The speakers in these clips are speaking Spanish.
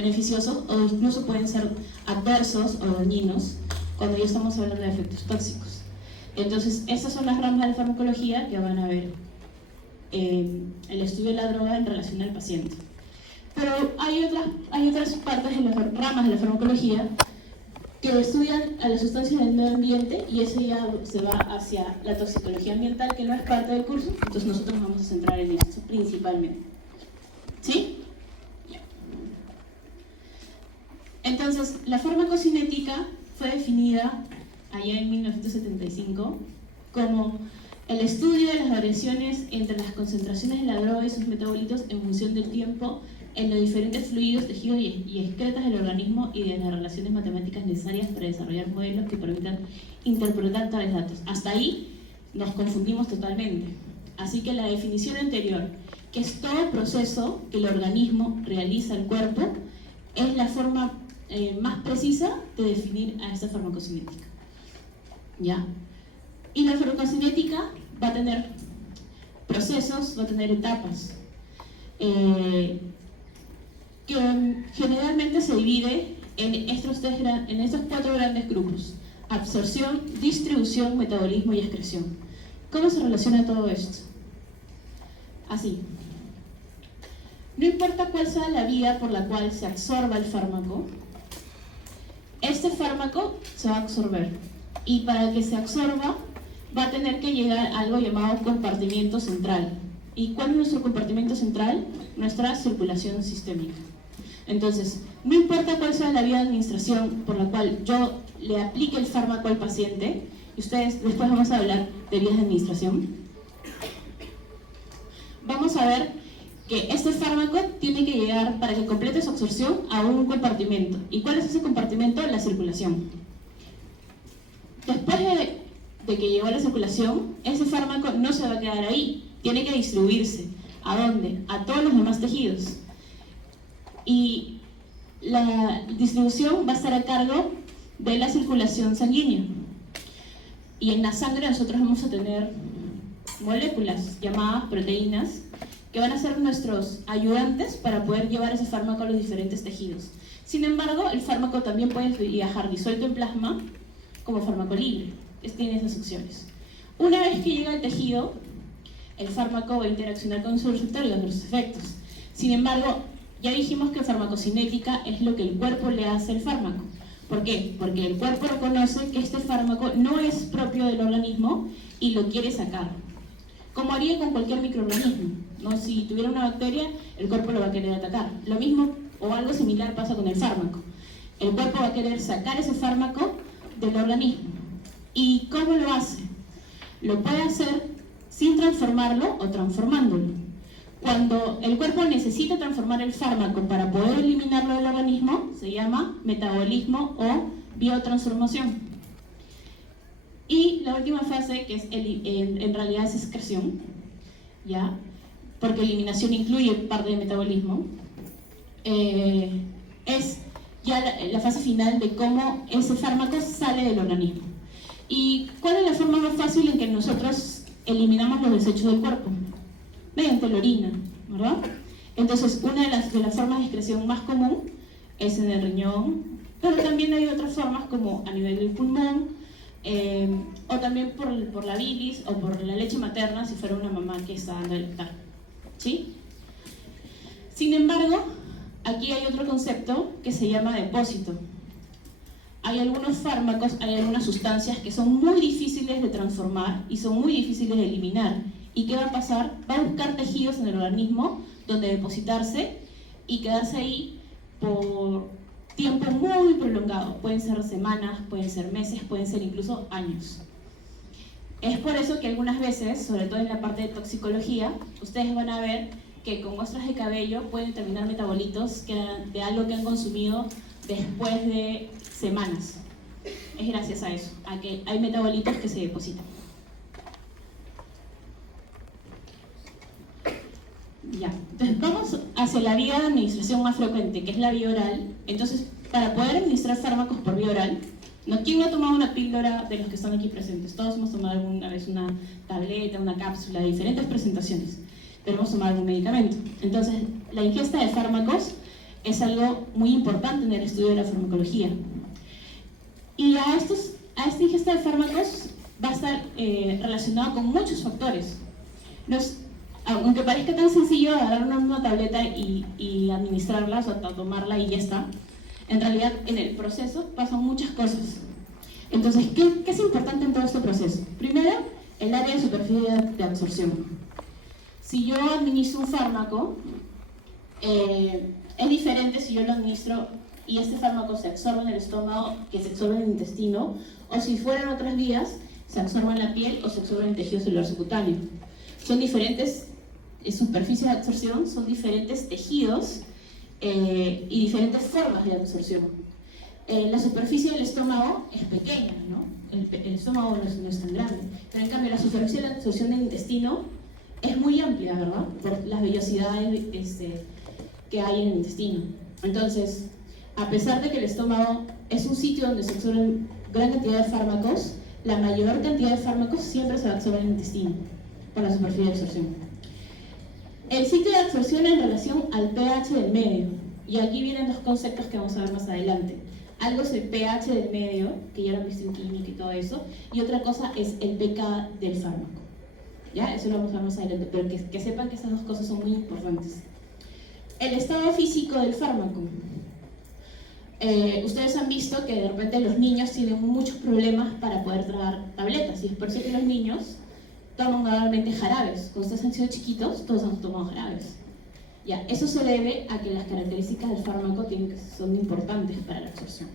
beneficiosos o incluso pueden ser adversos o dañinos cuando ya estamos hablando de efectos tóxicos. Entonces, estas son las ramas de la farmacología que van a ver el estudio de la droga en relación al paciente. Pero hay otras partes de las ramas de la farmacología que estudian a las sustancias del medio ambiente, y eso ya se va hacia la toxicología ambiental, que no es parte del curso, entonces nosotros nos vamos a centrar en esto principalmente. ¿Sí? Entonces, la farmacocinética fue definida allá en 1975 como el estudio de las variaciones entre las concentraciones de la droga y sus metabolitos en función del tiempo en los diferentes fluidos, tejidos y excretas del organismo y de las relaciones matemáticas necesarias para desarrollar modelos que permitan interpretar tales datos. Hasta ahí nos confundimos totalmente. Así que la definición anterior, que es todo proceso que el organismo realiza al cuerpo, es la forma más precisa de definir a esta farmacocinética. ¿Ya? Y la farmacocinética va a tener procesos, va a tener etapas, que generalmente se divide en estos 4 grandes grupos: absorción, distribución, metabolismo y excreción. ¿Cómo se relaciona todo esto? Así. No importa cuál sea la vía por la cual se absorba el fármaco, este fármaco se va a absorber. Y para que se absorba, va a tener que llegar a algo llamado compartimiento central. ¿Y cuál es nuestro compartimento central? Nuestra circulación sistémica. Entonces, no importa cuál sea la vía de administración por la cual yo le aplique el fármaco al paciente, y ustedes después vamos a hablar de vías de administración, vamos a ver que este fármaco tiene que llegar, para que complete su absorción, a un compartimento. ¿Y cuál es ese compartimento? La circulación. Después de que llegó a la circulación, ese fármaco no se va a quedar ahí, tiene que distribuirse. ¿A dónde? A todos los demás tejidos. Y la distribución va a estar a cargo de la circulación sanguínea. Y en la sangre nosotros vamos a tener moléculas llamadas proteínas, que van a ser nuestros ayudantes para poder llevar ese fármaco a los diferentes tejidos. Sin embargo, el fármaco también puede viajar disuelto en plasma como fármaco libre. Tiene esas opciones. Una vez que llega al tejido, el fármaco va a interaccionar con su receptor y con sus efectos. Sin embargo, ya dijimos que farmacocinética es lo que el cuerpo le hace al fármaco. ¿Por qué? Porque el cuerpo reconoce que este fármaco no es propio del organismo y lo quiere sacar. Como haría con cualquier microorganismo, ¿no? Si tuviera una bacteria, el cuerpo lo va a querer atacar. Lo mismo o algo similar pasa con el fármaco. El cuerpo va a querer sacar ese fármaco del organismo. ¿Y cómo lo hace? Lo puede hacer sin transformarlo o transformándolo. Cuando el cuerpo necesita transformar el fármaco para poder eliminarlo del organismo, se llama metabolismo o biotransformación. Y la última fase, que es en realidad es excreción, ¿ya? Porque eliminación incluye parte de metabolismo, es ya la fase final de cómo ese fármaco sale del organismo. ¿Y cuál es la forma más fácil en que nosotros eliminamos los desechos del cuerpo? Mediante la orina, ¿verdad? Entonces, una de las formas de excreción más común es en el riñón, pero también hay otras formas como a nivel del pulmón, o también por la bilis o por la leche materna si fuera una mamá que está dando a lactar, ¿sí? Sin embargo, aquí hay otro concepto que se llama depósito. Hay algunos fármacos, hay algunas sustancias que son muy difíciles de transformar y son muy difíciles de eliminar. ¿Y qué va a pasar? Va a buscar tejidos en el organismo donde depositarse y quedarse ahí por tiempo muy prolongado. Pueden ser semanas, pueden ser meses, pueden ser incluso años. Es por eso que algunas veces, sobre todo en la parte de toxicología, ustedes van a ver que con muestras de cabello pueden determinar metabolitos de algo que han consumido después de semanas. Es gracias a eso, a que hay metabolitos que se depositan. Ya, entonces vamos hacia la vía de administración más frecuente, que es la vía oral. Entonces, para poder administrar fármacos por vía oral, ¿quién no ha tomado una píldora de los que están aquí presentes? Todos hemos tomado alguna vez una tableta, una cápsula, de diferentes presentaciones, pero hemos tomado algún medicamento. Entonces, la ingesta de fármacos es algo muy importante en el estudio de la farmacología. Y a esta ingesta de fármacos va a estar relacionado con muchos factores. Aunque parezca tan sencillo agarrar una tableta y administrarla, o tomarla y ya está, en realidad en el proceso pasan muchas cosas. Entonces, ¿qué es importante en todo este proceso? Primero, el área de superficie de absorción. Si yo administro un fármaco, es diferente si yo lo administro y este fármaco se absorbe en el estómago que se absorbe en el intestino, o si fueran otras vías, se absorbe en la piel o se absorbe en el tejido celular subcutáneo. Son diferentes superficies de absorción, son diferentes tejidos y diferentes formas de absorción. La superficie del estómago es pequeña, ¿no? El estómago no es tan grande, pero en cambio la superficie de absorción del intestino es muy amplia, ¿verdad? Por las vellosidades que hay en el intestino. Entonces, a pesar de que el estómago es un sitio donde se absorben gran cantidad de fármacos, la mayor cantidad de fármacos siempre se va a absorber en el intestino, por la superficie de absorción. El sitio de absorción en relación al pH del medio, y aquí vienen dos conceptos que vamos a ver más adelante. Algo es el pH del medio, que ya lo han visto en química y todo eso, y otra cosa es el pK del fármaco. ¿Ya? Eso lo vamos a ver más adelante, pero que sepan que esas dos cosas son muy importantes. El estado físico del fármaco. Ustedes han visto que de repente los niños tienen muchos problemas para poder tragar tabletas, y es por eso que los niños toman normalmente jarabes. Cuando ustedes han sido chiquitos, todos han tomado jarabes. Ya, eso se debe a que las características del fármaco son importantes para la absorción.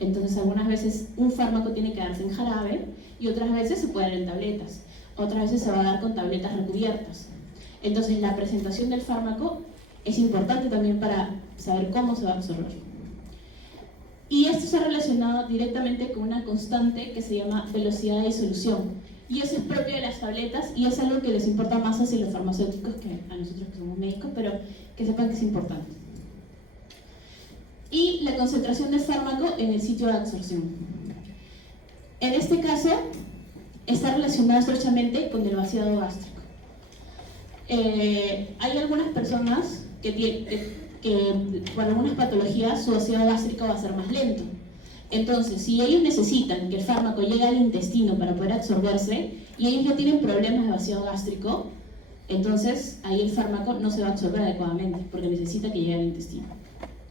Entonces, algunas veces un fármaco tiene que darse en jarabe y otras veces se puede dar en tabletas. Otras veces se va a dar con tabletas recubiertas. Entonces, la presentación del fármaco es importante también para saber cómo se va a absorber. Y esto está relacionado directamente con una constante que se llama velocidad de disolución. Y eso es propio de las tabletas y es algo que les importa más hacia los farmacéuticos que a nosotros que somos médicos, pero que sepan que es importante. Y la concentración del fármaco en el sitio de absorción. En este caso, está relacionado estrechamente con el vaciado gástrico. Hay algunas personas que por algunas patologías su vaciado gástrico va a ser más lento. Entonces, si ellos necesitan que el fármaco llegue al intestino para poder absorberse y ellos ya tienen problemas de vaciado gástrico, entonces ahí el fármaco no se va a absorber adecuadamente porque necesita que llegue al intestino.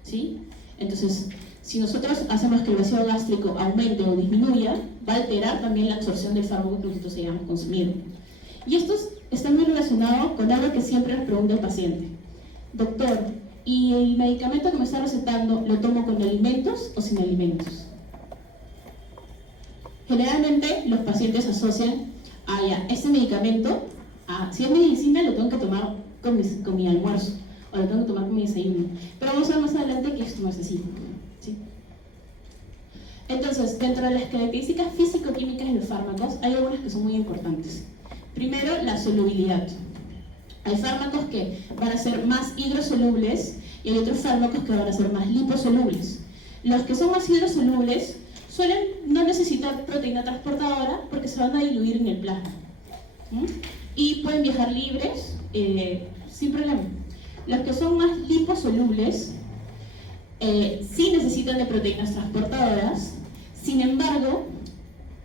¿Sí? Entonces, si nosotros hacemos que el vaciado gástrico aumente o disminuya, va a alterar también la absorción del fármaco que nosotros hayamos consumido. Y esto está muy relacionado con algo que siempre nos pregunta el paciente. Doctor, ¿y el medicamento que me está recetando lo tomo con alimentos o sin alimentos? Generalmente los pacientes asocian este medicamento, si es medicina lo tengo que tomar con mi almuerzo o lo tengo que tomar con mi desayuno. Pero vamos a ver más adelante que esto no es así. ¿Sí? Entonces, dentro de las características físico-químicas de los fármacos hay algunas que son muy importantes. Primero, la solubilidad. Hay fármacos que van a ser más hidrosolubles y hay otros fármacos que van a ser más liposolubles. Los que son más hidrosolubles suelen no necesitar proteína transportadora porque se van a diluir en el plasma. Y pueden viajar libres sin problema. Los que son más liposolubles sí necesitan de proteínas transportadoras, sin embargo,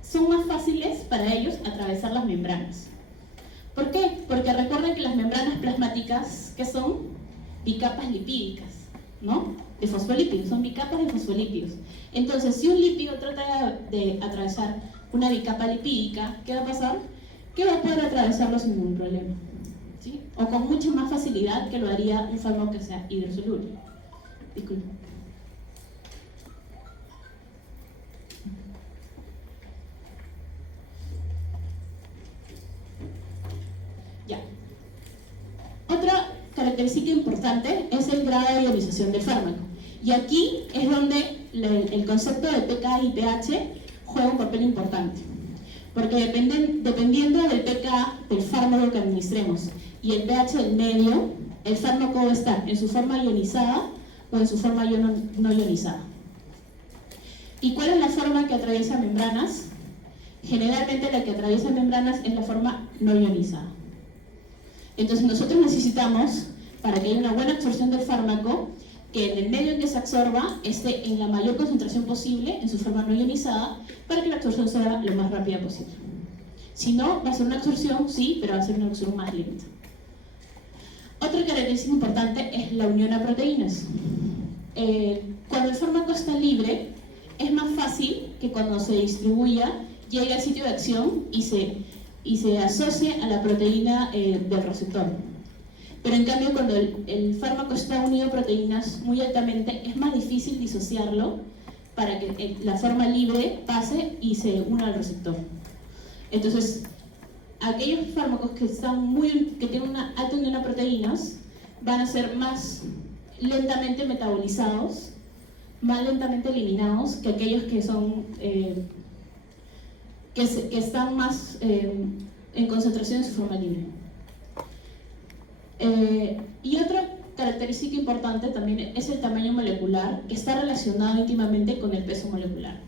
son más fáciles para ellos atravesar las membranas. ¿Por qué? Porque recuerden que las membranas plasmáticas, ¿qué son? Bicapas lipídicas, ¿no? De fosfolípidos, son bicapas de fosfolípidos. Entonces, si un lípido trata de atravesar una bicapa lipídica, ¿qué va a pasar? Que va a poder atravesarlo sin ningún problema, ¿sí? O con mucha más facilidad que lo haría un fármaco que sea hidrosoluble. Disculpe. Ya. Otra característica importante es el grado de ionización del fármaco. Y aquí es donde el concepto de pK y pH juega un papel importante. Porque dependiendo del pK del fármaco que administremos y el pH del medio, el fármaco va a estar en su forma ionizada o en su forma no ionizada. ¿Y cuál es la forma que atraviesa membranas? Generalmente la que atraviesa membranas es la forma no ionizada. Entonces nosotros necesitamos, para que haya una buena absorción del fármaco, que en el medio en que se absorba esté en la mayor concentración posible en su forma no ionizada para que la absorción sea lo más rápida posible. Si no, va a ser una absorción, sí, pero va a ser una absorción más lenta. Otra característica importante es la unión a proteínas. Cuando el fármaco está libre, es más fácil que cuando se distribuya llegue al sitio de acción y se asocie a la proteína del receptor. Pero en cambio, cuando el fármaco está unido a proteínas muy altamente, es más difícil disociarlo para que la forma libre pase y se una al receptor. Entonces, aquellos fármacos que tienen una alta unión a proteínas van a ser más lentamente metabolizados, más lentamente eliminados que aquellos que son que están más en concentración en su forma libre. Y otra característica importante también es el tamaño molecular, que está relacionado íntimamente con el peso molecular.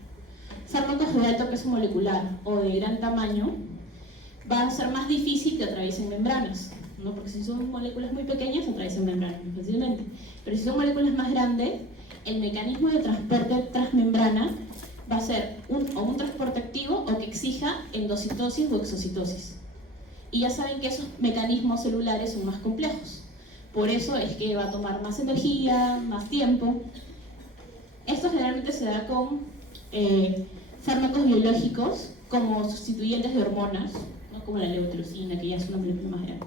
Fármacos de alto peso molecular o de gran tamaño va a ser más difícil que atraviesen membranas, ¿no? Porque si son moléculas muy pequeñas atraviesan membranas muy fácilmente, pero si son moléculas más grandes, el mecanismo de transporte transmembrana va a ser un transporte activo o que exija endocitosis o exocitosis. Y ya saben que esos mecanismos celulares son más complejos. Por eso es que va a tomar más energía, más tiempo. Esto generalmente se da con fármacos biológicos como sustituyentes de hormonas, ¿no? Como la levotírosina, que ya es una molécula más grande.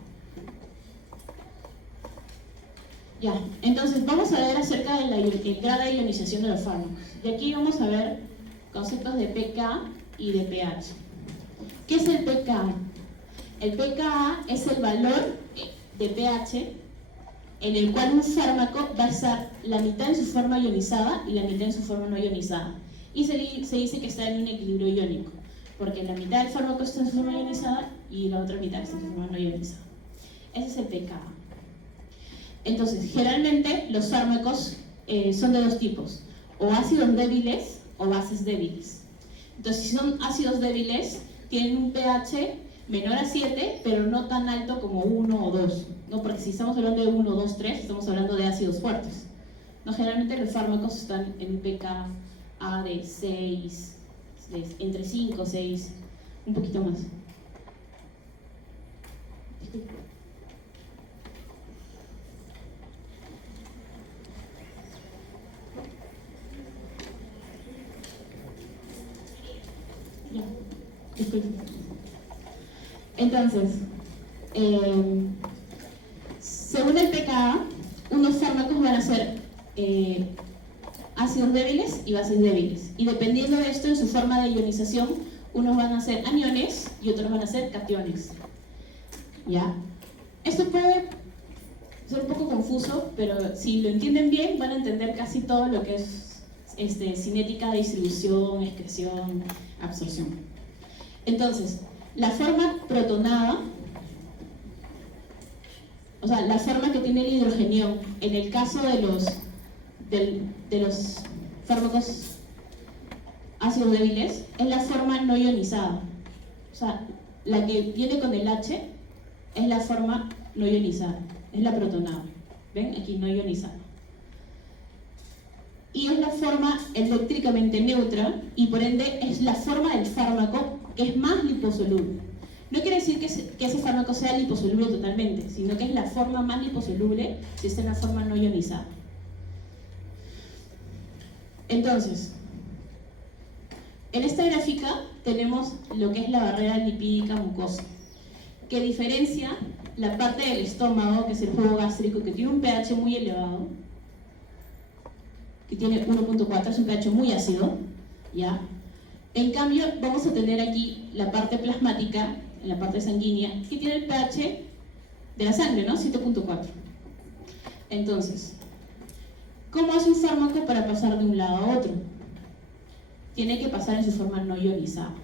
Ya, entonces vamos a ver acerca del grado de ionización de los fármacos. Y aquí vamos a ver conceptos de pK y de pH. ¿Qué es el pK? El pKa es el valor de pH en el cual un fármaco va a estar la mitad en su forma ionizada y la mitad en su forma no ionizada. Y se dice que está en un equilibrio iónico, porque la mitad del fármaco está en su forma ionizada y la otra mitad está en su forma no ionizada. Ese es el pKa. Entonces, generalmente los fármacos son de dos tipos, o ácidos débiles o bases débiles. Entonces, si son ácidos débiles, tienen un pH menor a 7, pero no tan alto como 1 o 2, ¿no? Porque si estamos hablando de 1, 2, 3, estamos hablando de ácidos fuertes, ¿no? Generalmente los fármacos están en un pKa de 6, entre 5, 6, un poquito más. Ya, disculpe. Entonces, según el pKa, unos fármacos van a ser ácidos débiles y bases débiles. Y dependiendo de esto, en su forma de ionización, unos van a ser aniones y otros van a ser cationes. ¿Ya? Esto puede ser un poco confuso, pero si lo entienden bien, van a entender casi todo lo que es cinética, distribución, excreción, absorción. Entonces, la forma protonada, o sea, la forma que tiene el hidrogenión, en el caso de los fármacos ácidos débiles, es la forma no ionizada. O sea, la que viene con el H es la forma no ionizada, es la protonada. ¿Ven? Aquí no ionizada. Y es la forma eléctricamente neutra y por ende es la forma del fármaco que es más liposoluble. No quiere decir que ese fármaco sea liposoluble totalmente, sino que es la forma más liposoluble si está en la forma no ionizada. Entonces, en esta gráfica tenemos lo que es la barrera lipídica mucosa, que diferencia la parte del estómago, que es el jugo gástrico, que tiene un pH muy elevado, que tiene 1.4, es un pH muy ácido, ¿ya? En cambio, vamos a tener aquí la parte plasmática, en la parte sanguínea, que tiene el pH de la sangre, ¿no? 7.4. Entonces, ¿cómo hace un fármaco para pasar de un lado a otro? Tiene que pasar en su forma no ionizada.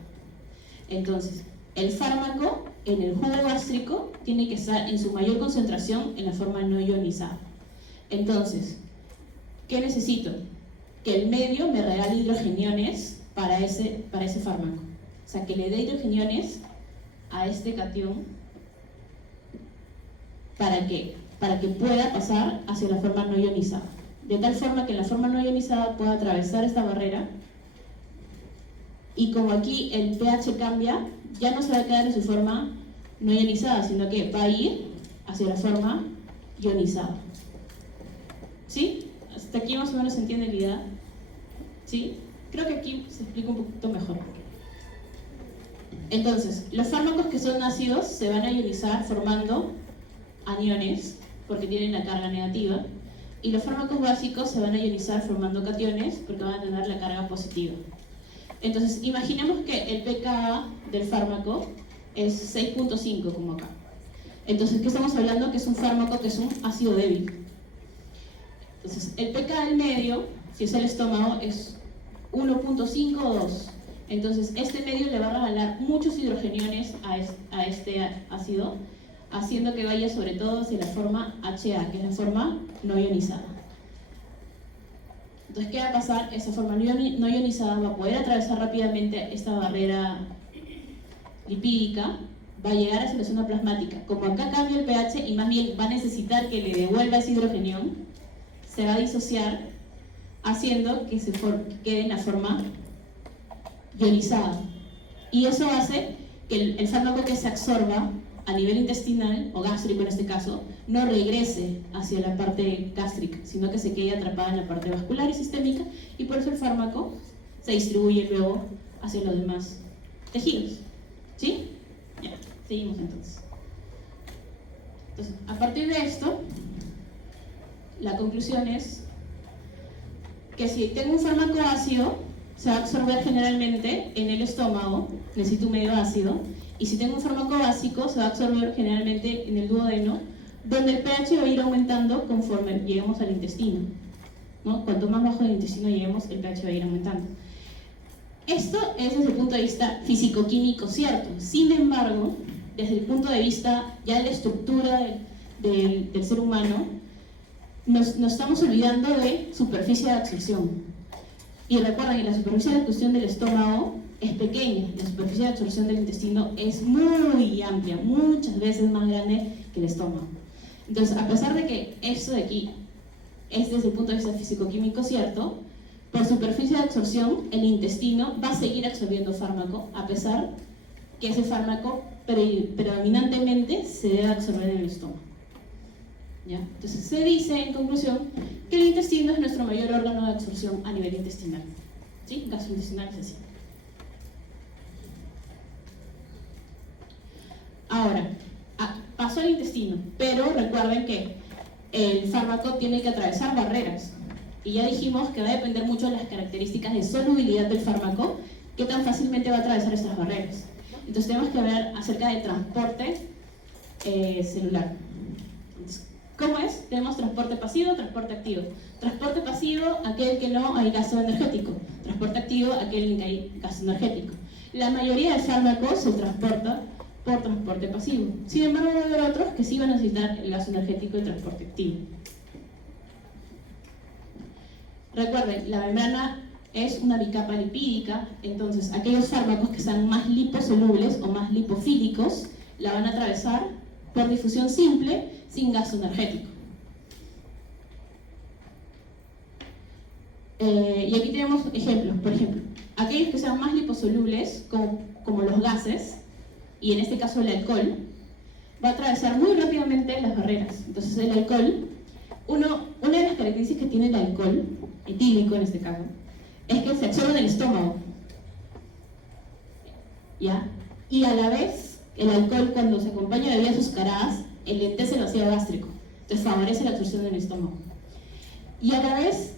Entonces, el fármaco en el jugo gástrico tiene que estar en su mayor concentración en la forma no ionizada. Entonces, ¿qué necesito? Que el medio me regale hidrogeniones para ese fármaco. O sea, que le dé hidrogeniones a este catión. ¿Para qué? Para que pueda pasar hacia la forma no ionizada. de tal forma que la forma no ionizada pueda atravesar esta barrera, y como aquí el pH cambia, ya no se va a quedar en su forma no ionizada, sino que va a ir hacia la forma ionizada. ¿Sí? ¿Hasta aquí más o menos se entiende la idea? ¿Sí? Creo que aquí se explica un poquito mejor. Entonces, los fármacos que son ácidos se van a ionizar formando aniones, porque tienen la carga negativa, y los fármacos básicos se van a ionizar formando cationes, porque van a tener la carga positiva. Entonces, imaginemos que el pKa del fármaco es 6.5, como acá. Entonces, ¿qué estamos hablando? Que es un fármaco que es un ácido débil. Entonces, el pKa del medio, si es el estómago, es 1.5 o 2. Entonces, este medio le va a regalar muchos hidrogeniones a este ácido, haciendo que vaya sobre todo hacia la forma HA, que es la forma no ionizada. Entonces, ¿qué va a pasar? Esa forma no ionizada va a poder atravesar rápidamente esta barrera lipídica, va a llegar hacia la zona plasmática. Como acá cambia el pH y más bien va a necesitar que le devuelva ese hidrogenión, se va a disociar, haciendo que quede en la forma ionizada. Y eso hace que el fármaco que se absorba a nivel intestinal, o gástrico en este caso, no regrese hacia la parte gástrica, sino que se quede atrapada en la parte vascular y sistémica, y por eso el fármaco se distribuye luego hacia los demás tejidos. ¿Sí? Ya, seguimos entonces. Entonces, a partir de esto, la conclusión es que si tengo un fármaco ácido, se va a absorber generalmente en el estómago, necesito un medio ácido, y si tengo un fármaco básico, se va a absorber generalmente en el duodeno, donde el pH va a ir aumentando conforme lleguemos al intestino, ¿no? Cuanto más bajo del intestino lleguemos, el pH va a ir aumentando. Esto es desde el punto de vista físico-químico cierto. Sin embargo, desde el punto de vista ya de la estructura del ser humano, nos estamos olvidando de superficie de absorción. Y recuerden que la superficie de absorción del estómago es pequeña, la superficie de absorción del intestino es muy amplia, muchas veces más grande que el estómago. Entonces, a pesar de que esto de aquí es desde el punto de vista físico-químico cierto, por superficie de absorción, el intestino va a seguir absorbiendo fármaco, a pesar que ese fármaco predominantemente se debe absorber en el estómago. ¿Ya? Entonces se dice, en conclusión, que el intestino es nuestro mayor órgano de absorción a nivel intestinal. ¿Sí? Gastrointestinal es así. Ahora, pasó al intestino, pero recuerden que el fármaco tiene que atravesar barreras. Y ya dijimos que va a depender mucho de las características de solubilidad del fármaco, qué tan fácilmente va a atravesar estas barreras. Entonces tenemos que ver acerca del transporte celular. Entonces, ¿cómo es? Tenemos transporte pasivo, transporte activo. Transporte pasivo, aquel que no hay gasto energético. Transporte activo, aquel en que hay gasto energético. La mayoría de fármacos se transporta por transporte pasivo. Sin embargo, va a haber otros que sí van a necesitar el gasto energético y el transporte activo. Recuerden, la membrana es una bicapa lipídica, entonces aquellos fármacos que sean más liposolubles o más lipofílicos la van a atravesar por difusión simple, sin gasto energético. Y aquí tenemos ejemplos, por ejemplo, aquellos que sean más liposolubles, como los gases, y en este caso el alcohol, va a atravesar muy rápidamente las barreras. Entonces el alcohol, una de las características que tiene el alcohol, etílico en este caso, es que se absorbe en el estómago. ¿Ya? Y a la vez, el alcohol, cuando se acompaña de bebidas azucaradas, enlentece el vacío gástrico, entonces favorece la absorción en el estómago. Y a la vez,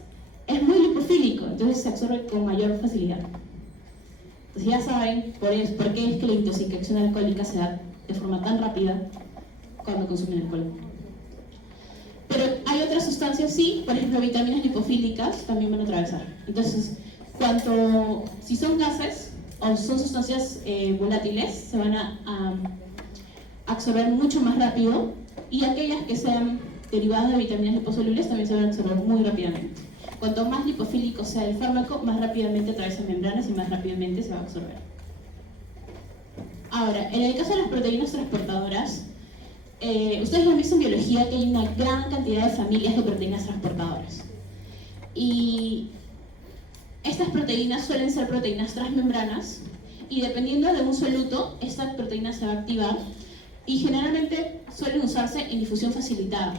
es muy lipofílico, entonces se absorbe con mayor facilidad. Entonces ya saben por qué es que la intoxicación alcohólica se da de forma tan rápida cuando consumen alcohol. Pero hay otras sustancias, sí, por ejemplo, vitaminas lipofílicas también van a atravesar. Entonces, si son gases o son sustancias volátiles, se van a absorber mucho más rápido, y aquellas que sean derivadas de vitaminas liposolubles también se van a absorber muy rápidamente. Cuanto más lipofílico sea el fármaco, más rápidamente atraviesa membranas y más rápidamente se va a absorber. Ahora, en el caso de las proteínas transportadoras, ustedes lo han visto en biología que hay una gran cantidad de familias de proteínas transportadoras. Y estas proteínas suelen ser proteínas transmembranas y dependiendo de un soluto, esta proteína se va a activar y generalmente suelen usarse en difusión facilitada.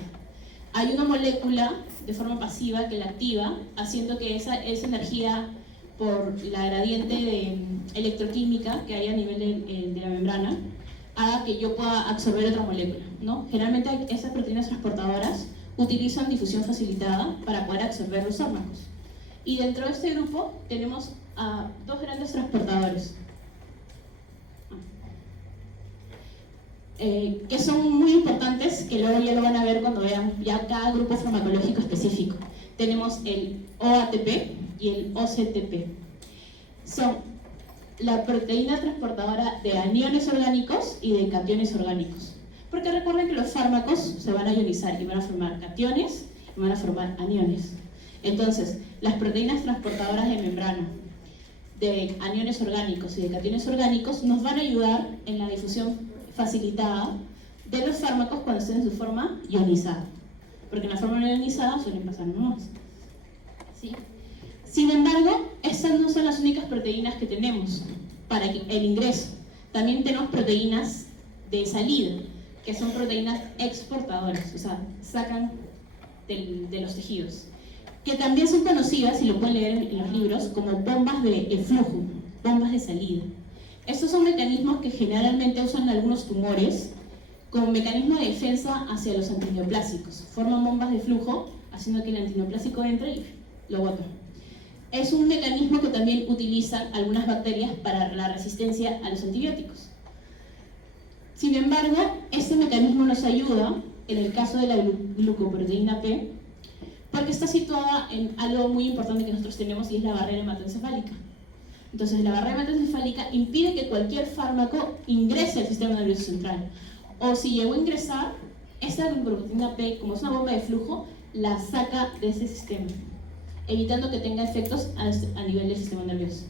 Hay una molécula de forma pasiva que la activa, haciendo que esa energía por la gradiente de electroquímica que hay a nivel de la membrana haga que yo pueda absorber otra molécula, ¿no? Generalmente esas proteínas transportadoras utilizan difusión facilitada para poder absorber los fármacos. Y dentro de este grupo tenemos a dos grandes transportadores, que son muy importantes, que luego ya lo van a ver cuando vean ya cada grupo farmacológico específico. Tenemos el OATP y el OCTP. Son la proteína transportadora de aniones orgánicos y de cationes orgánicos. Porque recuerden que los fármacos se van a ionizar y van a formar cationes y van a formar aniones. Entonces, las proteínas transportadoras de membrana de aniones orgánicos y de cationes orgánicos nos van a ayudar en la difusión facilitada de los fármacos cuando estén en su forma ionizada. Porque en la forma no ionizada suelen pasar nomás. ¿Sí? Sin embargo, estas no son las únicas proteínas que tenemos para el ingreso. También tenemos proteínas de salida, que son proteínas exportadoras, o sea, sacan de los tejidos, que también son conocidas, y lo pueden leer en los libros, como bombas de flujo, bombas de salida. Estos son mecanismos que generalmente usan algunos tumores como mecanismo de defensa hacia los antineoplásicos. Forman bombas de flujo, haciendo que el antineoplásico entre y lo bota. Es un mecanismo que también utilizan algunas bacterias para la resistencia a los antibióticos. Sin embargo, este mecanismo nos ayuda en el caso de la glucoproteína P, porque está situada en algo muy importante que nosotros tenemos y es la barrera hematoencefálica. Entonces, la barrera hematoencefálica impide que cualquier fármaco ingrese al sistema nervioso central. O si llegó a ingresar, esta glucoproteína P, como es una bomba de flujo, la saca de ese sistema, evitando que tenga efectos a nivel del sistema nervioso.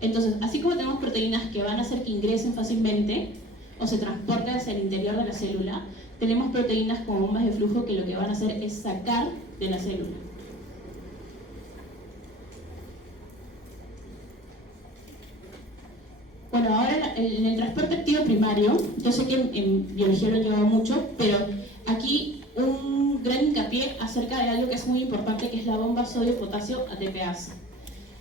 Entonces, así como tenemos proteínas que van a hacer que ingresen fácilmente o se transporten hacia el interior de la célula, tenemos proteínas como bombas de flujo que lo que van a hacer es sacar de la célula. Bueno, ahora en el transporte activo primario, yo sé que en biología lo han llevado mucho, pero aquí un gran hincapié acerca de algo que es muy importante, que es la bomba sodio-potasio ATPase.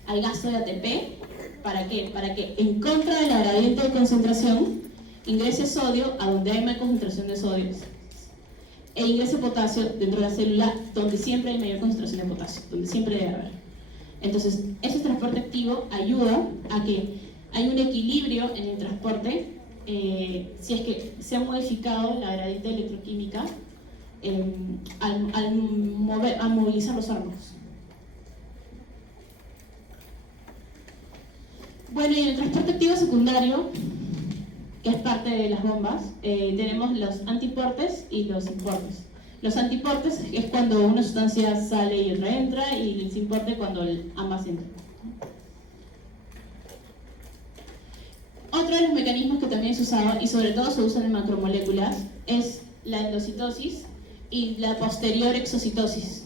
Hay gasto de ATP, ¿para qué? Para que en contra de la gradiente de concentración ingrese sodio a donde hay mayor concentración de sodio e ingrese potasio dentro de la célula donde siempre hay mayor concentración de potasio, donde siempre debe haber. Entonces, ese transporte activo ayuda a que hay un equilibrio en el transporte, si es que se ha modificado la gradiente electroquímica al movilizar los fármacos. Bueno, y en el transporte activo secundario, que es parte de las bombas, tenemos los antiportes y los importes. Los antiportes es cuando una sustancia sale y otra entra, y el importe cuando ambas entran. Otro de los mecanismos que también se usaba, y sobre todo se usan en macromoléculas, es la endocitosis y la posterior exocitosis.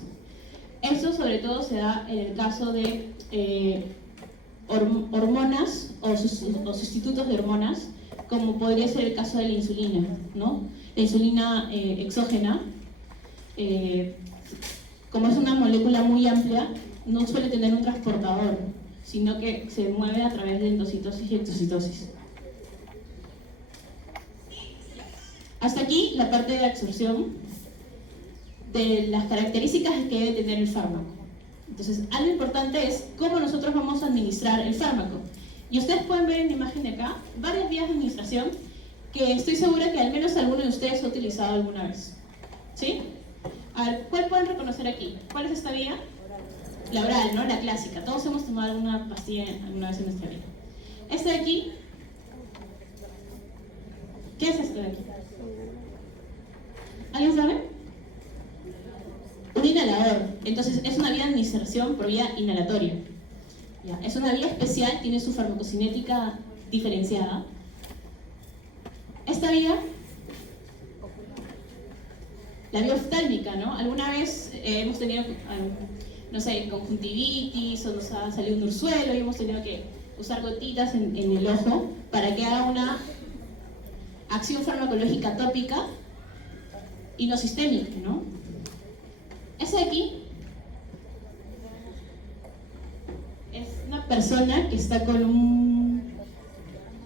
Eso sobre todo se da en el caso de hormonas o sustitutos de hormonas, como podría ser el caso de la insulina, ¿no? La insulina exógena, como es una molécula muy amplia, no suele tener un transportador, sino que se mueve a través de endocitosis y exocitosis. Hasta aquí la parte de absorción de las características que debe tener el fármaco. Entonces, algo importante es cómo nosotros vamos a administrar el fármaco. Y ustedes pueden ver en la imagen de acá varias vías de administración que estoy segura que al menos alguno de ustedes ha utilizado alguna vez. ¿Sí? A ver, ¿cuál pueden reconocer aquí? ¿Cuál es esta vía? La oral, ¿no? La clásica. Todos hemos tomado alguna pastilla alguna vez en nuestra vida. Esta de aquí, ¿qué es esto de aquí? ¿Alguien sabe? Un inhalador. Entonces, es una vía de administración por vía inhalatoria. ¿Ya? Es una vía especial, tiene su farmacocinética diferenciada. Esta vía, la vía oftálmica, ¿no? Alguna vez hemos tenido no sé, conjuntivitis o nos ha salido un urzuelo y hemos tenido que usar gotitas en el ojo para que haga una acción farmacológica tópica y no sistémica, ¿no? Ese de aquí es una persona que está con un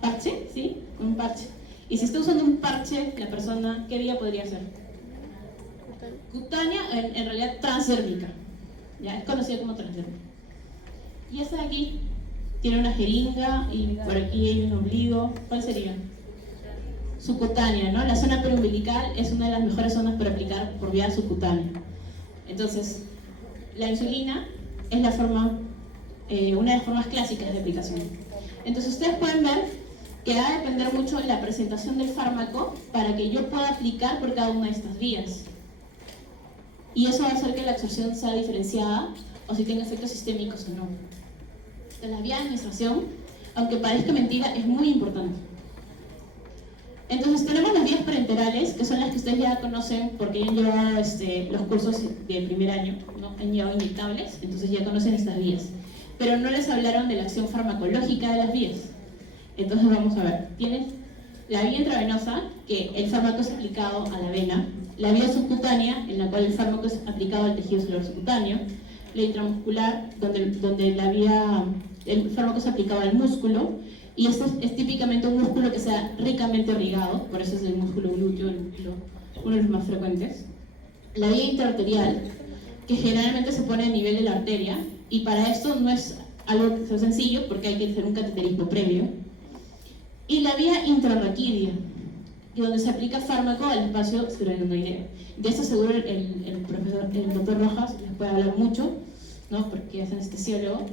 parche, ¿sí? Un parche. Y si está usando un parche, la persona, ¿qué vía podría ser? Cutánea, en realidad transdérmica. Ya, es conocida como transdérmica. Y esta de aquí tiene una jeringa y por aquí hay un ombligo. ¿Cuál sería? Subcutánea, ¿no? La zona preumbilical es una de las mejores zonas para aplicar por vía subcutánea. Entonces, la insulina es la forma, una de las formas clásicas de aplicación. Entonces, ustedes pueden ver que va a depender mucho de la presentación del fármaco para que yo pueda aplicar por cada una de estas vías. Y eso va a hacer que la absorción sea diferenciada o si tenga efectos sistémicos o no. Entonces, la vía de administración, aunque parezca mentira, es muy importante. Entonces tenemos las vías parenterales, que son las que ustedes ya conocen porque ya han llevado los cursos de primer año, ¿no? Han llevado inyectables, entonces ya conocen estas vías. Pero no les hablaron de la acción farmacológica de las vías. Entonces vamos a ver, tienes la vía intravenosa, que el fármaco es aplicado a la vena, la vía subcutánea, en la cual el fármaco es aplicado al tejido celular subcutáneo, la intramuscular, donde el fármaco es aplicado al músculo, y este es típicamente un músculo que sea ricamente irrigado, por eso es el músculo glúteo, uno de los más frecuentes. La vía intraarterial, que generalmente se pone a nivel de la arteria, y para esto no es algo que sea sencillo, porque hay que hacer un cateterismo previo. Y la vía intrarraquídea, donde se aplica fármaco al espacio cerebroendoideo. De esto seguro el doctor Rojas les puede hablar mucho, ¿no? Porque es anestesiólogo.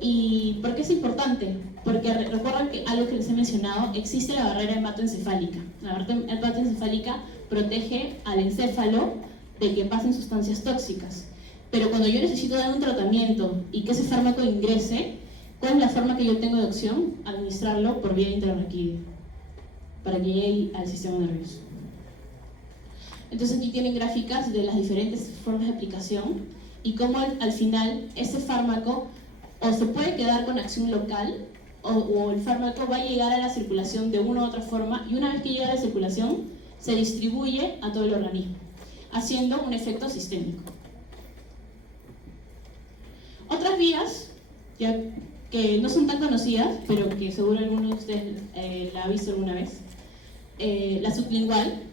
¿Y por qué es importante? Porque recuerden que algo que les he mencionado, existe la barrera hematoencefálica. La barrera hematoencefálica protege al encéfalo de que pasen sustancias tóxicas. Pero cuando yo necesito dar un tratamiento y que ese fármaco ingrese, ¿cuál es la forma que yo tengo de opción? Administrarlo por vía intrarraquídea, para que llegue al sistema nervioso. Entonces aquí tienen gráficas de las diferentes formas de aplicación y cómo al final ese fármaco o se puede quedar con acción local o el fármaco va a llegar a la circulación de una u otra forma y una vez que llega a la circulación se distribuye a todo el organismo, haciendo un efecto sistémico. Otras vías, ya que no son tan conocidas, pero que seguro alguno de ustedes la ha visto alguna vez, la sublingual.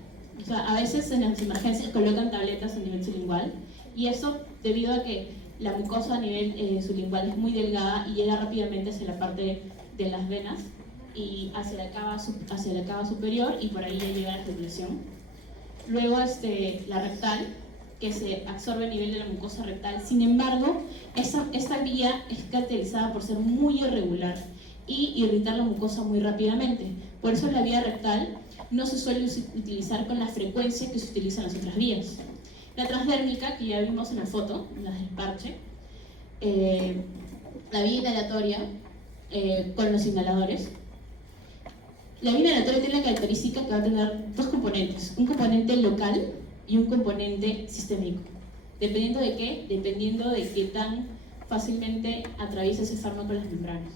O sea, a veces en las emergencias colocan tabletas a nivel sublingual y eso debido a que la mucosa a nivel sublingual es muy delgada y llega rápidamente hacia la parte de las venas y hacia la cava superior y por ahí ya llega la circulación. Luego la rectal, que se absorbe a nivel de la mucosa rectal. Sin embargo, esta vía es caracterizada por ser muy irregular y irritar la mucosa muy rápidamente. Por eso la vía rectal no se suele utilizar con la frecuencia que se utiliza en las otras vías. La transdérmica, que ya vimos en la foto, la del parche, la vía inhalatoria con los inhaladores. La vía inhalatoria tiene la característica que va a tener dos componentes, un componente local y un componente sistémico. ¿Dependiendo de qué? Dependiendo de qué tan fácilmente atraviesa ese fármaco las membranas.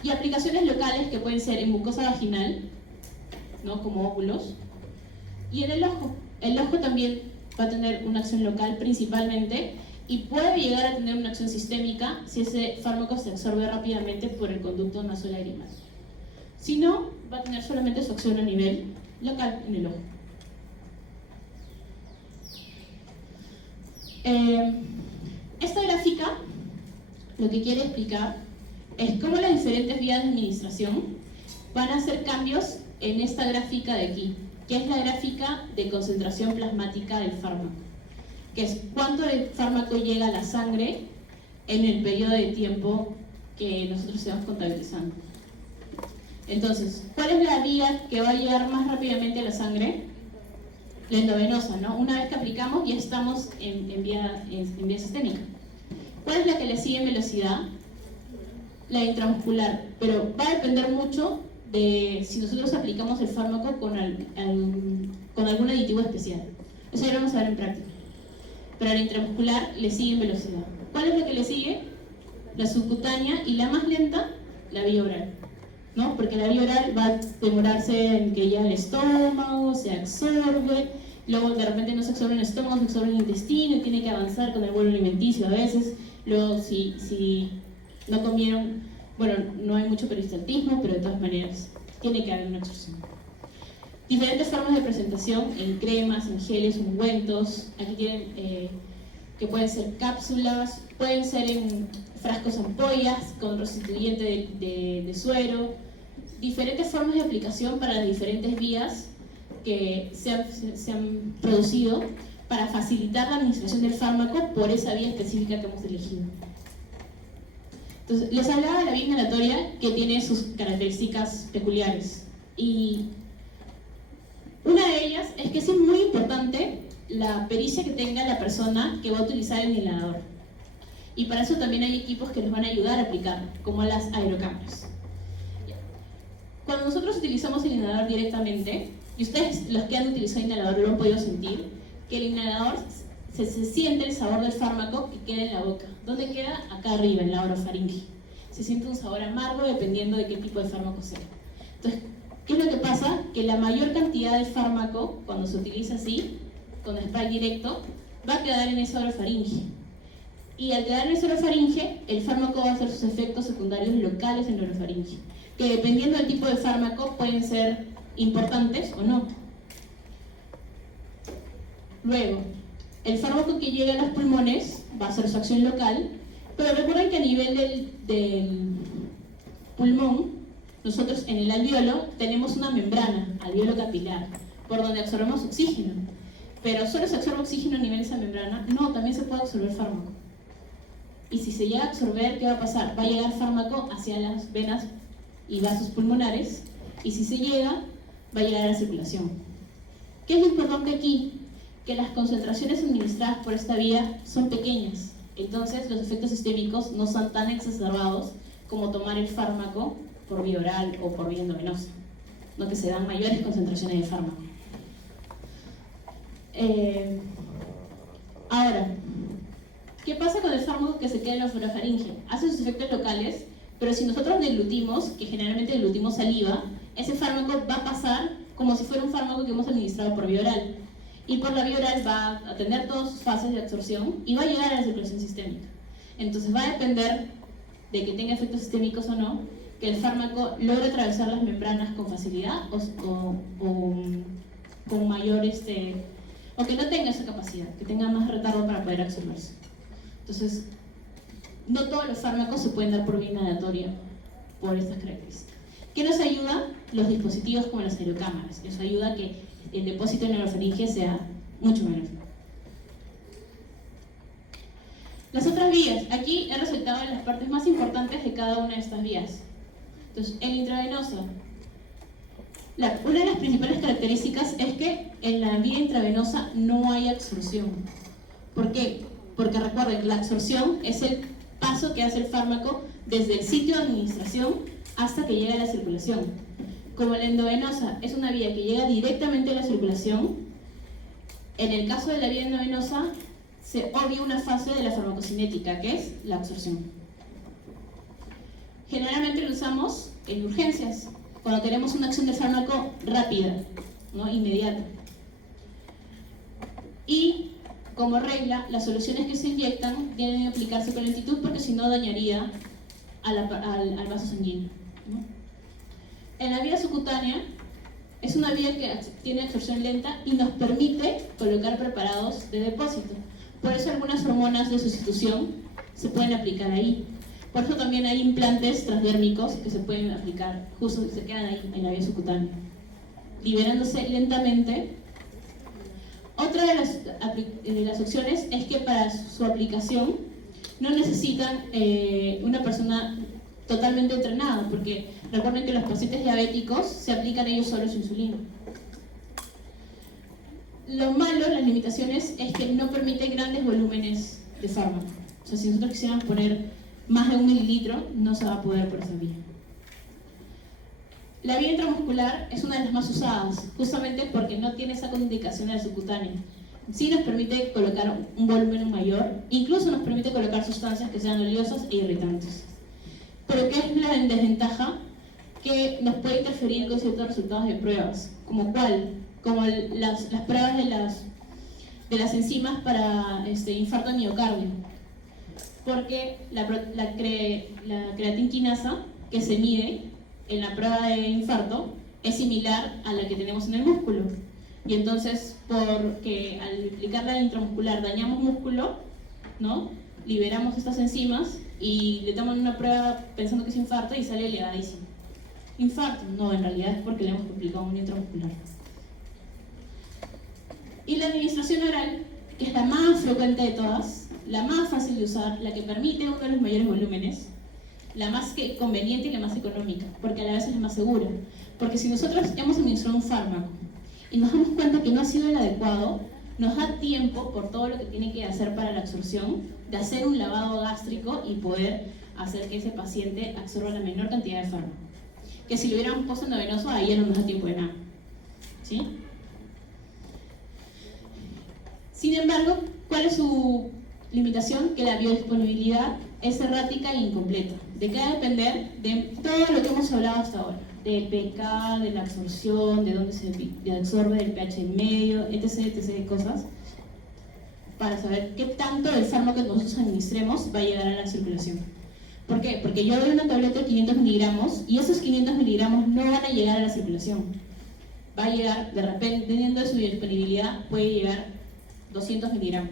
Y aplicaciones locales que pueden ser en mucosa vaginal, ¿no? Como óvulos, y en el ojo. El ojo también va a tener una acción local principalmente y puede llegar a tener una acción sistémica si ese fármaco se absorbe rápidamente por el conducto nasolagrimal. Si no, va a tener solamente su acción a nivel local en el ojo. Esta gráfica lo que quiere explicar es cómo las diferentes vías de administración van a hacer cambios en esta gráfica de aquí, que es la gráfica de concentración plasmática del fármaco, que es cuánto el fármaco llega a la sangre en el periodo de tiempo que nosotros estamos contabilizando. Entonces, ¿cuál es la vía que va a llegar más rápidamente a la sangre? La endovenosa, ¿no? Una vez que aplicamos ya estamos en vía sistémica. ¿Cuál es la que le sigue en velocidad? La intramuscular, pero va a depender mucho de si nosotros aplicamos el fármaco con algún aditivo especial. Eso ya lo vamos a ver en práctica. pero a la intramuscular le sigue en velocidad. ¿Cuál es lo que le sigue? La subcutánea, y la más lenta, la vía oral, ¿no? Porque la vía oral va a demorarse en que llegue al estómago, se absorbe, luego de repente no se absorbe en el estómago, se absorbe en el intestino y tiene que avanzar con el vuelo alimenticio a veces. Luego si no comieron, bueno, no hay mucho peristaltismo, pero de todas maneras tiene que haber una absorción. Diferentes formas de presentación en cremas, en geles, ungüentos. Aquí tienen que pueden ser cápsulas, pueden ser en frascos ampollas con restituyente de suero. Diferentes formas de aplicación para las diferentes vías que se han producido para facilitar la administración del fármaco por esa vía específica que hemos elegido. Entonces, les hablaba de la vía inhalatoria, que tiene sus características peculiares. Y una de ellas es que es muy importante la pericia que tenga la persona que va a utilizar el inhalador. Y para eso también hay equipos que nos van a ayudar a aplicar, como las aerocámaras. Cuando nosotros utilizamos el inhalador directamente, y ustedes los que han utilizado el inhalador lo han podido sentir, que el inhalador se siente el sabor del fármaco que queda en la boca. ¿Dónde queda? Acá arriba, en la orofaringe. Se siente un sabor amargo dependiendo de qué tipo de fármaco sea. Entonces, ¿qué es lo que pasa? Que la mayor cantidad de fármaco, cuando se utiliza así, con spray directo, va a quedar en esa orofaringe. Y al quedar en esa orofaringe, el fármaco va a hacer sus efectos secundarios locales en la orofaringe, que dependiendo del tipo de fármaco pueden ser importantes o no. Luego, el fármaco que llega a los pulmones va a hacer su acción local, pero recuerden que a nivel del pulmón, nosotros en el alveolo tenemos una membrana, alveolo capilar, por donde absorbemos oxígeno. Pero solo se absorbe oxígeno a nivel de esa membrana. No, también se puede absorber fármaco. Y si se llega a absorber, ¿qué va a pasar? Va a llegar fármaco hacia las venas y vasos pulmonares, y si se llega, va a llegar a la circulación. ¿Qué es lo importante aquí? Que las concentraciones administradas por esta vía son pequeñas, entonces los efectos sistémicos no son tan exacerbados como tomar el fármaco por vía oral o por vía endovenosa, no, que se dan mayores concentraciones de fármaco. Ahora, ¿qué pasa con el fármaco que se queda en la orofaringe? Hace sus efectos locales, pero si nosotros deglutimos, que generalmente deglutimos saliva, ese fármaco va a pasar como si fuera un fármaco que hemos administrado por vía oral. Y por la vía oral va a tener todas sus fases de absorción y va a llegar a la circulación sistémica. Entonces va a depender de que tenga efectos sistémicos o no, que el fármaco logre atravesar las membranas con facilidad o con mayor, o que no tenga esa capacidad, que tenga más retardo para poder absorberse. Entonces, no todos los fármacos se pueden dar por vía inhalatoria por estas características. ¿Qué nos ayuda? Los dispositivos como las aerocámaras. Nos ayuda a que el depósito en la orofaringe sea mucho menor. Las otras vías. Aquí he resaltado las partes más importantes de cada una de estas vías. Entonces, en intravenosa, una de las principales características es que en la vía intravenosa no hay absorción. ¿Por qué? Porque recuerden, la absorción es el paso que hace el fármaco desde el sitio de administración hasta que llega a la circulación. Como la endovenosa es una vía que llega directamente a la circulación, en el caso de la vía endovenosa se obvia una fase de la farmacocinética, que es la absorción. Generalmente lo usamos en urgencias, cuando queremos una acción del fármaco rápida, ¿no? Inmediata. Y como regla, las soluciones que se inyectan tienen que aplicarse con lentitud porque si no dañaría al vaso sanguíneo, ¿no? En la vía subcutánea es una vía que tiene absorción lenta y nos permite colocar preparados de depósito. Por eso algunas hormonas de sustitución se pueden aplicar ahí. Por eso también hay implantes transdérmicos que se pueden aplicar, justo se quedan ahí en la vía subcutánea, liberándose lentamente. Otra de las opciones es que para su aplicación no necesitan una persona totalmente entrenada, porque recuerden que los pacientes diabéticos se aplican ellos solos su insulina. Lo malo, las limitaciones, es que no permite grandes volúmenes de fármaco. O sea, si nosotros quisiéramos poner más de 1 mililitro, no se va a poder por esa vía. La vía intramuscular es una de las más usadas, justamente porque no tiene esa contraindicación de la subcutánea. Sí nos permite colocar un volumen mayor, incluso nos permite colocar sustancias que sean oleosas e irritantes. Pero ¿qué es la desventaja? Que nos puede interferir con ciertos resultados de pruebas, como cuál, como las pruebas de las enzimas para infarto de miocardio, porque la creatinquinasa que se mide en la prueba de infarto es similar a la que tenemos en el músculo, y entonces porque al aplicarla intramuscular dañamos músculo, ¿no? Liberamos estas enzimas y le toman una prueba pensando que es infarto y sale elevadísimo. Infarto, no, en realidad es porque le hemos aplicado un intramuscular. Y la administración oral, que es la más frecuente de todas, la más fácil de usar, la que permite uno de los mayores volúmenes, la más conveniente y la más económica, porque a la vez es la más segura. Porque si nosotros hemos administrado un fármaco y nos damos cuenta que no ha sido el adecuado, nos da tiempo, por todo lo que tiene que hacer para la absorción, de hacer un lavado gástrico y poder hacer que ese paciente absorba la menor cantidad de fármaco. Que si lo hubiéramos puesto endovenoso, ahí ya no nos da tiempo de nada. ¿Sí? Sin embargo, ¿cuál es su limitación? Que la biodisponibilidad es errática e incompleta. De qué va a depender de todo lo que hemos hablado hasta ahora. Del pK, de la absorción, de dónde se absorbe, del pH en medio, etc, de cosas, para saber qué tanto del fármaco que nosotros administremos va a llegar a la circulación. ¿Por qué? Porque yo doy una tableta de 500 miligramos y esos 500 miligramos no van a llegar a la circulación. Va a llegar, de repente, dependiendo de su disponibilidad, puede llegar 200 miligramos.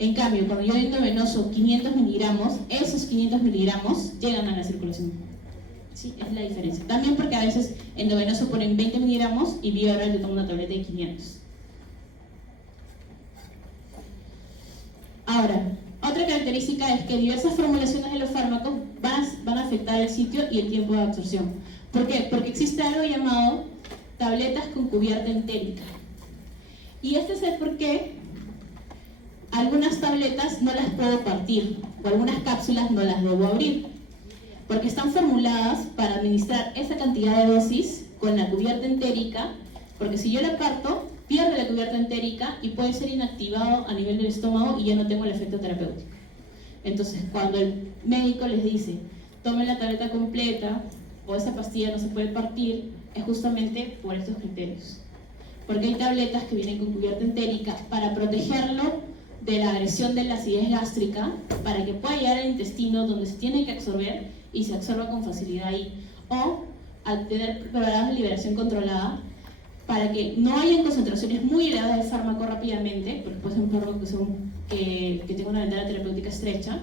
En cambio, cuando yo doy endovenoso 500 miligramos, esos 500 miligramos llegan a la circulación. ¿Sí? Es la diferencia. También porque a veces endovenoso ponen 20 miligramos y vía oral yo tomo una tableta de 500. Ahora, otra característica es que diversas formulaciones de los fármacos van a afectar el sitio y el tiempo de absorción. ¿Por qué? Porque existe algo llamado tabletas con cubierta entérica. Y este es el por qué algunas tabletas no las puedo partir, o algunas cápsulas no las debo abrir, porque están formuladas para administrar esa cantidad de dosis con la cubierta entérica, porque si yo la parto, pierde la cubierta entérica y puede ser inactivado a nivel del estómago y ya no tengo el efecto terapéutico. Entonces, cuando el médico les dice, tomen la tableta completa o esa pastilla no se puede partir, es justamente por estos criterios. Porque hay tabletas que vienen con cubierta entérica para protegerlo de la agresión de la acidez gástrica, para que pueda llegar al intestino donde se tiene que absorber y se absorba con facilidad ahí. O al tener programas de liberación controlada, para que no hayan concentraciones muy elevadas de fármaco rápidamente, porque puede ser un fármaco que tenga una ventana terapéutica estrecha,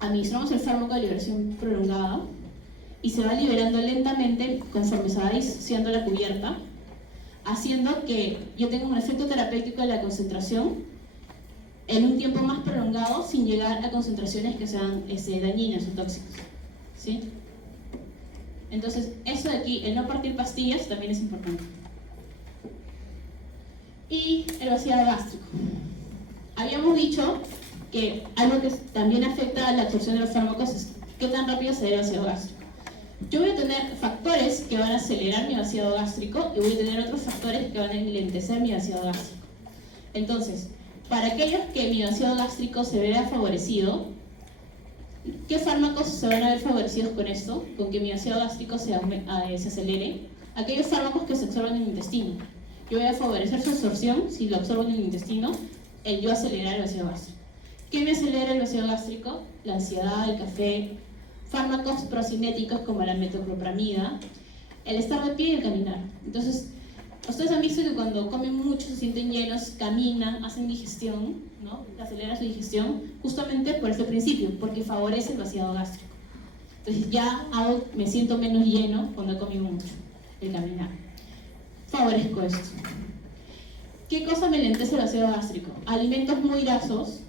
administramos el fármaco de liberación prolongada y se va liberando lentamente conforme se va disociando la cubierta, haciendo que yo tenga un efecto terapéutico de la concentración en un tiempo más prolongado sin llegar a concentraciones que sean dañinas o tóxicas. ¿Sí? Entonces, eso de aquí, el no partir pastillas, también es importante. Y el vaciado gástrico. Habíamos dicho que algo que también afecta a la absorción de los fármacos es qué tan rápido se da el vaciado gástrico. Yo voy a tener factores que van a acelerar mi vaciado gástrico y voy a tener otros factores que van a enlentecer mi vaciado gástrico. Entonces, para aquellos que mi vaciado gástrico se vea favorecido, ¿qué fármacos se van a ver favorecidos con esto? Con que mi vaciado gástrico se acelere. Aquellos fármacos que se absorben en el intestino. Yo voy a favorecer su absorción, si lo absorbo en el intestino, el yo acelerar el vaciado gástrico. ¿Qué me acelera el vaciado gástrico? La ansiedad, el café, fármacos procinéticos como la metoclopramida, el estar de pie y el caminar. Entonces, ustedes han visto que cuando comen mucho, se sienten llenos, caminan, hacen digestión, ¿no? Acelera su digestión, justamente por este principio, porque favorece el vaciado gástrico. Entonces ya me siento menos lleno cuando he comido mucho, el caminar. Favorezco esto. ¿Qué cosa me lentece el vaciado gástrico? Alimentos muy grasos,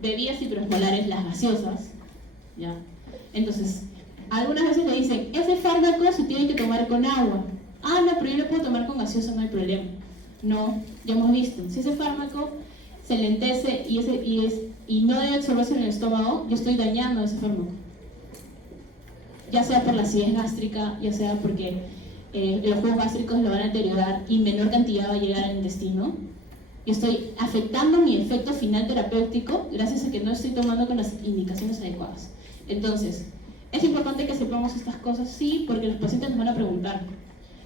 bebidas hiperosmolares, las gaseosas, ¿ya? Entonces, algunas veces le dicen, ese fármaco se tiene que tomar con agua. Ah, no, pero yo lo puedo tomar con gaseosa, no hay problema. No, ya hemos visto, si ese fármaco se lentece y no debe absorberse en el estómago, yo estoy dañando ese fármaco. Ya sea por la acidez gástrica, ya sea porque los jugos gástricos lo van a deteriorar y menor cantidad va a llegar al intestino, Yo estoy afectando mi efecto final terapéutico gracias a que no estoy tomando con las indicaciones adecuadas. Entonces, es importante que sepamos estas cosas, sí, porque los pacientes nos van a preguntar.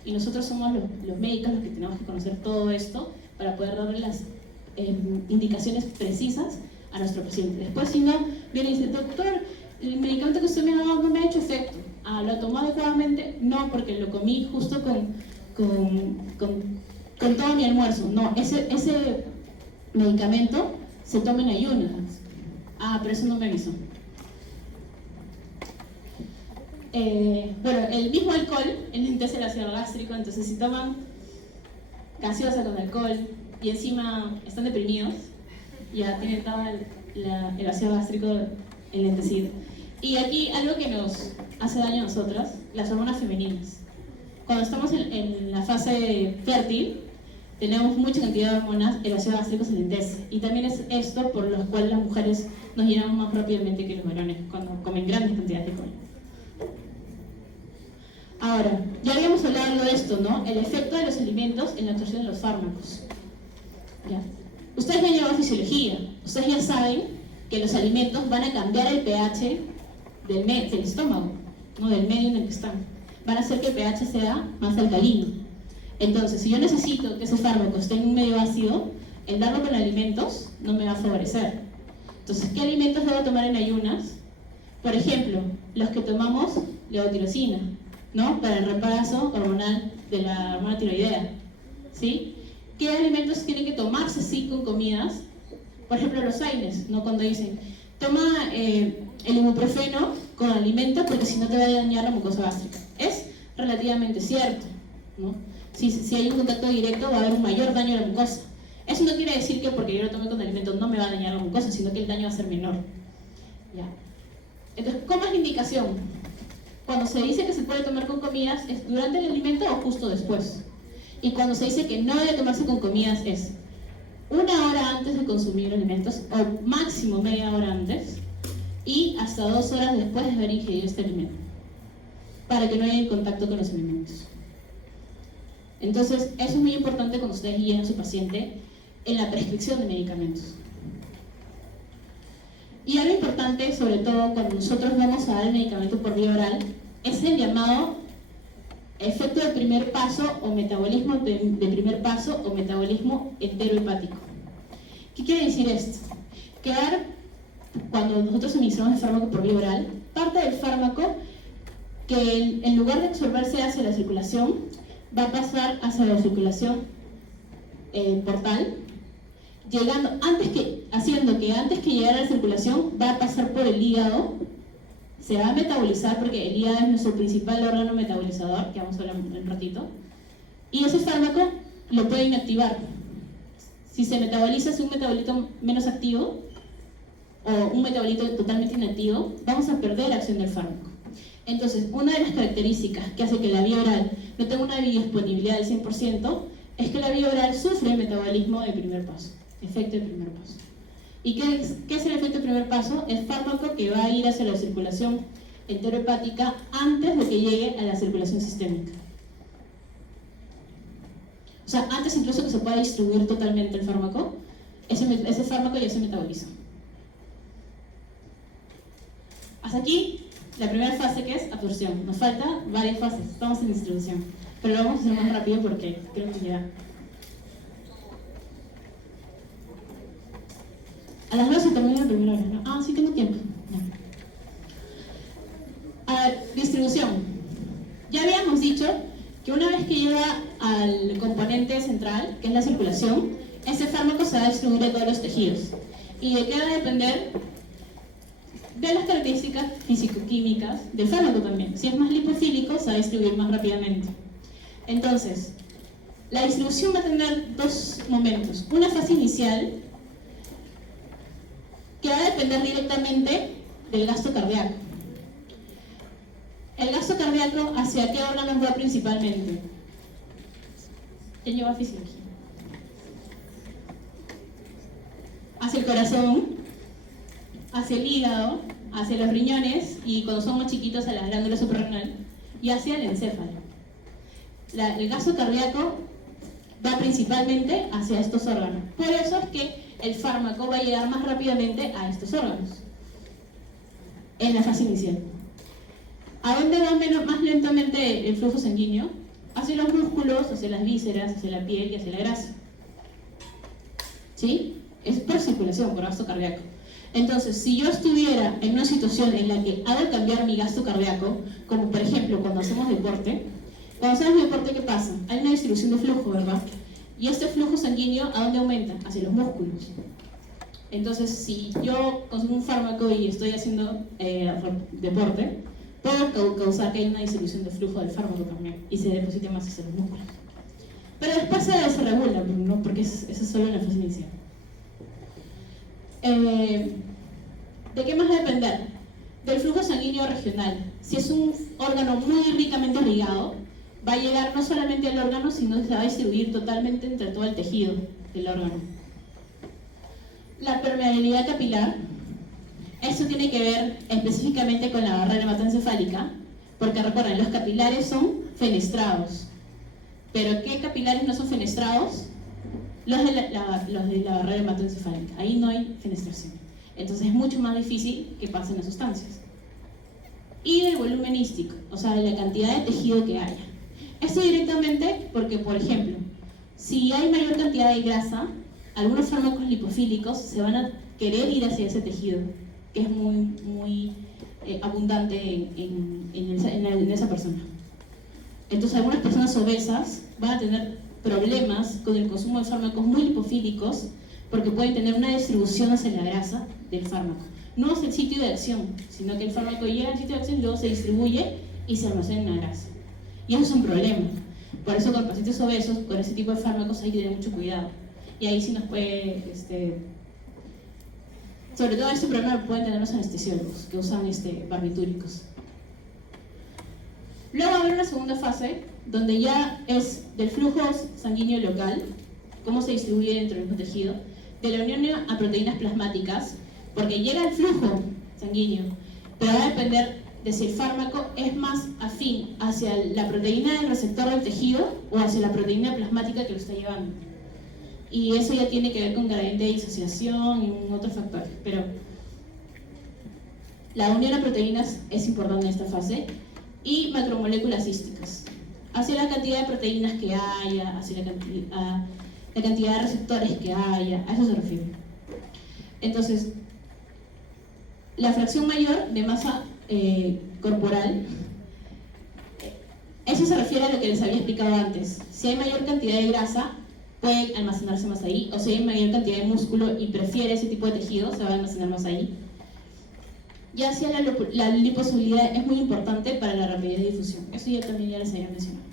Y nosotros somos los médicos los que tenemos que conocer todo esto para poder darle las indicaciones precisas a nuestro paciente. Después, si no, viene y dice, doctor, el medicamento que usted me ha dado no me ha hecho efecto. Ah, ¿lo tomó adecuadamente? No, porque lo comí justo con todo mi almuerzo. No, ese medicamento se toma en ayunas. Ah, pero eso no me avisó. Bueno, el mismo alcohol enlentece el ácido gástrico, entonces si toman gaseosa con alcohol y encima están deprimidos, ya tienen todo el ácido gástrico enlentecido. Y aquí algo que nos hace daño a nosotras, las hormonas femeninas. Cuando estamos en la fase fértil, tenemos mucha cantidad de hormonas, el ácido gástrico se enlentece. Y también es esto por lo cual las mujeres nos llenamos más rápidamente que los varones cuando comen grandes cantidades de alcohol. Ahora, ya habíamos hablado algo de esto, ¿no? El efecto de los alimentos en la absorción de los fármacos. ¿Ya? Ustedes ya han llevado fisiología, ustedes ya saben que los alimentos van a cambiar el pH del estómago, ¿no? Del medio en el que están. Van a hacer que el pH sea más alcalino. Entonces, si yo necesito que ese fármaco esté en un medio ácido, el darlo con alimentos no me va a favorecer. Entonces, ¿qué alimentos debo tomar en ayunas? Por ejemplo, los que tomamos levotirosina, ¿no? Para el reemplazo hormonal de la hormona tiroidea, ¿sí? ¿Qué alimentos tienen que tomarse sí con comidas? Por ejemplo, los AINES, ¿no? Cuando dicen, toma el ibuprofeno con alimento porque si no te va a dañar la mucosa gástrica. Es relativamente cierto, ¿no? Si hay un contacto directo va a haber un mayor daño a la mucosa. Eso no quiere decir que porque yo lo tome con alimento no me va a dañar la mucosa, sino que el daño va a ser menor. ¿Ya? Entonces, ¿cómo es la indicación? Cuando se dice que se puede tomar con comidas, ¿es durante el alimento o justo después? Y cuando se dice que no debe tomarse con comidas, es 1 hora antes de consumir alimentos, o máximo media hora antes, y hasta 2 horas después de haber ingerido este alimento, para que no haya contacto con los alimentos. Entonces, eso es muy importante cuando ustedes guíen a su paciente en la prescripción de medicamentos. Y algo importante, sobre todo cuando nosotros vamos a dar el medicamento por vía oral, es el llamado efecto de primer paso o metabolismo de primer paso o metabolismo enterohepático. ¿Qué quiere decir esto? Que cuando nosotros administramos el fármaco por vía oral, parte del fármaco que en lugar de absorberse hacia la circulación, va a pasar hacia la circulación portal, haciendo que antes que llegara a la circulación va a pasar por el hígado, se va a metabolizar porque el hígado es nuestro principal órgano metabolizador, que vamos a hablar un ratito, y ese fármaco lo puede inactivar. Si se metaboliza, es un metabolito menos activo o un metabolito totalmente inactivo, vamos a perder acción del fármaco. Entonces, una de las características que hace que la vía oral no tenga una biodisponibilidad del 100% es que la vía oral sufre el metabolismo de primer paso, efecto de primer paso. ¿Y qué es el efecto de primer paso? El fármaco que va a ir hacia la circulación enterohepática antes de que llegue a la circulación sistémica. O sea, antes incluso que se pueda distribuir totalmente el fármaco, ese fármaco ya se metaboliza. Hasta aquí, la primera fase, que es absorción. Nos falta varias fases, estamos en distribución. Pero lo vamos a hacer más rápido porque creo que ya... A las 12 termina la primera hora, ¿no? Ah, sí tengo tiempo. No. A ver, distribución. Ya habíamos dicho que una vez que llega al componente central, que es la circulación, ese fármaco se va a distribuir a todos los tejidos. ¿Y de qué va a depender? De las características físico-químicas del fármaco también. Si es más lipofílico, se va a distribuir más rápidamente. Entonces, la distribución va a tener dos momentos. Una fase inicial, que va a depender directamente del gasto cardíaco. El gasto cardíaco, ¿hacia qué órganos va principalmente? ¿Quién lleva fisiología? Hacia el corazón, hacia el hígado, hacia los riñones y cuando son más chiquitos a la glándula suprarrenal y hacia el encéfalo. El gasto cardíaco va principalmente hacia estos órganos. Por eso es que el fármaco va a llegar más rápidamente a estos órganos en la fase inicial. ¿A dónde va más lentamente el flujo sanguíneo? Hacia los músculos, hacia las vísceras, hacia la piel y hacia la grasa. ¿Sí? Es por circulación, por gasto cardíaco. Entonces, si yo estuviera en una situación en la que hago cambiar mi gasto cardíaco, como por ejemplo cuando hacemos deporte, ¿qué pasa? Hay una distribución de flujo, ¿verdad? Y este flujo sanguíneo, ¿a dónde aumenta? Hacia los músculos. Entonces, si yo consumo un fármaco y estoy haciendo deporte, puedo causar que haya una distribución de flujo del fármaco también y se deposite más hacia los músculos. Pero después se regula, ¿no? Porque eso es solo en la fase inicial. ¿De qué más va a depender? Del flujo sanguíneo regional. Si es un órgano muy ricamente irrigado, va a llegar no solamente al órgano, sino que se va a distribuir totalmente entre todo el tejido del órgano. La permeabilidad capilar, eso tiene que ver específicamente con la barrera hematoencefálica, porque recuerden, los capilares son fenestrados. ¿Pero qué capilares no son fenestrados? Los de la barrera hematoencefálica. Ahí no hay fenestración. Entonces es mucho más difícil que pasen las sustancias. Y del volumen hístico, o sea, de la cantidad de tejido que haya. Esto directamente porque, por ejemplo, si hay mayor cantidad de grasa, algunos fármacos lipofílicos se van a querer ir hacia ese tejido, que es muy abundante en esa persona. Entonces, algunas personas obesas van a tener problemas con el consumo de fármacos muy lipofílicos porque pueden tener una distribución hacia la grasa del fármaco. No es el sitio de acción, sino que el fármaco llega al sitio de acción y luego se distribuye y se almacena en la grasa. Y eso es un problema. Por eso con pacientes obesos, con ese tipo de fármacos hay que tener mucho cuidado. Y ahí sí nos puede, sobre todo este problema lo pueden tener los anestesiólogos que usan barbitúricos. Luego va a haber una segunda fase, donde ya es del flujo sanguíneo local, cómo se distribuye dentro del mismo tejido, de la unión a proteínas plasmáticas, porque llega el flujo sanguíneo, pero va a depender de si el fármaco es más afín hacia la proteína del receptor del tejido o hacia la proteína plasmática que lo está llevando. Y eso ya tiene que ver con gradiente de disociación y otros factores, pero la unión a proteínas es importante en esta fase, y macromoléculas císticas, hacia la cantidad de proteínas que haya, hacia la cantidad de receptores que haya, a eso se refiere. Entonces, la fracción mayor de masa corporal, eso se refiere a lo que les había explicado antes. Si hay mayor cantidad de grasa, puede almacenarse más ahí, o si hay mayor cantidad de músculo y prefiere ese tipo de tejido, se va a almacenar más ahí. Y hacia la liposolubilidad es muy importante para la rapidez de difusión. Eso ya también les había mencionado.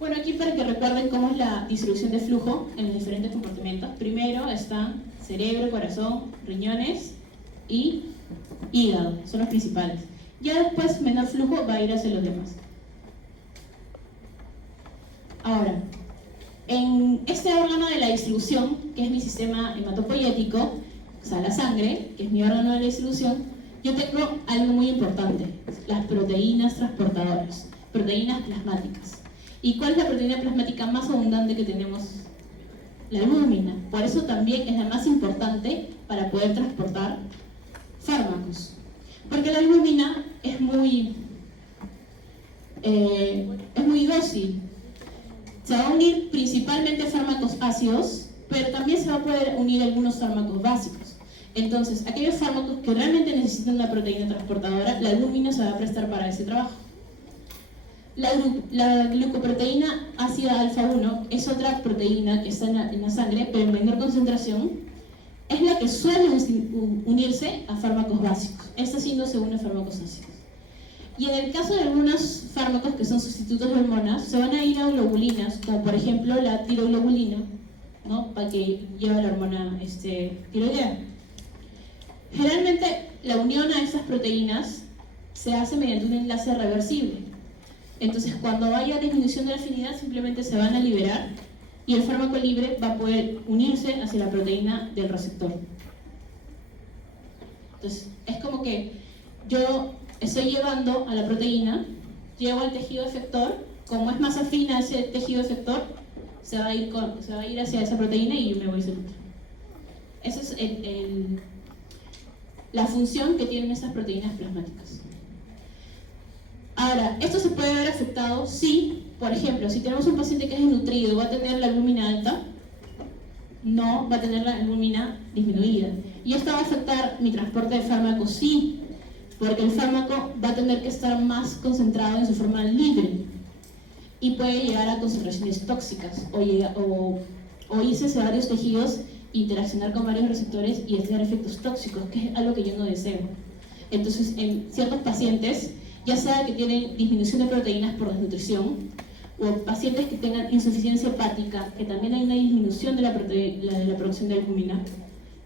Bueno, aquí para que recuerden cómo es la distribución de flujo en los diferentes compartimentos. Primero están cerebro, corazón, riñones y hígado, son los principales. Ya después menor flujo va a ir hacia los demás. Ahora, en este órgano de la distribución, que es mi sistema hematopoyético, o sea, la sangre, que es mi órgano de la distribución, yo tengo algo muy importante, las proteínas transportadoras, proteínas plasmáticas. ¿Y cuál es la proteína plasmática más abundante que tenemos? La albúmina. Por eso también es la más importante para poder transportar fármacos. Porque la albúmina es muy dócil. Se va a unir principalmente fármacos ácidos, pero también se va a poder unir algunos fármacos básicos. Entonces, aquellos fármacos que realmente necesitan una proteína transportadora, la albúmina se va a prestar para ese trabajo. La glucoproteína ácida alfa-1 es otra proteína que está en la sangre, pero en menor concentración. Es la que suele unirse a fármacos básicos. Esta sí no se une a fármacos ácidos. Y en el caso de algunos fármacos que son sustitutos de hormonas, se van a ir a globulinas, como por ejemplo la tiroglobulina, ¿no? Para que lleve la hormona tiroidea. Generalmente la unión a estas proteínas se hace mediante un enlace reversible. Entonces cuando haya disminución de la afinidad simplemente se van a liberar y el fármaco libre va a poder unirse hacia la proteína del receptor. Entonces es como que yo estoy llevando a la proteína, llego al tejido efector como es más afín a ese tejido efector, se va a ir hacia esa proteína y yo me voy a hacer otra. Esa es la función que tienen estas proteínas plasmáticas. Ahora, ¿esto se puede ver afectado? Sí. Por ejemplo, si tenemos un paciente que es desnutrido, ¿va a tener la albúmina alta? No, va a tener la albúmina disminuida. ¿Y esto va a afectar mi transporte de fármaco? Sí, porque el fármaco va a tener que estar más concentrado en su forma libre y puede llegar a concentraciones tóxicas o irse hacia varios tejidos, interaccionar con varios receptores y hacer efectos tóxicos, que es algo que yo no deseo. Entonces, en ciertos pacientes, ya sea que tienen disminución de proteínas por desnutrición, o pacientes que tengan insuficiencia hepática, que también hay una disminución de la producción de albúmina,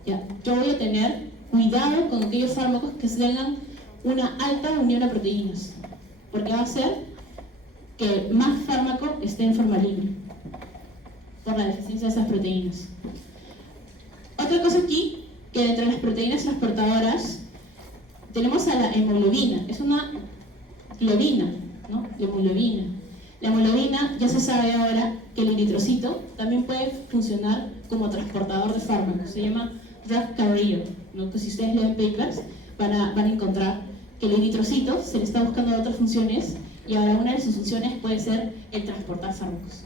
yo voy a tener cuidado con aquellos fármacos que tengan una alta unión a proteínas, porque va a hacer que más fármaco esté en forma libre por la deficiencia de esas proteínas. Otra cosa aquí, que entre las proteínas transportadoras tenemos a la hemoglobina, es una globina, ¿no? La hemoglobina. La hemoglobina, ya se sabe ahora que el eritrocito también puede funcionar como transportador de fármacos, se llama drug carrier, ¿no? Que si ustedes leen papers van a encontrar que el eritrocito se le está buscando otras funciones y ahora una de sus funciones puede ser el transportar fármacos.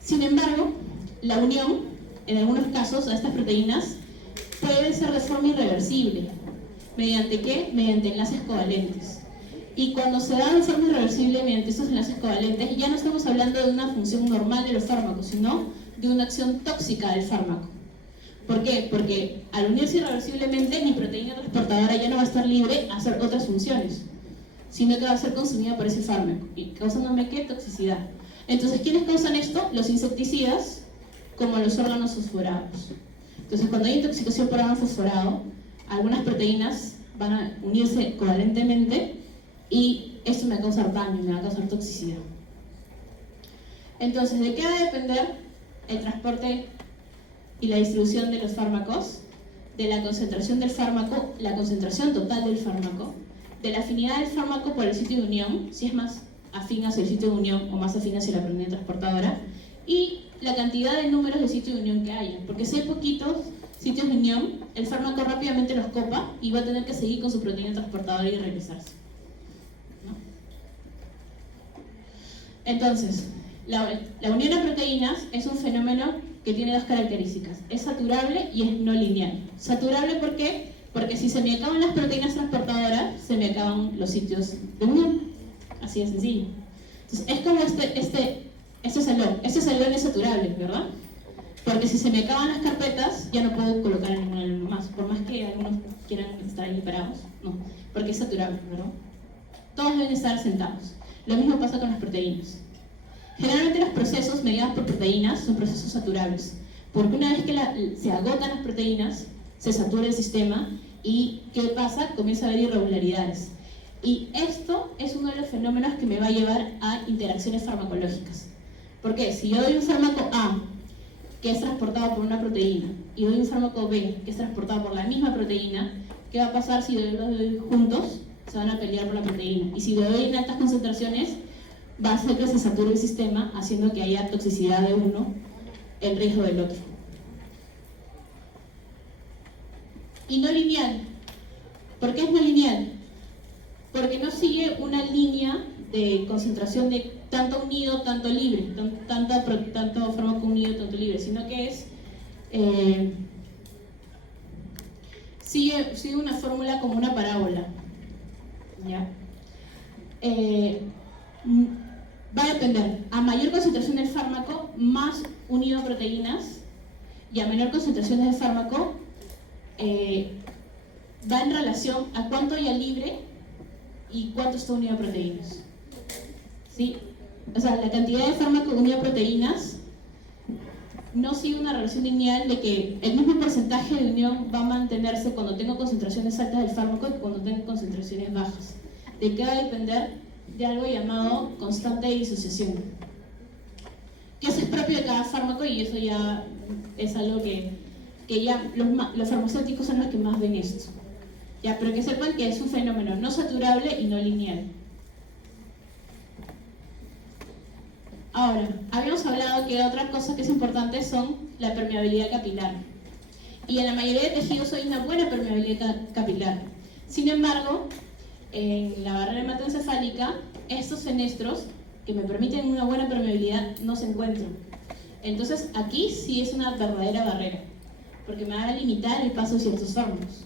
Sin embargo, la unión, en algunos casos, a estas proteínas puede ser de forma irreversible. ¿Mediante qué? Mediante enlaces covalentes. Y cuando se da de forma irreversible mediante estos enlaces covalentes, ya no estamos hablando de una función normal de los fármacos, sino de una acción tóxica del fármaco. ¿Por qué? Porque al unirse irreversiblemente, mi proteína transportadora ya no va a estar libre a hacer otras funciones, sino que va a ser consumida por ese fármaco, y causándome ¿qué? Toxicidad. Entonces, ¿quiénes causan esto? Los insecticidas, como los órganos fosforados. Entonces, cuando hay intoxicación por órgano fosforado, algunas proteínas van a unirse covalentemente y esto me va a causar daño, me va a causar toxicidad. Entonces, ¿de qué va a depender el transporte y la distribución de los fármacos? De la concentración del fármaco, la concentración total del fármaco, de la afinidad del fármaco por el sitio de unión, si es más afín hacia el sitio de unión o más afín hacia la proteína transportadora, y la cantidad de números de sitios de unión que haya, porque si hay poquitos sitios de unión, el fármaco rápidamente los copa y va a tener que seguir con su proteína transportadora y regresarse, ¿no? Entonces, la unión a proteínas es un fenómeno que tiene dos características: es saturable y es no lineal. Saturable, ¿por qué? Porque si se me acaban las proteínas transportadoras, se me acaban los sitios de unión. Así de sencillo. Entonces, es como este salón. Este salón es saturable, ¿verdad? Porque si se me acaban las carpetas, ya no puedo colocar a ningún alumno más, por más que algunos quieran estar ahí parados. No, porque es saturable, ¿verdad? Todos deben estar sentados. Lo mismo pasa con las proteínas. Generalmente los procesos mediados por proteínas son procesos saturables, porque una vez que se agotan las proteínas, se satura el sistema y ¿qué pasa? Comienza a haber irregularidades. Y esto es uno de los fenómenos que me va a llevar a interacciones farmacológicas. ¿Por qué? Si yo doy un fármaco A, que es transportado por una proteína, y doy un fármaco B, que es transportado por la misma proteína, ¿qué va a pasar si los doy juntos? Se van a pelear por la proteína. Y si lo doy en altas concentraciones, va a hacer que se sature el sistema, haciendo que haya toxicidad de uno en riesgo del otro. Y no lineal. ¿Por qué es no lineal? Porque no sigue una línea de concentración de tanto unido, tanto libre, tanto fármaco unido, tanto libre, sino que es sigue una fórmula como una parábola, ¿ya? Va a depender: a mayor concentración del fármaco, más unido a proteínas, y a menor concentración del fármaco, va en relación a cuánto haya libre y cuánto está unido a proteínas, ¿sí? O sea, la cantidad de fármaco unido a proteínas no sigue una relación lineal de que el mismo porcentaje de unión va a mantenerse cuando tengo concentraciones altas del fármaco que cuando tengo concentraciones bajas. ¿De qué va a depender? De algo llamado constante de disociación, que eso es propio de cada fármaco, y eso ya es algo que ya los farmacéuticos son los que más ven esto. Ya, pero que sepan que es un fenómeno no saturable y no lineal. Ahora, habíamos hablado que otra cosa que es importante son la permeabilidad capilar. Y en la mayoría de tejidos hay una buena permeabilidad capilar. Sin embargo, en la barrera hematoencefálica, estos fenestros que me permiten una buena permeabilidad no se encuentran. Entonces, aquí sí es una verdadera barrera, porque me va a limitar el paso de ciertos fármacos.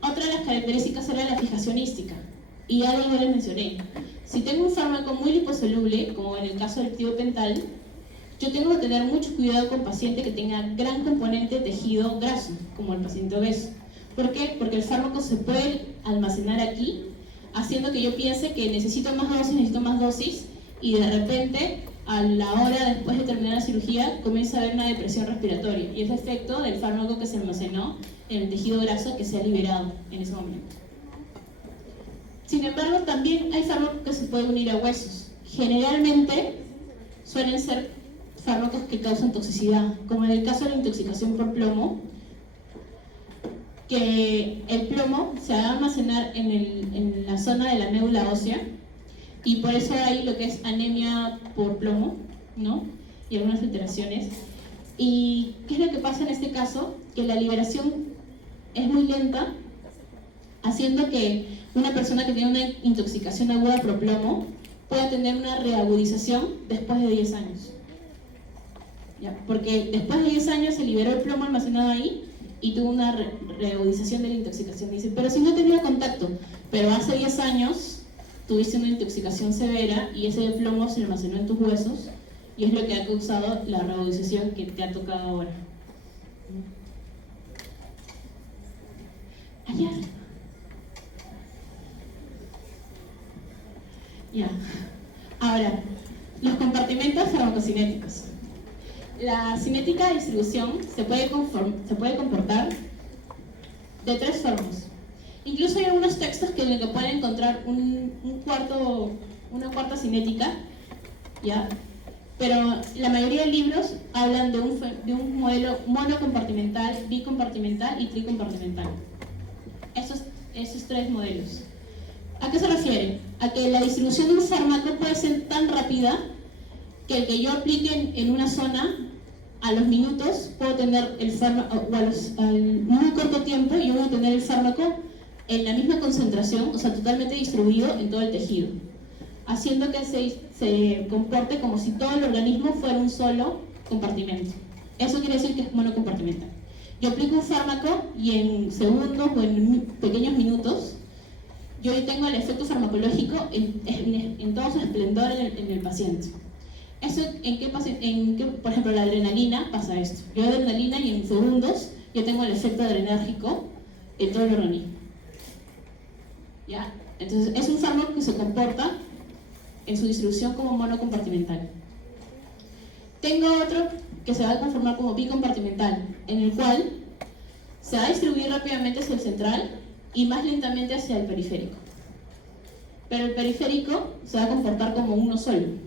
Otra de las características era la fijación hística, y ya les mencioné. Si tengo un fármaco muy liposoluble, como en el caso del tiopental, yo tengo que tener mucho cuidado con pacientes que tengan gran componente de tejido graso, como el paciente obeso. ¿Por qué? Porque el fármaco se puede almacenar aquí, haciendo que yo piense que necesito más dosis, y de repente, a la hora después de terminar la cirugía, comienza a haber una depresión respiratoria, y es efecto del fármaco que se almacenó en el tejido graso que se ha liberado en ese momento. Sin embargo, también hay fármacos que se pueden unir a huesos. Generalmente suelen ser fármacos que causan toxicidad, como en el caso de la intoxicación por plomo, que el plomo se va a almacenar en la zona de la médula ósea, y por eso hay lo que es anemia por plomo, ¿no? Y algunas alteraciones. ¿Y qué es lo que pasa en este caso? Que la liberación es muy lenta, haciendo que una persona que tiene una intoxicación aguda por plomo pueda tener una reagudización después de 10 años. ¿Ya? Porque después de 10 años se liberó el plomo almacenado ahí y tuvo una reagudización de la intoxicación. Dice, pero si no tenía contacto, pero hace 10 años tuviste una intoxicación severa y ese plomo se almacenó en tus huesos y es lo que ha causado la reagudización que te ha tocado ahora. Allá. Ya. Ahora, los compartimentos farmacocinéticos. La cinética de distribución se puede comportar de 3 formas. Incluso hay algunos textos en los que pueden encontrar una cuarta cinética, ¿ya? Pero la mayoría de libros hablan de un modelo monocompartimental, bicompartimental y tricompartimental. Esos 3 modelos. ¿A qué se refiere? A que la distribución de un fármaco puede ser tan rápida que el que yo aplique en una zona, a los minutos puedo tener el fármaco, o al muy corto tiempo yo voy a tener el fármaco en la misma concentración, o sea, totalmente distribuido en todo el tejido, haciendo que se comporte como si todo el organismo fuera un solo compartimento. Eso quiere decir que es monocompartimental. Yo aplico un fármaco y en segundos o en pequeños minutos yo tengo el efecto farmacológico en todo su esplendor en el paciente. Eso, por ejemplo, la adrenalina pasa esto. Yo doy adrenalina y en segundos yo tengo el efecto adrenérgico en todo el organismo. ¿Ya? Entonces, es un fármaco que se comporta en su distribución como monocompartimental. Tengo otro que se va a conformar como bicompartimental, en el cual se va a distribuir rápidamente hacia el central y más lentamente hacia el periférico. Pero el periférico se va a comportar como uno solo.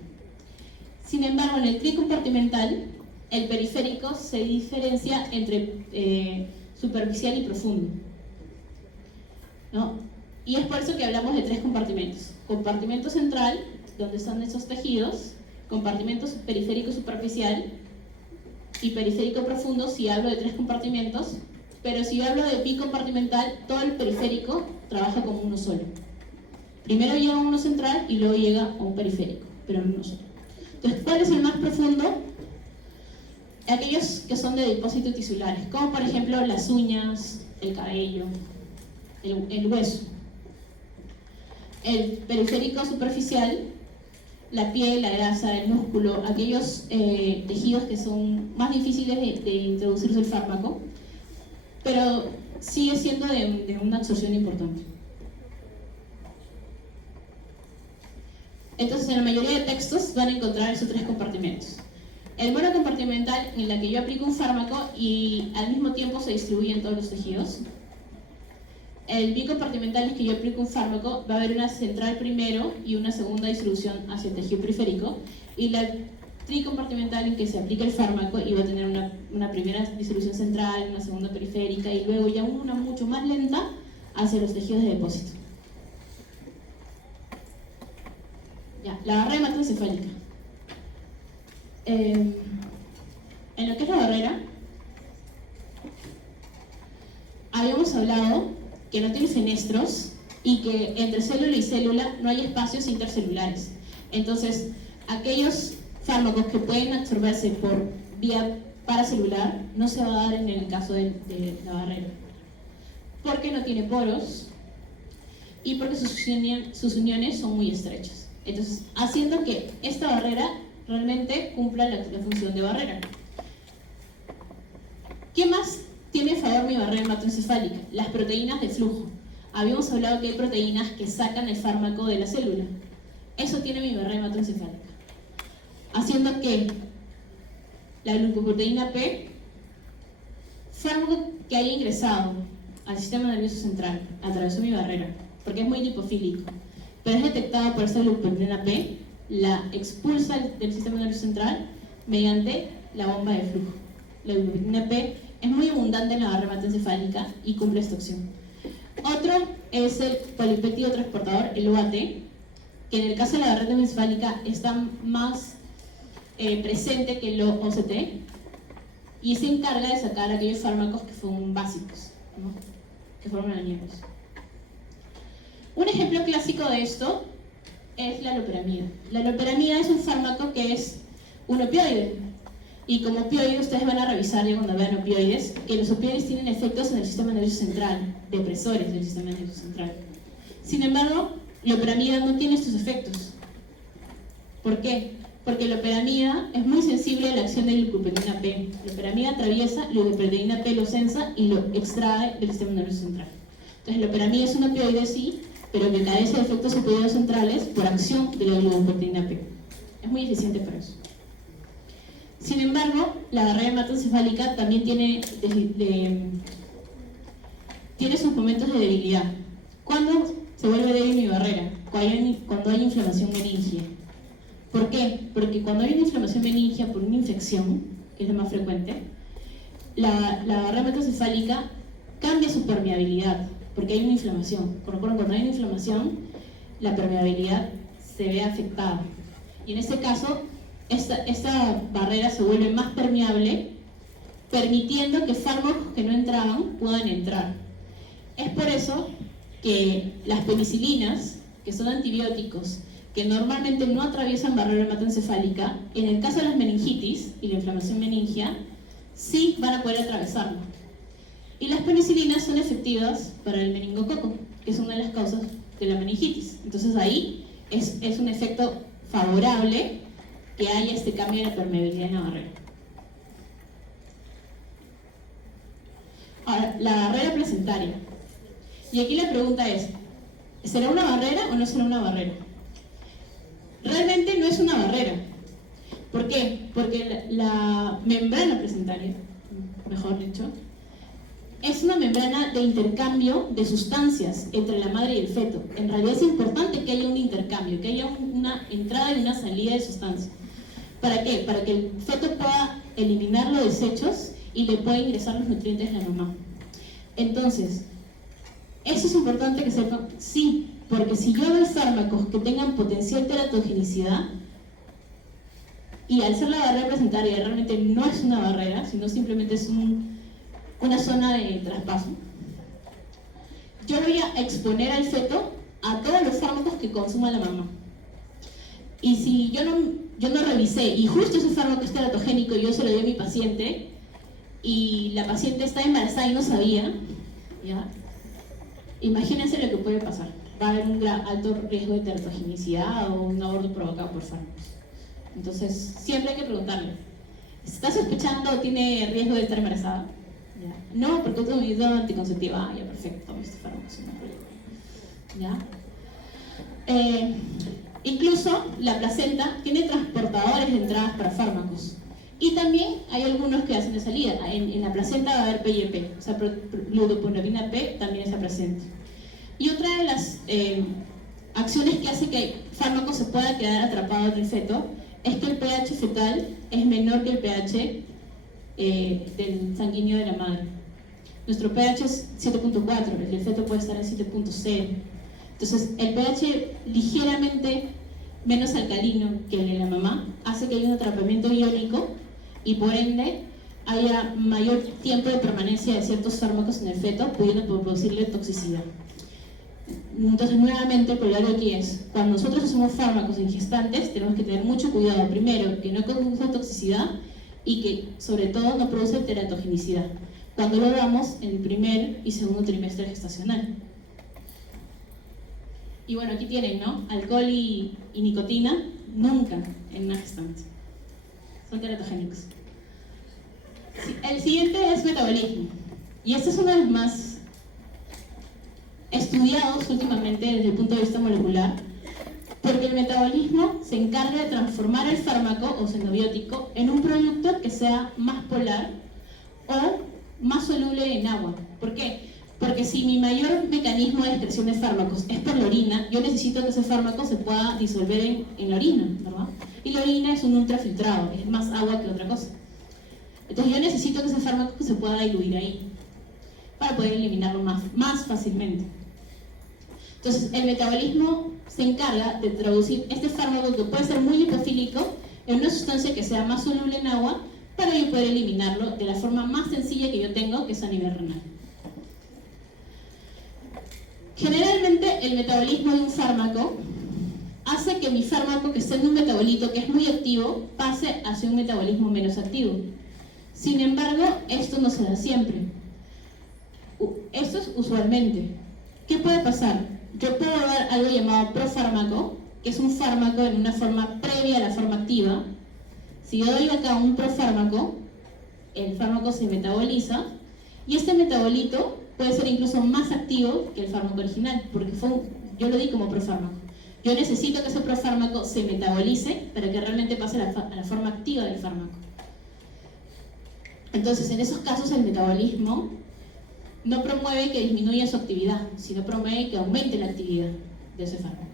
Sin embargo, en el tricompartimental, el periférico se diferencia entre superficial y profundo, ¿no? Y es por eso que hablamos de 3 compartimentos. Compartimento central, donde están esos tejidos, compartimento periférico superficial y periférico profundo si hablo de 3 compartimentos, pero si hablo de bicompartimental, todo el periférico trabaja como uno solo. Primero llega a uno central y luego llega a un periférico, pero en uno solo. Entonces, ¿cuál es el más profundo? Aquellos que son de depósitos tisulares, como por ejemplo las uñas, el cabello, el hueso. El periférico superficial, la piel, la grasa, el músculo, aquellos tejidos que son más difíciles de introducirse el fármaco, pero sigue siendo de una absorción importante. Entonces, en la mayoría de textos van a encontrar esos 3 compartimentos. El monocompartimental, en la que yo aplico un fármaco y al mismo tiempo se distribuye en todos los tejidos. El bicompartimental es que yo aplico un fármaco, va a haber una central primero y una segunda distribución hacia el tejido periférico. Y tricompartimental en que se aplica el fármaco y va a tener una primera disolución central, una segunda periférica y luego ya una mucho más lenta hacia los tejidos de depósito. Ya, la barrera hematoencefálica. En lo que es la barrera, habíamos hablado que no tiene fenestros y que entre célula y célula no hay espacios intercelulares. Entonces, aquellos fármacos que pueden absorberse por vía paracelular no se va a dar en el caso de la barrera, porque no tiene poros y porque sus uniones son muy estrechas. Entonces, haciendo que esta barrera realmente cumpla la función de barrera. ¿Qué más tiene a favor mi barrera hematoencefálica? Las proteínas de flujo. Habíamos hablado que hay proteínas que sacan el fármaco de la célula. Eso tiene mi barrera hematoencefálica, haciendo que la glucoproteína P, fármaco que haya ingresado al sistema nervioso central, atravesó mi barrera, porque es muy lipofílico, pero es detectado por esta glucoproteína P, la expulsa del sistema nervioso central mediante la bomba de flujo. La glucoproteína P es muy abundante en la barrera hematoencefálica y cumple esta opción. Otro es el polipéptido transportador, el OAT, que en el caso de la barrera hematoencefálica está más presente que el OCT y se encarga de sacar aquellos fármacos que son básicos, ¿no? Que forman aniones. Un ejemplo clásico de esto es la loperamida. La loperamida es un fármaco que es un opioide, y como opioide ustedes van a revisar ya cuando vean opioides que los opioides tienen efectos en el sistema nervioso central, depresores del sistema nervioso central. Sin embargo, loperamida no tiene estos efectos. ¿Por qué? Porque loperamida es muy sensible a la acción de glucoproteína P. Loperamida atraviesa, glucoproteína P lo sensa y lo extrae del sistema nervioso central. Entonces, loperamida es un opioide, sí, pero que carece de efectos opioides centrales por acción de la glucoproteína P. Es muy eficiente para eso. Sin embargo, la barrera hematoencefálica también tiene sus momentos de debilidad. ¿Cuándo se vuelve débil mi barrera? Cuando hay inflamación meningia. ¿Por qué? Porque cuando hay una inflamación meningia por una infección, que es lo más frecuente, la barrera hematoencefálica cambia su permeabilidad, porque hay una inflamación. Cuando hay una inflamación, la permeabilidad se ve afectada. Y en este caso, esta barrera se vuelve más permeable, permitiendo que fármacos que no entraban puedan entrar. Es por eso que las penicilinas, que son antibióticos, que normalmente no atraviesan barrera hematoencefálica, en el caso de las meningitis y la inflamación meningia, sí van a poder atravesarlo. Y las penicilinas son efectivas para el meningococo, que es una de las causas de la meningitis. Entonces ahí es un efecto favorable que haya este cambio de la permeabilidad en la barrera. Ahora, la barrera placentaria. Y aquí la pregunta es, ¿será una barrera o no será una barrera? Realmente no es una barrera. ¿Por qué? Porque la membrana placentaria, mejor dicho, es una membrana de intercambio de sustancias entre la madre y el feto. En realidad es importante que haya un intercambio, que haya una entrada y una salida de sustancias. ¿Para qué? Para que el feto pueda eliminar los desechos y le pueda ingresar los nutrientes a la mamá. Entonces, eso es importante que sepan, sí, porque si yo doy fármacos que tengan potencial teratogenicidad, y al ser la barrera placentaria realmente no es una barrera, sino simplemente es una zona de traspaso, yo voy a exponer al feto a todos los fármacos que consuma la mamá. Y si yo no revisé y justo ese fármaco es teratogénico y yo se lo di a mi paciente y la paciente está embarazada y no sabía, ¿ya? Imagínense lo que puede pasar. Va a haber un alto riesgo de teratogenicidad o un aborto provocado por fármacos. Entonces, siempre hay que preguntarle, ¿está sospechando o tiene riesgo de estar embarazada? ¿Ya? No, porque tengo mi medida anticonceptiva. Ya, perfecto, tome este fármaco, no hay problema. ¿Ya? Incluso la placenta tiene transportadores de entradas para fármacos. Y también hay algunos que hacen de salida. En la placenta va a haber PIP, o sea, glucoproteína P también está presente. Y otra de las acciones que hace que el fármaco se pueda quedar atrapado en el feto es que el pH fetal es menor que el pH del sanguíneo de la madre. Nuestro pH es 7.4, el del feto puede estar en 7.0. Entonces, el pH ligeramente menos alcalino que el de la mamá hace que haya un atrapamiento iónico y por ende haya mayor tiempo de permanencia de ciertos fármacos en el feto, pudiendo producirle toxicidad. Entonces, nuevamente, el problema aquí es, cuando nosotros hacemos fármacos en gestantes, tenemos que tener mucho cuidado, primero, que no produzca toxicidad y que, sobre todo, no produce teratogenicidad, cuando lo damos en el primer y segundo trimestre gestacional. Y bueno, aquí tienen, ¿no? Alcohol y nicotina, nunca en una gestante. Son teratogénicos. El siguiente es metabolismo. Y este es uno de los más estudiados últimamente desde el punto de vista molecular, porque el metabolismo se encarga de transformar el fármaco o xenobiótico en un producto que sea más polar o más soluble en agua. ¿Por qué? Porque si mi mayor mecanismo de excreción de fármacos es por la orina, yo necesito que ese fármaco se pueda disolver en la orina, ¿verdad? Y la orina es un ultrafiltrado, es más agua que otra cosa. Entonces yo necesito que ese fármaco se pueda diluir ahí, para poder eliminarlo más fácilmente. Entonces el metabolismo se encarga de traducir este fármaco, que puede ser muy lipofílico, en una sustancia que sea más soluble en agua, para yo poder eliminarlo de la forma más sencilla que yo tengo, que es a nivel renal. Generalmente el metabolismo de un fármaco hace que mi fármaco, que está en un metabolito que es muy activo, pase hacia un metabolismo menos activo. Sin embargo, esto no se da siempre. Esto es usualmente. ¿Qué puede pasar? Yo puedo dar algo llamado profármaco, que es un fármaco en una forma previa a la forma activa. Si yo doy acá un profármaco, el fármaco se metaboliza y este metabolito puede ser incluso más activo que el fármaco original, porque yo lo di como profármaco. Yo necesito que ese profármaco se metabolice para que realmente pase a la forma activa del fármaco. Entonces, en esos casos, el metabolismo no promueve que disminuya su actividad, sino promueve que aumente la actividad de ese fármaco.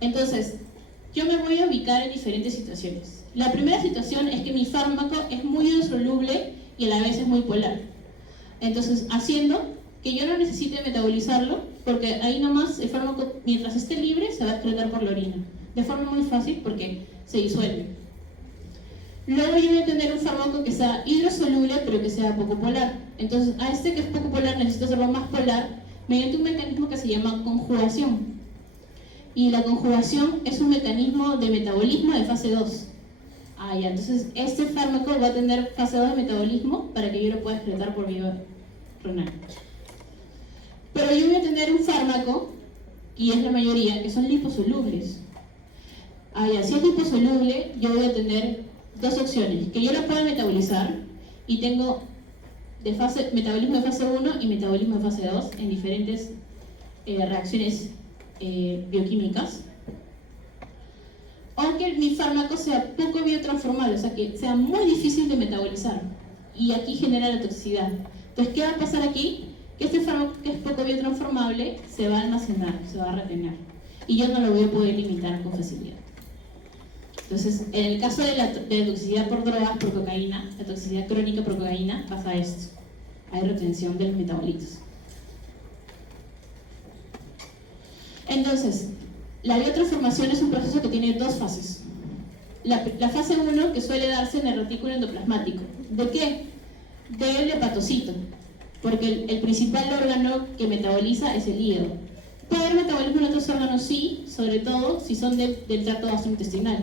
Entonces, yo me voy a ubicar en diferentes situaciones. La primera situación es que mi fármaco es muy insoluble y a la vez es muy polar. Entonces, haciendo que yo no necesite metabolizarlo, porque ahí nomás el fármaco, mientras esté libre, se va a excretar por la orina. De forma muy fácil, porque se disuelve. Luego yo voy a tener un fármaco que sea hidrosoluble, pero que sea poco polar. Entonces, a este que es poco polar necesito hacerlo más polar mediante un mecanismo que se llama conjugación. Y la conjugación es un mecanismo de metabolismo de fase 2. Ya, entonces este fármaco va a tener fase 2 de metabolismo para que yo lo pueda excretar por vía renal. Pero yo voy a tener un fármaco, y es la mayoría, que son liposolubles. Ya, si es liposoluble, yo voy a tener dos opciones: que yo lo pueda metabolizar, y tengo metabolismo de fase 1 y metabolismo de fase 2 en diferentes reacciones bioquímicas, o que mi fármaco sea poco biotransformable, o sea que sea muy difícil de metabolizar, y aquí genera la toxicidad. Entonces, ¿qué va a pasar aquí? Que este fármaco, que es poco biotransformable, se va a almacenar, se va a retener, y yo no lo voy a poder limitar con facilidad. Entonces, en el caso de la toxicidad por drogas, por cocaína, la toxicidad crónica por cocaína, pasa esto: hay retención de los metabolitos. Entonces, la biotransformación es un proceso que tiene dos fases. La fase 1, que suele darse en el retículo endoplasmático. ¿De qué? Del hepatocito, porque el principal órgano que metaboliza es el hígado. ¿Puede haber metabolismo en otros órganos? Sí, sobre todo si son del tracto gastrointestinal.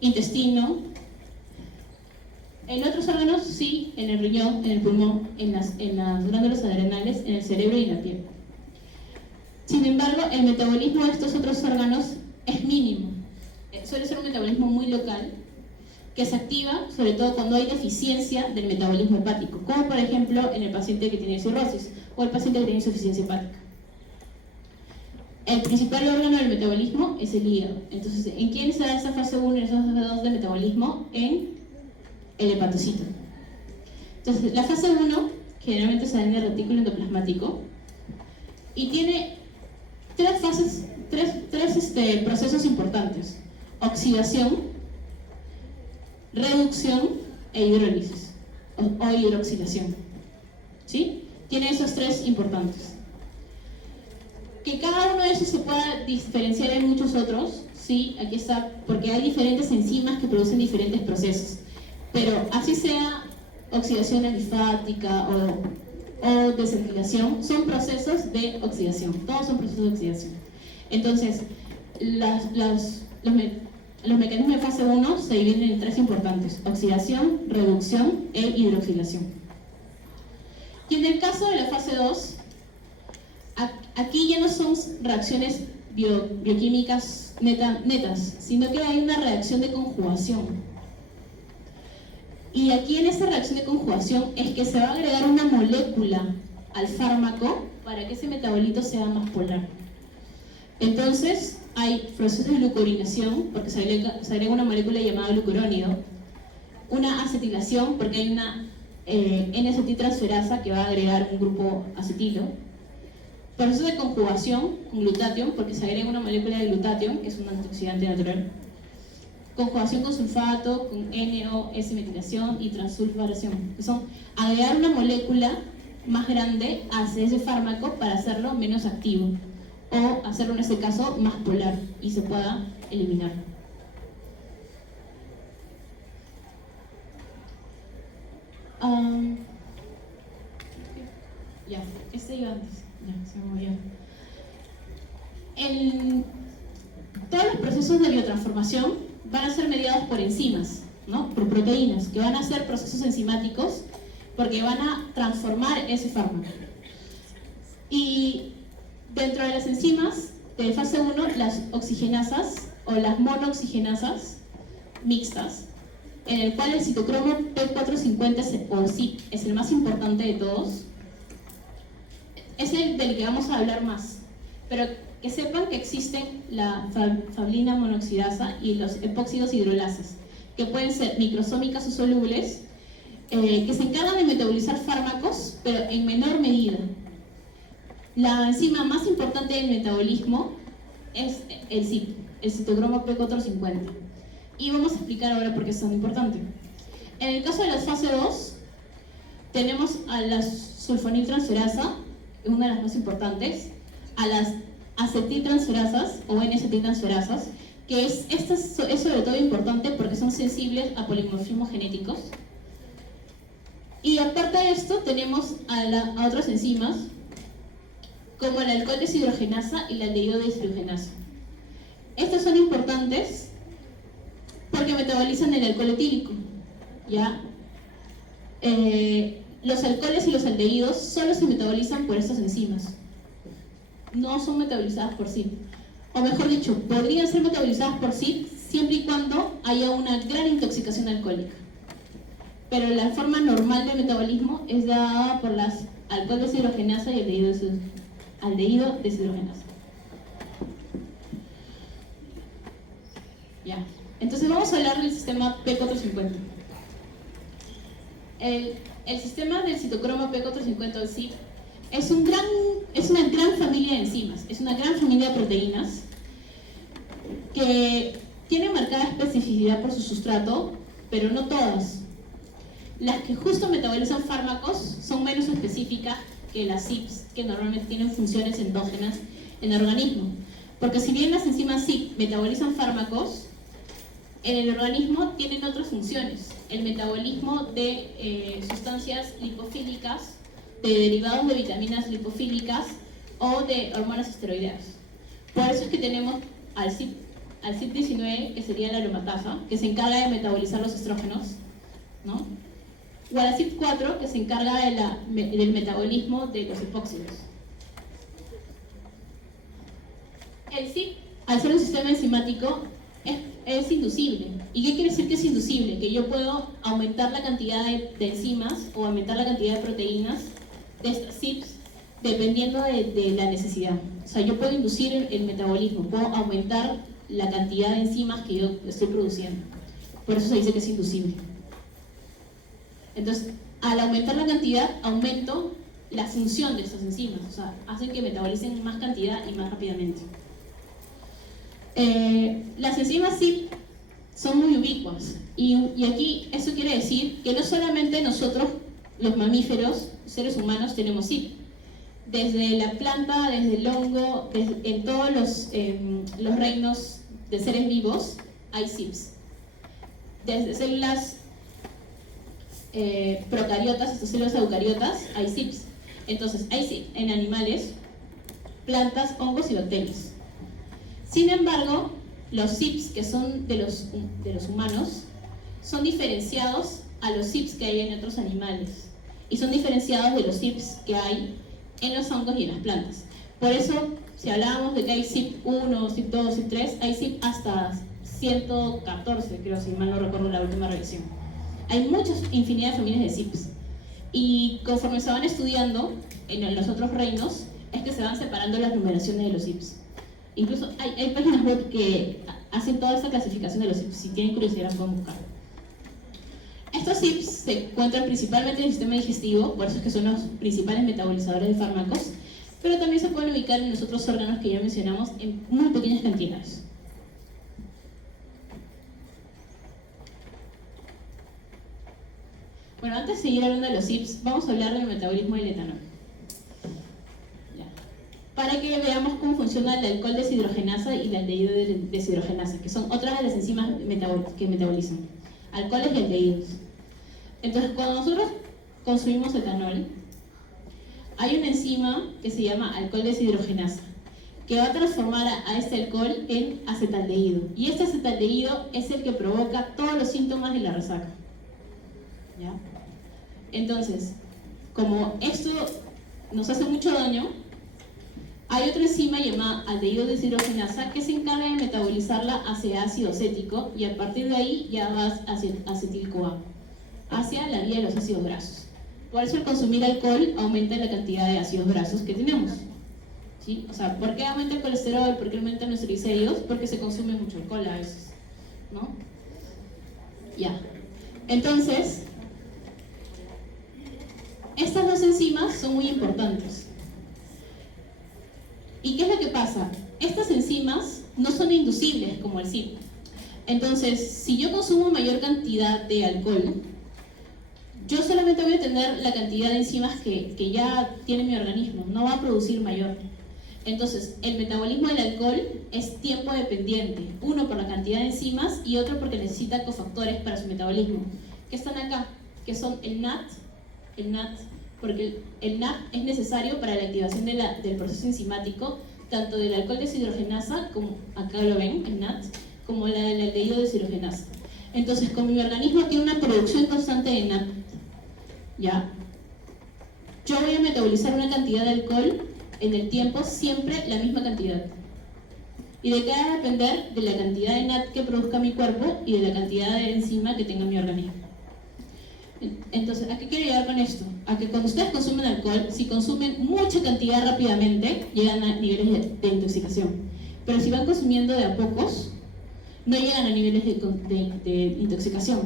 Intestino. En otros órganos, sí, en el riñón, en el pulmón, en las glándulas adrenales, en el cerebro y en la piel. Sin embargo, el metabolismo de estos otros órganos es mínimo. Suele ser un metabolismo muy local, que se activa sobre todo cuando hay deficiencia del metabolismo hepático, como por ejemplo en el paciente que tiene cirrosis o el paciente que tiene insuficiencia hepática. El principal órgano del metabolismo es el hígado. Entonces, ¿en quién se da esa fase 1 y esa fase 2 de metabolismo? En el hepatocito. Entonces, la fase 1 generalmente se da en el retículo endoplasmático y tiene tres fases tres procesos importantes: oxidación, reducción e hidrólisis o hidroxilación. ¿Sí? Tiene esos tres importantes. Que cada uno de esos se pueda diferenciar en muchos otros, sí, aquí está, porque hay diferentes enzimas que producen diferentes procesos. Pero así sea oxidación alifática o desalquilación, son procesos de oxidación. Todos son procesos de oxidación. Entonces, los mecanismos de fase 1 se dividen en tres importantes: oxidación, reducción e hidroxilación. Y en el caso de la fase 2, aquí ya no son reacciones bioquímicas netas, sino que hay una reacción de conjugación. Y aquí en esta reacción de conjugación es que se va a agregar una molécula al fármaco para que ese metabolito sea más polar. Entonces hay procesos de glucurinación, porque se agrega una molécula llamada glucurónido, una acetilación, porque hay una N-acetiltransferasa que va a agregar un grupo acetilo, proceso de conjugación con glutatión, porque se agrega una molécula de glutatión, que es un antioxidante natural, conjugación con sulfato, con NO-S-metilación y transulfaración, que son agregar una molécula más grande hacia ese fármaco para hacerlo menos activo, o hacerlo en ese caso más polar y se pueda eliminar. Ya, este iba antes, ya, se me movió. Todos los procesos de biotransformación van a ser mediados por enzimas, ¿no? Por proteínas, que van a ser procesos enzimáticos porque van a transformar ese fármaco. Y dentro de las enzimas de fase 1, las oxigenasas o las monooxigenasas mixtas, en el cual el citocromo P450 o CYP es el más importante de todos, es el del que vamos a hablar más. Pero que sepan que existen la fablina monooxidasa y los epóxidos hidrolasas, que pueden ser microsómicas o solubles, que se encargan de metabolizar fármacos, pero en menor medida. La enzima más importante del metabolismo es el CYP, el citocromo P450. Y vamos a explicar ahora por qué es tan importante. En el caso de la fase 2, tenemos a la sulfoniltransferasa, que es una de las más importantes, a las acetiltransferasas o N-acetiltransferasas, que es sobre todo importante porque son sensibles a polimorfismos genéticos. Y aparte de esto, tenemos a otras enzimas, como la alcohol deshidrogenasa y la aldehído deshidrogenasa. Estas son importantes porque metabolizan el alcohol etílico, ¿ya? Los alcoholes y los aldehídos solo se metabolizan por estas enzimas. No son metabolizadas por CYP. O mejor dicho, podrían ser metabolizadas por CYP siempre y cuando haya una gran intoxicación alcohólica. Pero la forma normal de metabolismo es dada por las alcohol deshidrogenasa y aldehído deshidrogenasa. Ya. Entonces vamos a hablar del sistema P450. El sistema del citocromo P450 o CYP es una gran familia de enzimas, es una gran familia de proteínas que tiene marcada especificidad por su sustrato, pero no todas. Las que justo metabolizan fármacos son menos específicas que las CYPs, que normalmente tienen funciones endógenas en el organismo. Porque si bien las enzimas CYP metabolizan fármacos, en el organismo tienen otras funciones. El metabolismo de sustancias lipofílicas, de derivados de vitaminas lipofílicas o de hormonas esteroideas. Por eso es que tenemos al CYP19, que sería la aromatasa, que se encarga de metabolizar los estrógenos, ¿no? O a la CYP4, que se encarga del metabolismo de los epóxidos. El CYP, al ser un sistema enzimático, es inducible. ¿Y qué quiere decir que es inducible? Que yo puedo aumentar la cantidad de enzimas o aumentar la cantidad de proteínas de estas CYPs dependiendo de la necesidad. O sea, yo puedo inducir el metabolismo, puedo aumentar la cantidad de enzimas que yo estoy produciendo. Por eso se dice que es inducible. Entonces, al aumentar la cantidad, aumento la función de estas enzimas. O sea, hacen que metabolicen más cantidad y más rápidamente. Las enzimas CYP son muy ubicuas y aquí eso quiere decir que no solamente nosotros, los mamíferos, seres humanos, tenemos CYP. Desde la planta, desde el hongo, en todos los reinos de seres vivos hay CYPs. Desde células procariotas hasta células eucariotas hay CYPs. Entonces hay CYP en animales, plantas, hongos y bacterias. Sin embargo, los CYPs que son de los humanos son diferenciados a los CYPs que hay en otros animales y son diferenciados de los CYPs que hay en los hongos y en las plantas. Por eso, si hablábamos de que hay CYP1, CYP2, CYP3, hay CYP hasta 114, creo, si mal no recuerdo la última revisión. Hay muchas, infinidad de familias de CYPs. Y conforme se van estudiando en los otros reinos, es que se van separando las numeraciones de los CYPs. Incluso hay páginas web que hacen toda esta clasificación de los CYPs. Si tienen curiosidad, las pueden buscar. Estos CYPs se encuentran principalmente en el sistema digestivo, por eso es que son los principales metabolizadores de fármacos, pero también se pueden ubicar en los otros órganos que ya mencionamos en muy pequeñas cantidades. Bueno, antes de seguir hablando de los CYPs, vamos a hablar del metabolismo del etanol. Ya. Para que veamos cómo funciona el alcohol deshidrogenasa y la aldehído deshidrogenasa, que son otras de las enzimas que metabolizan. Alcoholes y aldehídos. Entonces, cuando nosotros consumimos etanol, hay una enzima que se llama alcohol deshidrogenasa, que va a transformar a este alcohol en acetaldehído. Y este acetaldehído es el que provoca todos los síntomas de la resaca. ¿Ya? Entonces, como esto nos hace mucho daño, hay otra enzima llamada aldehído deshidrogenasa que se encarga de metabolizarla hacia ácido acético y a partir de ahí ya vas hacia acetil-CoA, hacia la vía de los ácidos grasos. Por eso el consumir alcohol aumenta la cantidad de ácidos grasos que tenemos. ¿Sí? O sea, ¿por qué aumenta el colesterol? ¿Por qué aumentan los triglicéridos? Porque se consume mucho alcohol a veces, ¿no? Ya. Entonces, estas dos enzimas son muy importantes. ¿Y qué es lo que pasa? Estas enzimas no son inducibles como el CYP. Entonces, si yo consumo mayor cantidad de alcohol, yo solamente voy a tener la cantidad de enzimas que ya tiene mi organismo, no va a producir mayor. Entonces, el metabolismo del alcohol es tiempo dependiente, uno por la cantidad de enzimas y otro porque necesita cofactores para su metabolismo, que están acá, que son el NAT, porque el NAT es necesario para la activación del proceso enzimático, tanto del alcohol deshidrogenasa, como acá lo ven, el NAT, como la del aldehído deshidrogenasa. Entonces, como mi organismo tiene una producción constante de NAT, ¿ya? Yo voy a metabolizar una cantidad de alcohol en el tiempo, siempre la misma cantidad. Y de qué va a depender de la cantidad de NAT que produzca mi cuerpo y de la cantidad de enzima que tenga mi organismo. Entonces, ¿a qué quiero llegar con esto? A que cuando ustedes consumen alcohol, si consumen mucha cantidad rápidamente, llegan a niveles de intoxicación. Pero si van consumiendo de a pocos, no llegan a niveles de intoxicación.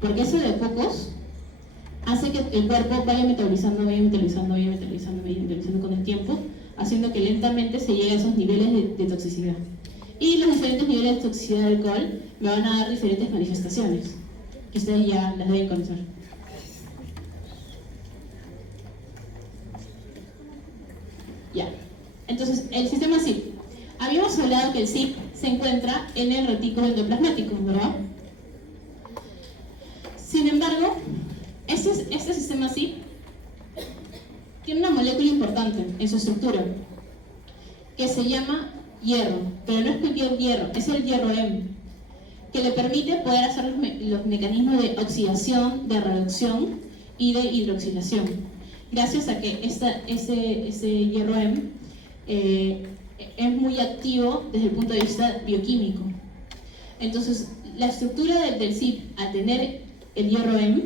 Porque eso de a pocos hace que el cuerpo vaya metabolizando con el tiempo, haciendo que lentamente se llegue a esos niveles de toxicidad. Y los diferentes niveles de toxicidad del alcohol me van a dar diferentes manifestaciones, que ustedes ya las deben conocer. Ya. Entonces, el sistema CYP. Habíamos hablado que el CYP se encuentra en el retículo endoplasmático, ¿verdad? Sin embargo, este sistema CYP tiene una molécula importante en su estructura que se llama hierro, pero no es cualquier hierro, es el hierro M, que le permite poder hacer los mecanismos de oxidación, de reducción y de hidroxilación. Gracias a que ese hierro M es muy activo desde el punto de vista bioquímico. Entonces, la estructura del CYP, al tener el hierro M,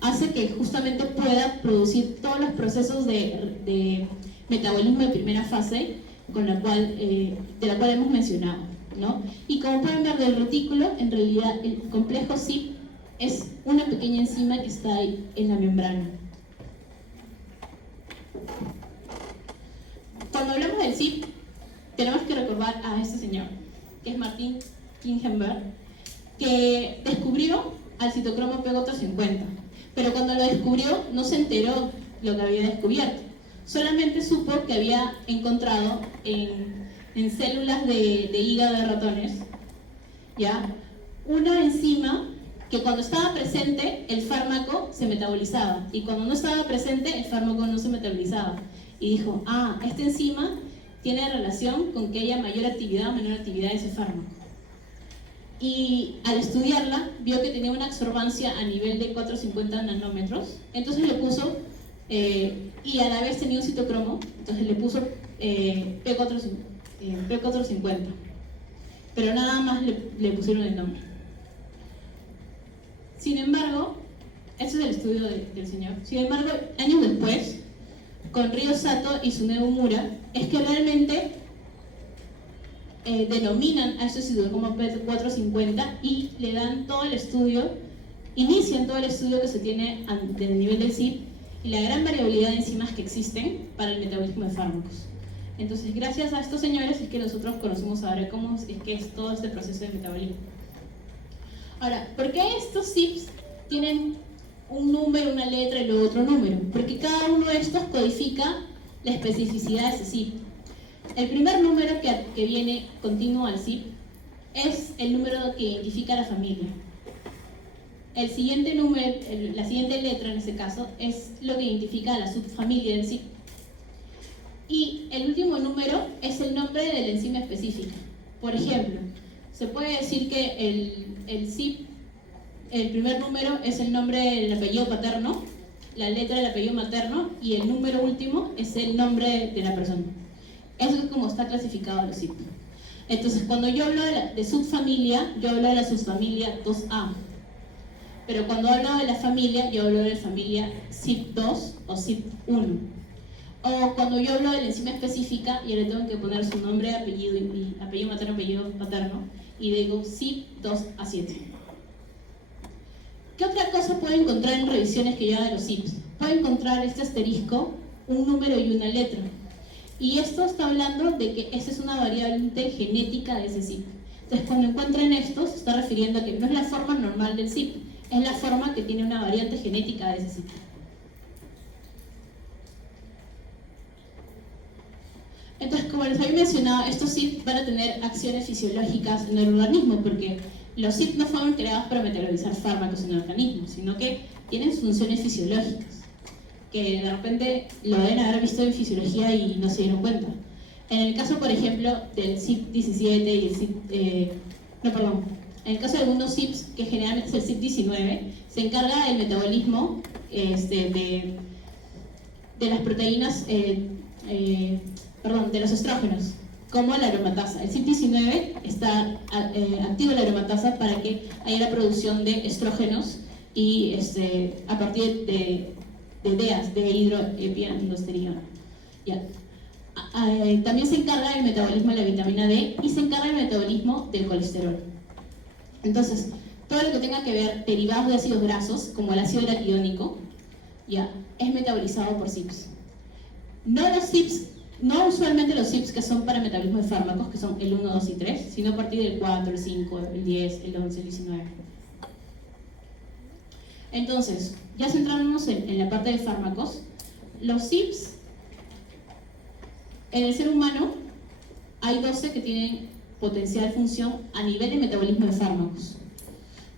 hace que justamente pueda producir todos los procesos de metabolismo de primera fase de la cual hemos mencionado, ¿no? Y como pueden ver del retículo, en realidad el complejo CYP es una pequeña enzima que está ahí en la membrana. Cuando hablamos del CYP, tenemos que recordar a este señor. que es Martin Kingenberg, que descubrió al citocromo P450. Pero cuando lo descubrió, no se enteró lo que había descubierto. Solamente supo que había encontrado en células de hígado de ratones, ¿ya?, una enzima que cuando estaba presente el fármaco se metabolizaba y cuando no estaba presente el fármaco no se metabolizaba. Y dijo, esta enzima tiene relación con que haya mayor actividad o menor actividad de ese fármaco. Y al estudiarla vio que tenía una absorbancia a nivel de 450 nanómetros, entonces le puso, y a la vez tenía un citocromo, entonces le puso P450, pero nada más le pusieron el nombre. Sin embargo, ese es el estudio del señor. Sin embargo, años después, con Ryo Sato y Tsuneo Mura, es que realmente denominan a este citocromo P450 y le dan todo el estudio, inician todo el estudio que se tiene del nivel del CIP y la gran variabilidad de enzimas que existen para el metabolismo de fármacos. Entonces, gracias a estos señores es que nosotros conocemos ahora cómo es que es todo este proceso de metabolismo. Ahora, ¿por qué estos CIPs tienen un número, una letra y luego otro número? Porque cada uno de estos codifica la especificidad de ese CIP. El primer número que viene continuo al CIP es el número que identifica a la familia. El siguiente número, la siguiente letra en este caso, es lo que identifica a la subfamilia del CIP. Y el último número es el nombre de la enzima específica. Por ejemplo, se puede decir que el CIP, el primer número es el nombre del apellido paterno, la letra del apellido materno y el número último es el nombre de la persona. Eso es como está clasificado los CIP. Entonces, cuando yo hablo de subfamilia, yo hablo de la subfamilia 2A. Pero cuando hablo de la familia, yo hablo de la familia CIP2 o CIP1. O cuando yo hablo de la enzima específica, yo le tengo que poner su nombre, apellido y apellido materno, apellido paterno, y digo CIP2A7. ¿Qué otra cosa puedo encontrar en revisiones que yo haga de los CIPs? Puedo encontrar este asterisco, un número y una letra. Y esto está hablando de que esa es una variable genética de ese CIP. Entonces, cuando encuentren esto, se está refiriendo a que no es la forma normal del CIP, es la forma que tiene una variante genética de ese CIP. Entonces, como les había mencionado, estos CIP van a tener acciones fisiológicas en el organismo, porque los CIP no fueron creados para metabolizar fármacos en el organismo, sino que tienen funciones fisiológicas, que de repente lo deben haber visto en fisiología y no se dieron cuenta. En el caso, por ejemplo, del CYP17 y el CYP... En el caso de algunos CIPs, que generalmente es el CYP19, se encarga del metabolismo de las proteínas, de los estrógenos, como la aromatasa. El CYP19 está activo en la aromatasa para que haya la producción de estrógenos y a partir de DEAs, de hidroepiandrosterona. También se encarga del metabolismo de la vitamina D y se encarga del metabolismo del colesterol. Entonces, todo lo que tenga que ver derivados de ácidos grasos, como el ácido araquidónico, es metabolizado por CIPs. No usualmente los CIPs que son para metabolismo de fármacos, que son el 1, 2 y 3, sino a partir del 4, el 5, el 10, el 11, el 19. Entonces, ya centrándonos en la parte de fármacos, los CIPs en el ser humano hay 12 que tienen potencial función a nivel de metabolismo de fármacos.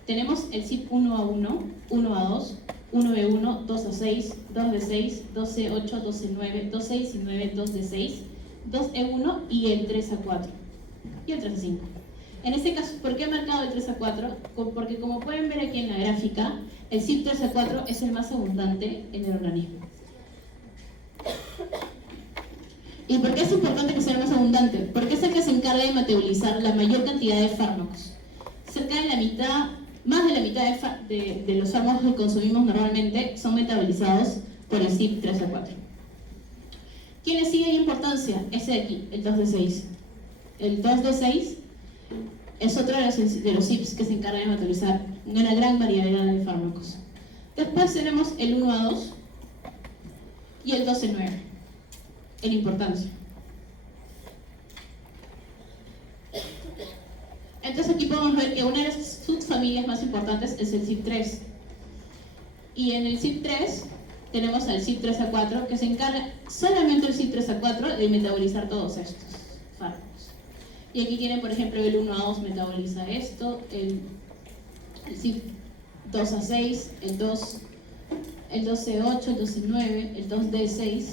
Tenemos el CYP 1A1, 1A2, 1B1, 2A6, 2B6, 2C8, 2C9, 2C19, 2D6, 2E1 y el 3A4 y el 3A5. En este caso, ¿por qué he marcado el 3A4? Porque como pueden ver aquí en la gráfica, el CYP 3A4 es el más abundante en el organismo. ¿Y por qué es importante que sea el más abundante? Porque es el que se encarga de metabolizar la mayor cantidad de fármacos. Cerca de la mitad, más de la mitad de los fármacos que consumimos normalmente son metabolizados por el CYP 3A4. ¿Quién le sigue en importancia? Ese de aquí, el 2D6. El 2D6 es otro de los CYPs que se encarga de metabolizar una gran variedad de fármacos. Después tenemos el 1A2 y el 12-9 en importancia. Entonces aquí podemos ver que una de las subfamilias más importantes es el CYP3. Y en el CYP3 tenemos al CYP3A4, que se encarga solamente el CYP3A4 de metabolizar todos estos fármacos. Y aquí tienen, por ejemplo, el 1A2 metaboliza esto, el CYP2A6, el 2C8, el 2C9, el 2D6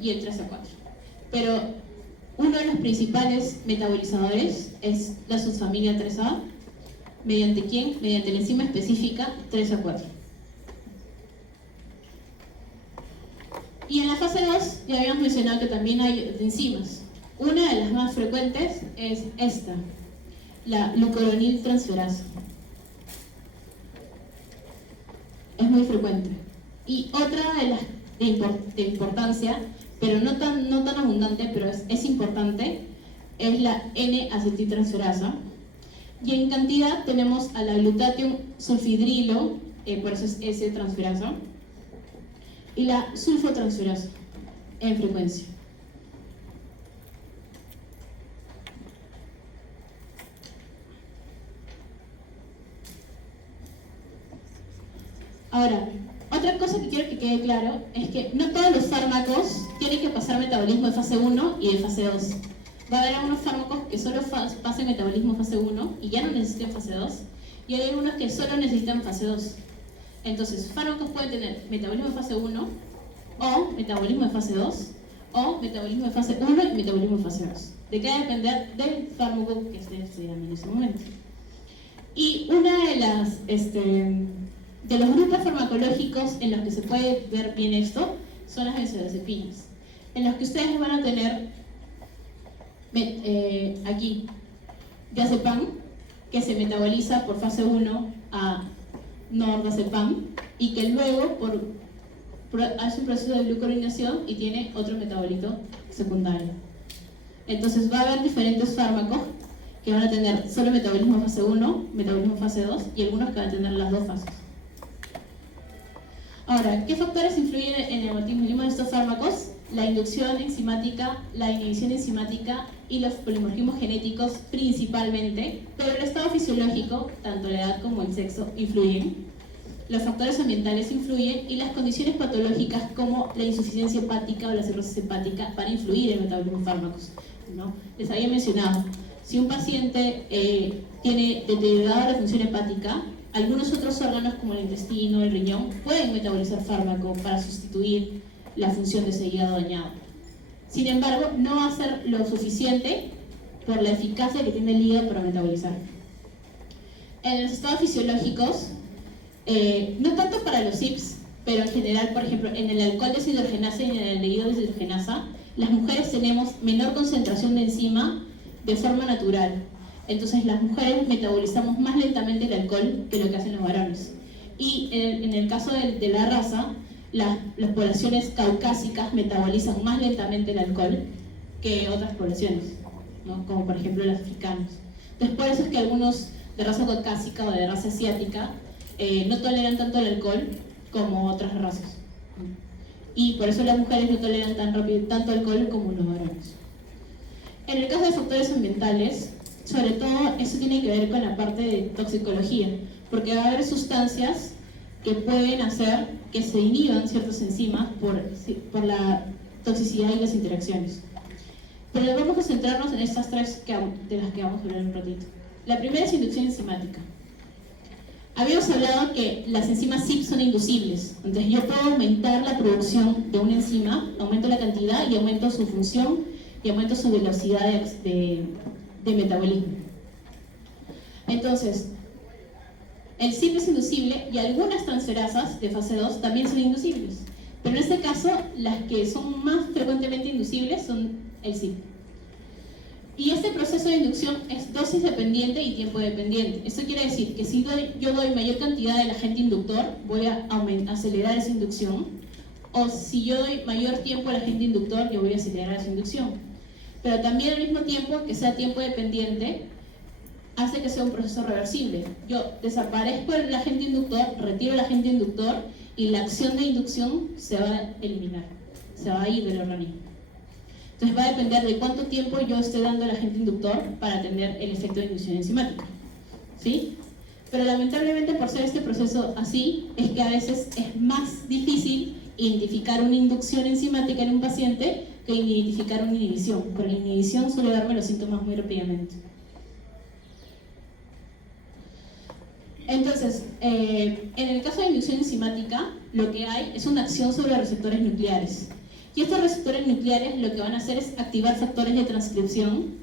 y el 3A4. Pero uno de los principales metabolizadores es la subfamilia 3A, ¿mediante quién? Mediante la enzima específica 3A4. Y en la fase 2 ya habíamos mencionado que también hay enzimas. Una de las más frecuentes es esta, la glucuroniltransferasa. Es muy frecuente. Y otra de las de importancia, pero no tan abundante, pero es importante, es la N-acetiltransferasa. Y en cantidad tenemos a la glutatión sulfidrilo, por eso es S-transferasa, y la sulfotransferasa en frecuencia. Ahora, otra cosa que quiero que quede claro es que no todos los fármacos tienen que pasar metabolismo de fase 1 y de fase 2. Va a haber algunos fármacos que solo pasen metabolismo fase 1 y ya no necesitan fase 2, y hay algunos que solo necesitan fase 2. Entonces, fármacos pueden tener metabolismo de fase 1, o metabolismo de fase 2, o metabolismo de fase 1 y metabolismo de fase 2. De qué va a depender del fármaco que estén estudiando en ese momento. Y una de las de los grupos farmacológicos en los que se puede ver bien esto son las benzodiazepinas, en los que ustedes van a tener aquí diazepam, que se metaboliza por fase 1 a nordazepam y que luego hace un proceso de glucuronidación y tiene otro metabolito secundario. Entonces va a haber diferentes fármacos que van a tener solo metabolismo fase 1, metabolismo fase 2 y algunos que van a tener las dos fases. Ahora, ¿qué factores influyen en el metabolismo de estos fármacos? La inducción enzimática, la inhibición enzimática y los polimorfismos genéticos principalmente, pero el estado fisiológico, tanto la edad como el sexo, influyen. Los factores ambientales influyen y las condiciones patológicas como la insuficiencia hepática o la cirrosis hepática van a influir en el metabolismo de fármacos, ¿no? Les había mencionado, si un paciente tiene deteriorada la función hepática, algunos otros órganos como el intestino, el riñón, pueden metabolizar fármaco para sustituir la función de ese hígado dañado. Sin embargo, no va a ser lo suficiente por la eficacia que tiene el hígado para metabolizar. En los estados fisiológicos, no tanto para los CYPs, pero en general, por ejemplo, en el alcohol deshidrogenasa y en el aldehído deshidrogenasa, las mujeres tenemos menor concentración de enzima de forma natural. Entonces las mujeres metabolizamos más lentamente el alcohol que lo que hacen los varones. Y en el caso de la raza, las poblaciones caucásicas metabolizan más lentamente el alcohol que otras poblaciones, ¿no? Como por ejemplo los africanos. Entonces por eso es que algunos de raza caucásica o de raza asiática no toleran tanto el alcohol como otras razas. Y por eso las mujeres no toleran tanto alcohol como los varones. En el caso de factores ambientales, sobre todo eso tiene que ver con la parte de toxicología, porque va a haber sustancias que pueden hacer que se inhiban ciertas enzimas por la toxicidad y las interacciones. Pero vamos a centrarnos en estas tres de las que vamos a hablar un ratito. La primera es inducción enzimática. Habíamos hablado que las enzimas CYP son inducibles, entonces yo puedo aumentar la producción de una enzima, aumento la cantidad y aumento su función y aumento su velocidad de metabolismo. Entonces, el CYP es inducible y algunas transferasas de fase 2 también son inducibles, pero en este caso las que son más frecuentemente inducibles son el CYP. Y este proceso de inducción es dosis dependiente y tiempo dependiente. Esto quiere decir que si yo doy mayor cantidad del agente inductor, voy a acelerar esa inducción, o si yo doy mayor tiempo al agente inductor, yo voy a acelerar esa inducción. Pero también al mismo tiempo que sea tiempo dependiente, hace que sea un proceso reversible. Yo desaparezco el agente inductor, retiro el agente inductor y la acción de inducción se va a eliminar, se va a ir del organismo. Entonces va a depender de cuánto tiempo yo esté dando al agente inductor para tener el efecto de inducción enzimática, ¿sí? Pero lamentablemente, por ser este proceso así, es que a veces es más difícil identificar una inducción enzimática en un paciente que identificar una inhibición, porque la inhibición suele darme los síntomas muy rápidamente. Entonces, en el caso de inducción enzimática, lo que hay es una acción sobre receptores nucleares. Y estos receptores nucleares lo que van a hacer es activar factores de transcripción,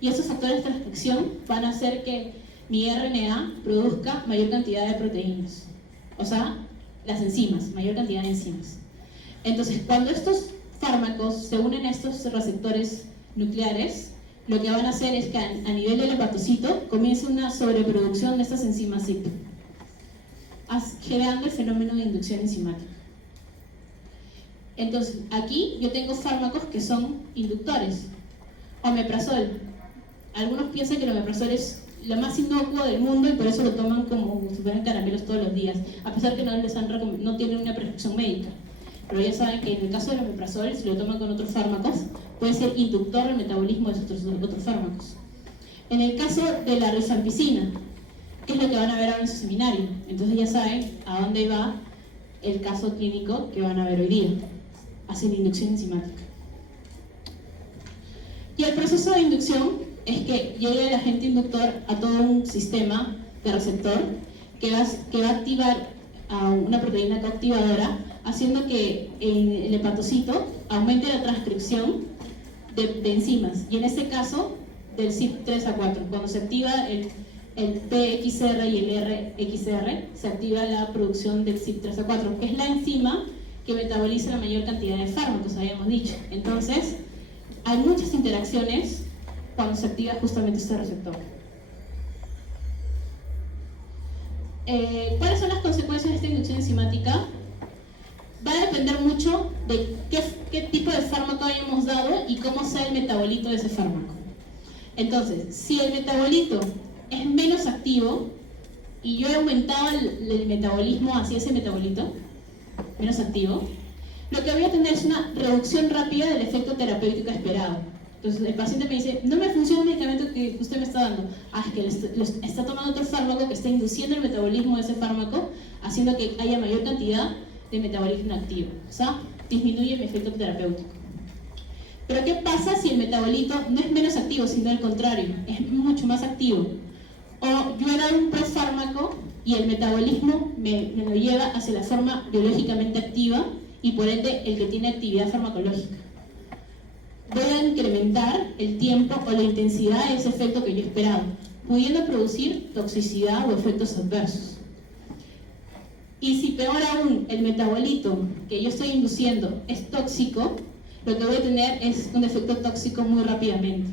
y esos factores de transcripción van a hacer que mi RNA produzca mayor cantidad de proteínas, o sea, las enzimas, mayor cantidad de enzimas. Entonces, cuando estos fármacos se unen a estos receptores nucleares, lo que van a hacer es que a nivel del hepatocito comience una sobreproducción de estas enzimas CYP, generando el fenómeno de inducción enzimática. Entonces, aquí yo tengo fármacos que son inductores. Omeprazol. Algunos piensan que el omeprazol es lo más inocuo del mundo y por eso lo toman como si fueran caramelos todos los días, a pesar que no tienen una prescripción médica. Pero ya saben que en el caso del omeprazol, si lo toman con otros fármacos, puede ser inductor del metabolismo de esos otros fármacos. En el caso de la rifampicina, ¿qué es lo que van a ver ahora en su seminario? Entonces ya saben a dónde va el caso clínico que van a ver hoy día, hacia la inducción enzimática. Y el proceso de inducción es que llegue el agente inductor a todo un sistema de receptor que va a activar a una proteína coactivadora, haciendo que en el hepatocito aumente la transcripción de enzimas, y en este caso del CYP3A4. Cuando se activa el PXR y el RXR, se activa la producción del CYP3A4, que es la enzima que metaboliza la mayor cantidad de fármacos, habíamos dicho. Entonces, hay muchas interacciones cuando se activa justamente este receptor. ¿Cuáles son las consecuencias de esta inducción enzimática? Va a depender mucho de qué tipo de fármaco hayamos dado y cómo sea el metabolito de ese fármaco. Entonces, si el metabolito es menos activo y yo he aumentado el metabolismo hacia ese metabolito menos activo, lo que voy a tener es una reducción rápida del efecto terapéutico esperado. Entonces el paciente me dice, no me funciona el medicamento que usted me está dando. Es que está tomando otro fármaco que está induciendo el metabolismo de ese fármaco, haciendo que haya mayor cantidad de metabolismo inactivo. O sea, disminuye mi efecto terapéutico. Pero ¿qué pasa si el metabolito no es menos activo, sino al contrario, es mucho más activo? O yo he dado un profármaco y el metabolismo me lo lleva hacia la forma biológicamente activa y por ende el que tiene actividad farmacológica. Voy a incrementar el tiempo o la intensidad de ese efecto que yo esperaba, pudiendo producir toxicidad o efectos adversos. Y si peor aún el metabolito que yo estoy induciendo es tóxico, lo que voy a tener es un efecto tóxico muy rápidamente,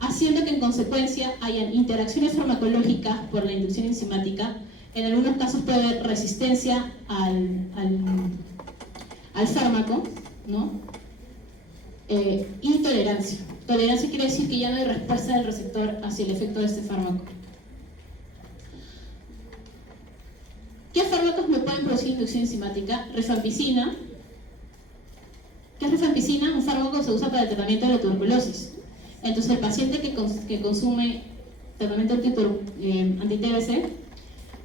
haciendo que en consecuencia hayan interacciones farmacológicas por la inducción enzimática. En algunos casos puede haber resistencia al fármaco, ¿no? Intolerancia. Tolerancia quiere decir que ya no hay respuesta del receptor hacia el efecto de este fármaco. ¿Qué fármacos me pueden producir inducción enzimática? Rifampicina. ¿Qué es rifampicina? Un fármaco que se usa para el tratamiento de la tuberculosis. Entonces el paciente que consume tratamiento anti-TBC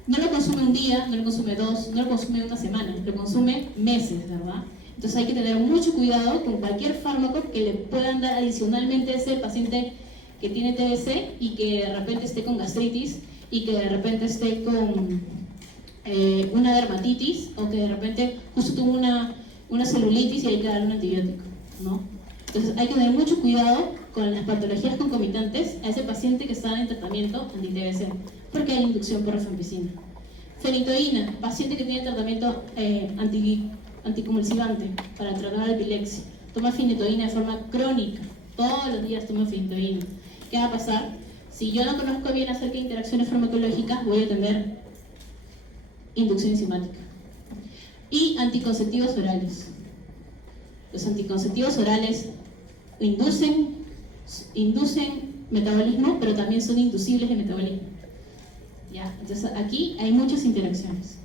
no lo consume un día, no lo consume dos, no lo consume una semana, lo consume meses, ¿verdad? Entonces hay que tener mucho cuidado con cualquier fármaco que le puedan dar adicionalmente a ese paciente que tiene TBC y que de repente esté con gastritis y que de repente esté con una dermatitis, o que de repente justo tuvo una celulitis y hay que darle un antibiótico, ¿no? Entonces hay que tener mucho cuidado con las patologías concomitantes a ese paciente que está en tratamiento anti-TBC, porque hay inducción por rifampicina. Fenitoína, paciente que tiene tratamiento anticonvulsivante para tratar la epilepsia, toma fenitoína de forma crónica, todos los días toma fenitoína. ¿Qué va a pasar? Si yo no conozco bien acerca de interacciones farmacológicas, voy a tener inducción enzimática. Y anticonceptivos orales. Los anticonceptivos orales inducen metabolismo, pero también son inducibles de metabolismo. ¿Ya? Entonces aquí hay muchas interacciones.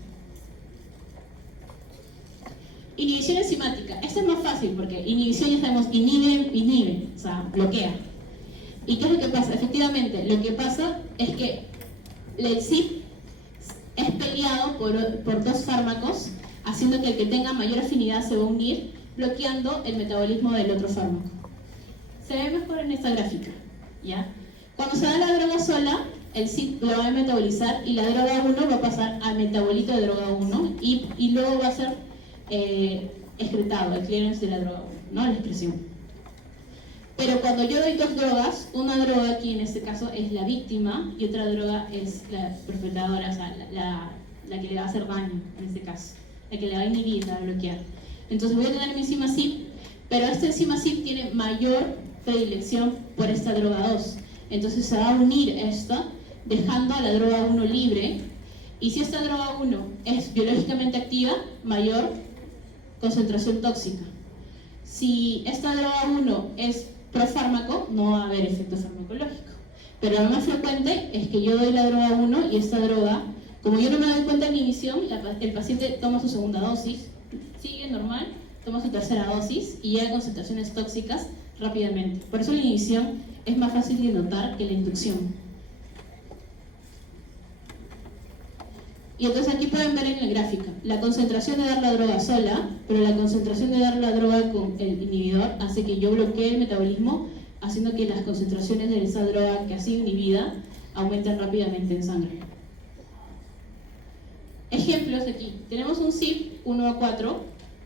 Inhibición enzimática. Esto es más fácil porque inhibición ya sabemos, inhibe, o sea, bloquea. ¿Y qué es lo que pasa? Efectivamente, lo que pasa es que el CYP es peleado por dos fármacos, haciendo que el que tenga mayor afinidad se va a unir, bloqueando el metabolismo del otro fármaco. Se ve mejor en esta gráfica, ¿ya? Cuando se da la droga sola, el CYP lo va a metabolizar y la droga 1 va a pasar al metabolito de droga 1 y luego va a ser excretado, el clearance de la droga 1, ¿no? La excreción. Pero cuando yo doy dos drogas, una droga aquí en este caso es la víctima y otra droga es la perpetradora, o sea, la que le va a hacer daño en este caso, la que le va a inhibir, la va a bloquear. Entonces voy a tener mi enzima CYP, pero esta enzima CYP tiene mayor predilección por esta droga 2. Entonces se va a unir esta, dejando a la droga 1 libre, y si esta droga 1 es biológicamente activa, mayor concentración tóxica. Si esta droga 1 es profármaco, no va a haber efecto farmacológico. Pero lo más frecuente es que yo doy la droga 1 y esta droga, como yo no me doy cuenta de la inhibición, el paciente toma su segunda dosis, sigue normal, toma su tercera dosis y llega a concentraciones tóxicas rápidamente. Por eso la inhibición es más fácil de notar que la inducción. Y entonces aquí pueden ver en la gráfica la concentración de dar la droga sola, pero la concentración de dar la droga con el inhibidor hace que yo bloquee el metabolismo, haciendo que las concentraciones de esa droga que ha sido inhibida aumenten rápidamente en sangre. Ejemplos aquí. Tenemos un CYP 1A4,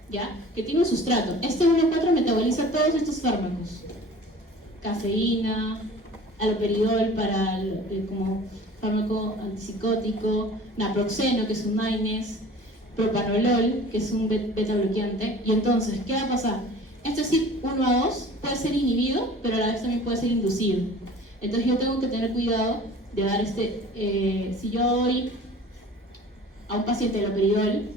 ¿ya? Que tiene un sustrato. Este 1A4 metaboliza todos estos fármacos. Cafeína, haloperidol para como fármaco antipsicótico, naproxeno, que es un NINES, propanolol, que es un beta bloqueante. Y entonces, ¿qué va a pasar? Este CYP 1A2 puede ser inhibido, pero a la vez también puede ser inducido. Entonces yo tengo que tener cuidado de dar si yo doy a un paciente haloperidol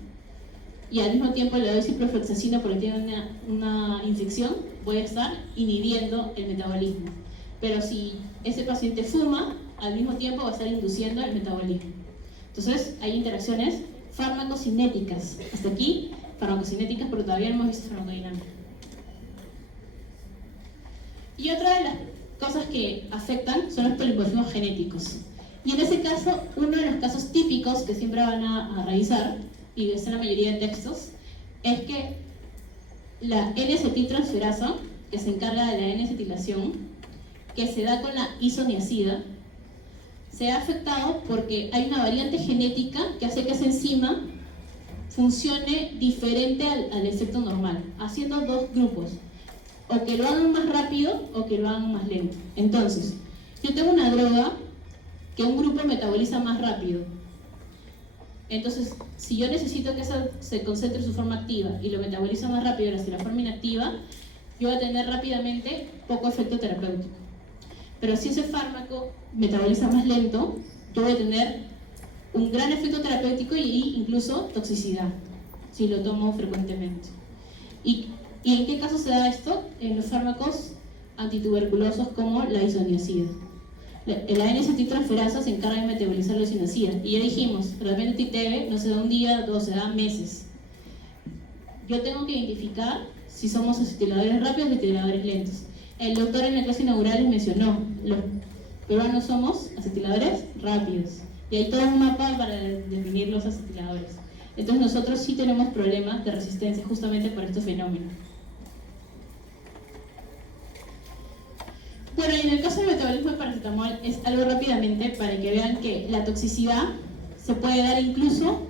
y al mismo tiempo le doy ciprofloxacina porque tiene una infección, voy a estar inhibiendo el metabolismo. Pero si ese paciente fuma, al mismo tiempo va a estar induciendo el metabolismo. Entonces hay interacciones farmacocinéticas. Hasta aquí, farmacocinéticas, pero todavía no hemos visto farmacodinámica. Y otra de las cosas que afectan son los polimorfismos genéticos. Y en ese caso, uno de los casos típicos que siempre van a revisar, y es en la mayoría de textos, es que la N-acetiltransferasa, que se encarga de la N-acetilación, que se da con la isoniazida, se ha afectado porque hay una variante genética que hace que esa enzima funcione diferente al efecto normal, haciendo dos grupos, o que lo hagan más rápido o que lo hagan más lento. Entonces, yo tengo una droga que un grupo metaboliza más rápido. Entonces, si yo necesito que esa se concentre en su forma activa y lo metaboliza más rápido hacia la forma inactiva, yo voy a tener rápidamente poco efecto terapéutico. Pero si ese fármaco metaboliza más lento, yo voy a tener un gran efecto terapéutico y incluso toxicidad, si lo tomo frecuentemente. ¿Y en qué caso se da esto? En los fármacos antituberculosos como la isoniazida. La N-acetiltransferasa se encarga de metabolizar la isoniazida. Y ya dijimos, realmente TITEVE no se da un día, dos, se da meses. Yo tengo que identificar si somos acetiladores rápidos o acetiladores lentos. El doctor en la clase inaugural les mencionó, los peruanos somos acetiladores rápidos. Y hay todo un mapa para definir los acetiladores. Entonces nosotros sí tenemos problemas de resistencia justamente por estos fenómenos. Bueno, y en el caso del metabolismo del paracetamol es algo rápidamente para que vean que la toxicidad se puede dar incluso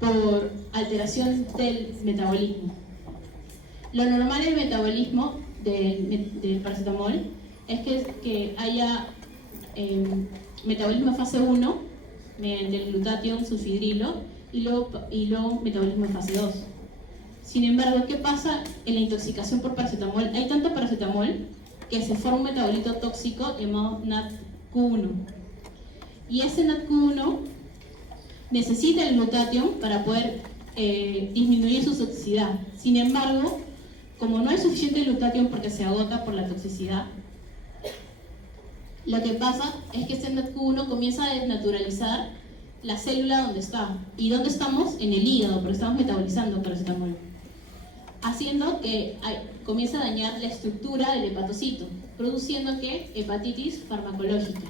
por alteración del metabolismo. Lo normal en el metabolismo del paracetamol es que haya metabolismo fase 1 mediante el glutatión sulfidrilo y luego metabolismo en fase 2. Sin embargo, ¿qué pasa en la intoxicación por paracetamol? Hay tanto paracetamol que se forma un metabolito tóxico llamado NADQ1. Y ese NADQ1 necesita el glutatión para poder disminuir su toxicidad. Sin embargo, como no hay suficiente glutatión porque se agota por la toxicidad, lo que pasa es que este NADQ1 comienza a desnaturalizar la célula donde está. ¿Y dónde estamos? En el hígado, porque estamos metabolizando paracetamol. haciendo que comience a dañar la estructura del hepatocito, produciendo ¿qué? Hepatitis farmacológica.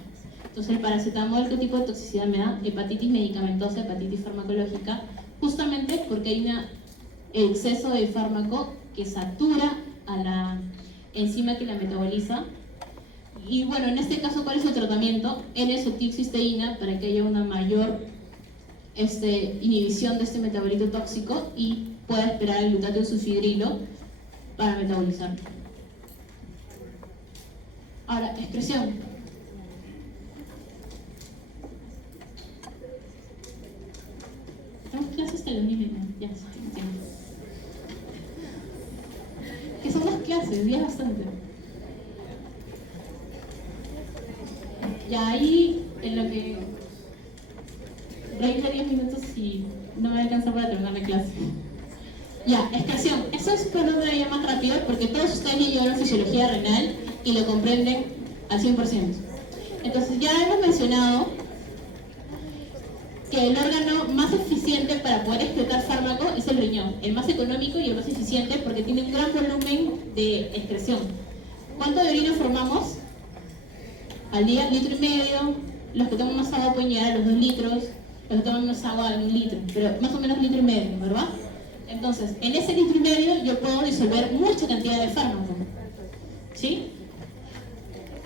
Entonces el paracetamol, ¿qué tipo de toxicidad me da? Hepatitis medicamentosa, hepatitis farmacológica, justamente porque hay un exceso de fármaco que satura a la enzima que la metaboliza. Y bueno, en este caso, ¿cuál es el tratamiento? N-acetilcisteína, para que haya una mayor inhibición de este metabolito tóxico y pueda esperar el glutatión sulfhidrilo para metabolizarlo. Ahora, excreción. Tenemos clases hasta las 9:30. Ya, sí, entiendo. ¿Qué son las clases? Ya bastante. Ya ahí, en lo que... break de 10 minutos y no me va a alcanzar para terminar la clase. Ya, excreción. Eso es para una idea más rápido porque todos ustedes ya llevaron fisiología renal y lo comprenden al 100%. Entonces ya hemos mencionado que el órgano más eficiente para poder excretar fármaco es el riñón, el más económico y el más eficiente porque tiene un gran volumen de excreción. ¿Cuánto de orina formamos? Al día, 1,5 litros. Los que toman más agua pueden llegar a los 2 litros, los que toman más agua a 1 litro, pero más o menos 1,5 litros, ¿verdad? Entonces, en ese 1,5 litros yo puedo disolver mucha cantidad de fármaco, ¿sí?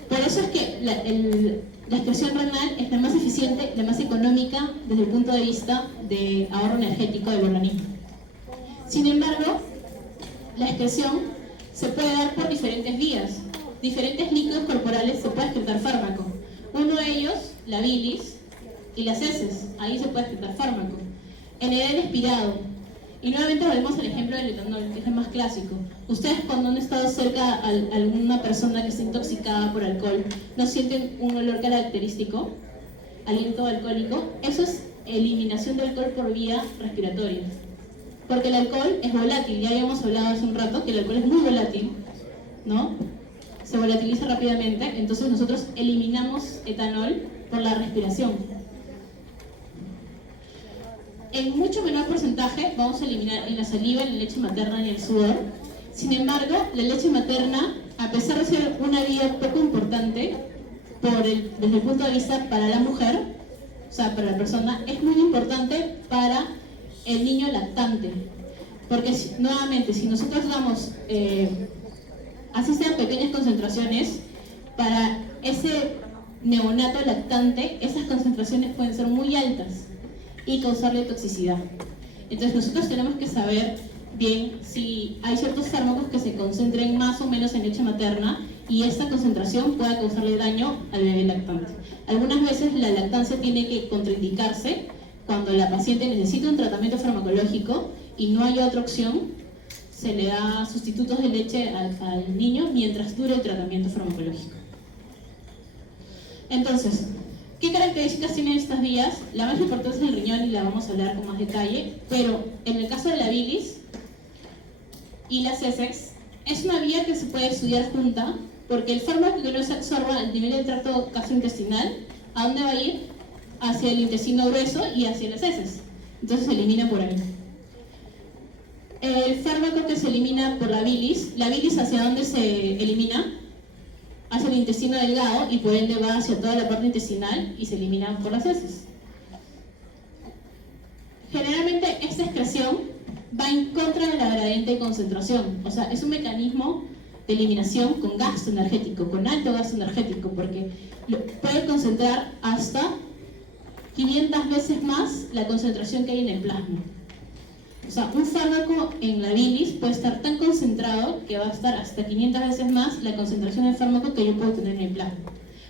Por eso es que la excreción renal es la más eficiente, la más económica desde el punto de vista de ahorro energético del organismo. Sin embargo, la excreción se puede dar por diferentes vías. Diferentes líquidos corporales se puede excretar fármaco. Uno de ellos, la bilis y las heces. Ahí se puede excretar fármaco. En el aire expirado. Y nuevamente volvemos al ejemplo del etanol, que es el más clásico. Ustedes cuando han estado cerca a alguna persona que está intoxicada por alcohol, ¿no sienten un olor característico? Aliento alcohólico. Eso es eliminación de alcohol por vía respiratoria. Porque el alcohol es volátil. Ya habíamos hablado hace un rato que el alcohol es muy volátil, ¿no? Se volatiliza rápidamente, entonces nosotros eliminamos etanol por la respiración. En mucho menor porcentaje vamos a eliminar en la saliva, en la leche materna y en el sudor. Sin embargo, la leche materna, a pesar de ser una vía poco importante desde el punto de vista para la mujer, o sea, para la persona, es muy importante para el niño lactante. Porque nuevamente, si nosotros damos así sean pequeñas concentraciones, para ese neonato lactante, esas concentraciones pueden ser muy altas y causarle toxicidad. Entonces nosotros tenemos que saber bien si hay ciertos fármacos que se concentren más o menos en leche materna y esta concentración pueda causarle daño al bebé lactante. Algunas veces la lactancia tiene que contraindicarse cuando la paciente necesita un tratamiento farmacológico y no hay otra opción. Se le da sustitutos de leche al niño mientras dure el tratamiento farmacológico. Entonces, ¿qué características tienen estas vías? La más importante es el riñón y la vamos a hablar con más detalle, pero en el caso de la bilis y las heces, es una vía que se puede estudiar junta porque el fármaco que no se absorba al nivel del tracto gastrointestinal, ¿a dónde va a ir? Hacia el intestino grueso y hacia las heces. Entonces se elimina por ahí. El fármaco que se elimina por la bilis ¿hacia dónde se elimina? Hacia el intestino delgado y por ende va hacia toda la parte intestinal y se elimina por las heces. Generalmente esta excreción va en contra de la gradiente de concentración, o sea, es un mecanismo de eliminación con gasto energético, con alto gasto energético, porque puede concentrar hasta 500 veces más la concentración que hay en el plasma. O sea, un fármaco en la bilis puede estar tan concentrado que va a estar hasta 500 veces más la concentración del fármaco que yo puedo tener en el plasma.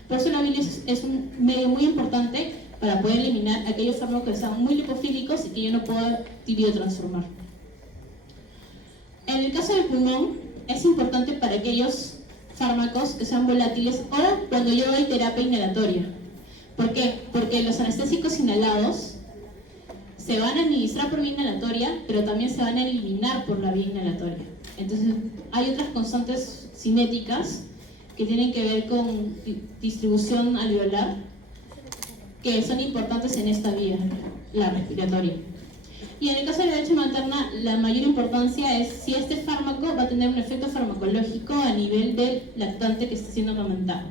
Por eso la bilis es un medio muy importante para poder eliminar aquellos fármacos que sean muy lipofílicos y que yo no pueda biotransformar. En el caso del pulmón, es importante para aquellos fármacos que sean volátiles o cuando yo doy terapia inhalatoria. ¿Por qué? Porque los anestésicos inhalados se van a administrar por vía inhalatoria, pero también se van a eliminar por la vía inhalatoria. Entonces, hay otras constantes cinéticas que tienen que ver con distribución alveolar, que son importantes en esta vía, la respiratoria. Y en el caso de la leche materna, la mayor importancia es si este fármaco va a tener un efecto farmacológico a nivel del lactante que está siendo amamantado.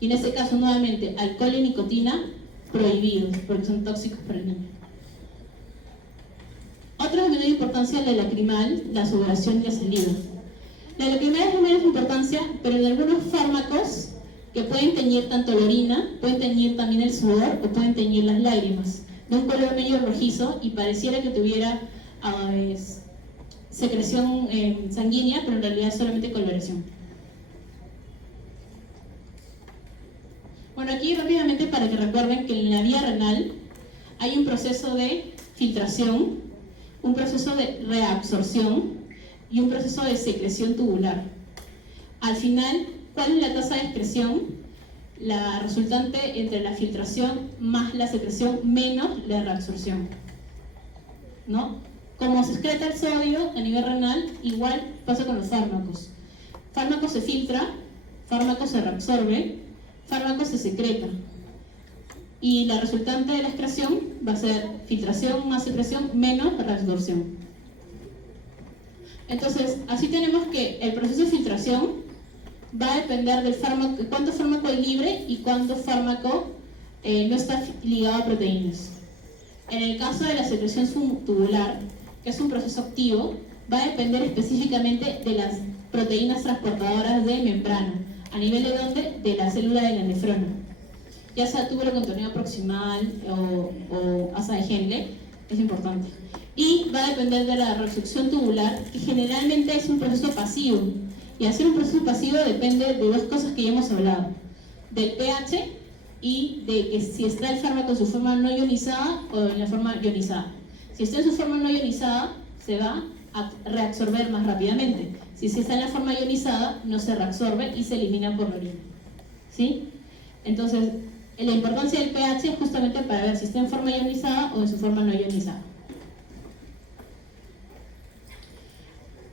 Y en este caso, nuevamente, alcohol y nicotina prohibidos, porque son tóxicos para el niño. Otro de menor importancia es la lacrimal, la sudoración y la saliva. La lacrimal es de menos importancia, pero en algunos fármacos que pueden teñir tanto la orina, pueden teñir también el sudor o pueden teñir las lágrimas, de un color medio rojizo y pareciera que tuviera secreción sanguínea, pero en realidad es solamente coloración. Bueno, aquí rápidamente para que recuerden que en la vía renal hay un proceso de filtración, un proceso de reabsorción y un proceso de secreción tubular. Al final, ¿cuál es la tasa de excreción? La resultante entre la filtración más la secreción menos la reabsorción, ¿no? Como se excreta el sodio a nivel renal, igual pasa con los fármacos. Fármaco se filtra, fármaco se reabsorbe, fármaco se secreta. Y la resultante de la excreción va a ser filtración más secreción menos reabsorción. Entonces, así tenemos que el proceso de filtración va a depender del fármaco, cuánto fármaco hay libre y cuánto fármaco no está ligado a proteínas. En el caso de la secreción tubular, que es un proceso activo, va a depender específicamente de las proteínas transportadoras de membrana. ¿A nivel de dónde? De la célula de la nefrona. Ya sea túbulo contorneado proximal o asa de Henle, es importante. Y va a depender de la reabsorción tubular, que generalmente es un proceso pasivo. Y hacer un proceso pasivo depende de dos cosas que ya hemos hablado. Del pH y de que si está el fármaco en su forma no ionizada o en la forma ionizada. Si está en su forma no ionizada, se va a reabsorber más rápidamente. Si está en la forma ionizada, no se reabsorbe y se elimina por la orina. ¿Sí? Entonces, la importancia del pH es justamente para ver si está en forma ionizada o en su forma no ionizada.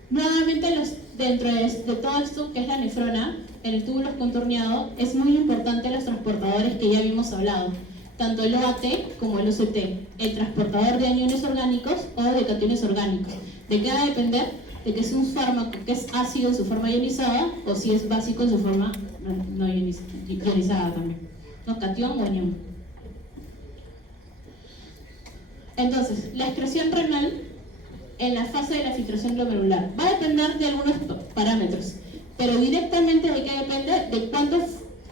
Nuevamente, dentro de todo esto que es la nefrona, en el túbulo contorneado, es muy importante los transportadores que ya habíamos hablado, tanto el OAT como el OCT, el transportador de aniones orgánicos o de cationes orgánicos. ¿De qué va a depender? De que es un fármaco que es ácido en su forma ionizada o si es básico en su forma no ionizada también, ¿no? Catión o anión. Entonces, la excreción renal en la fase de la filtración glomerular va a depender de algunos parámetros, pero directamente de qué depende de cuánto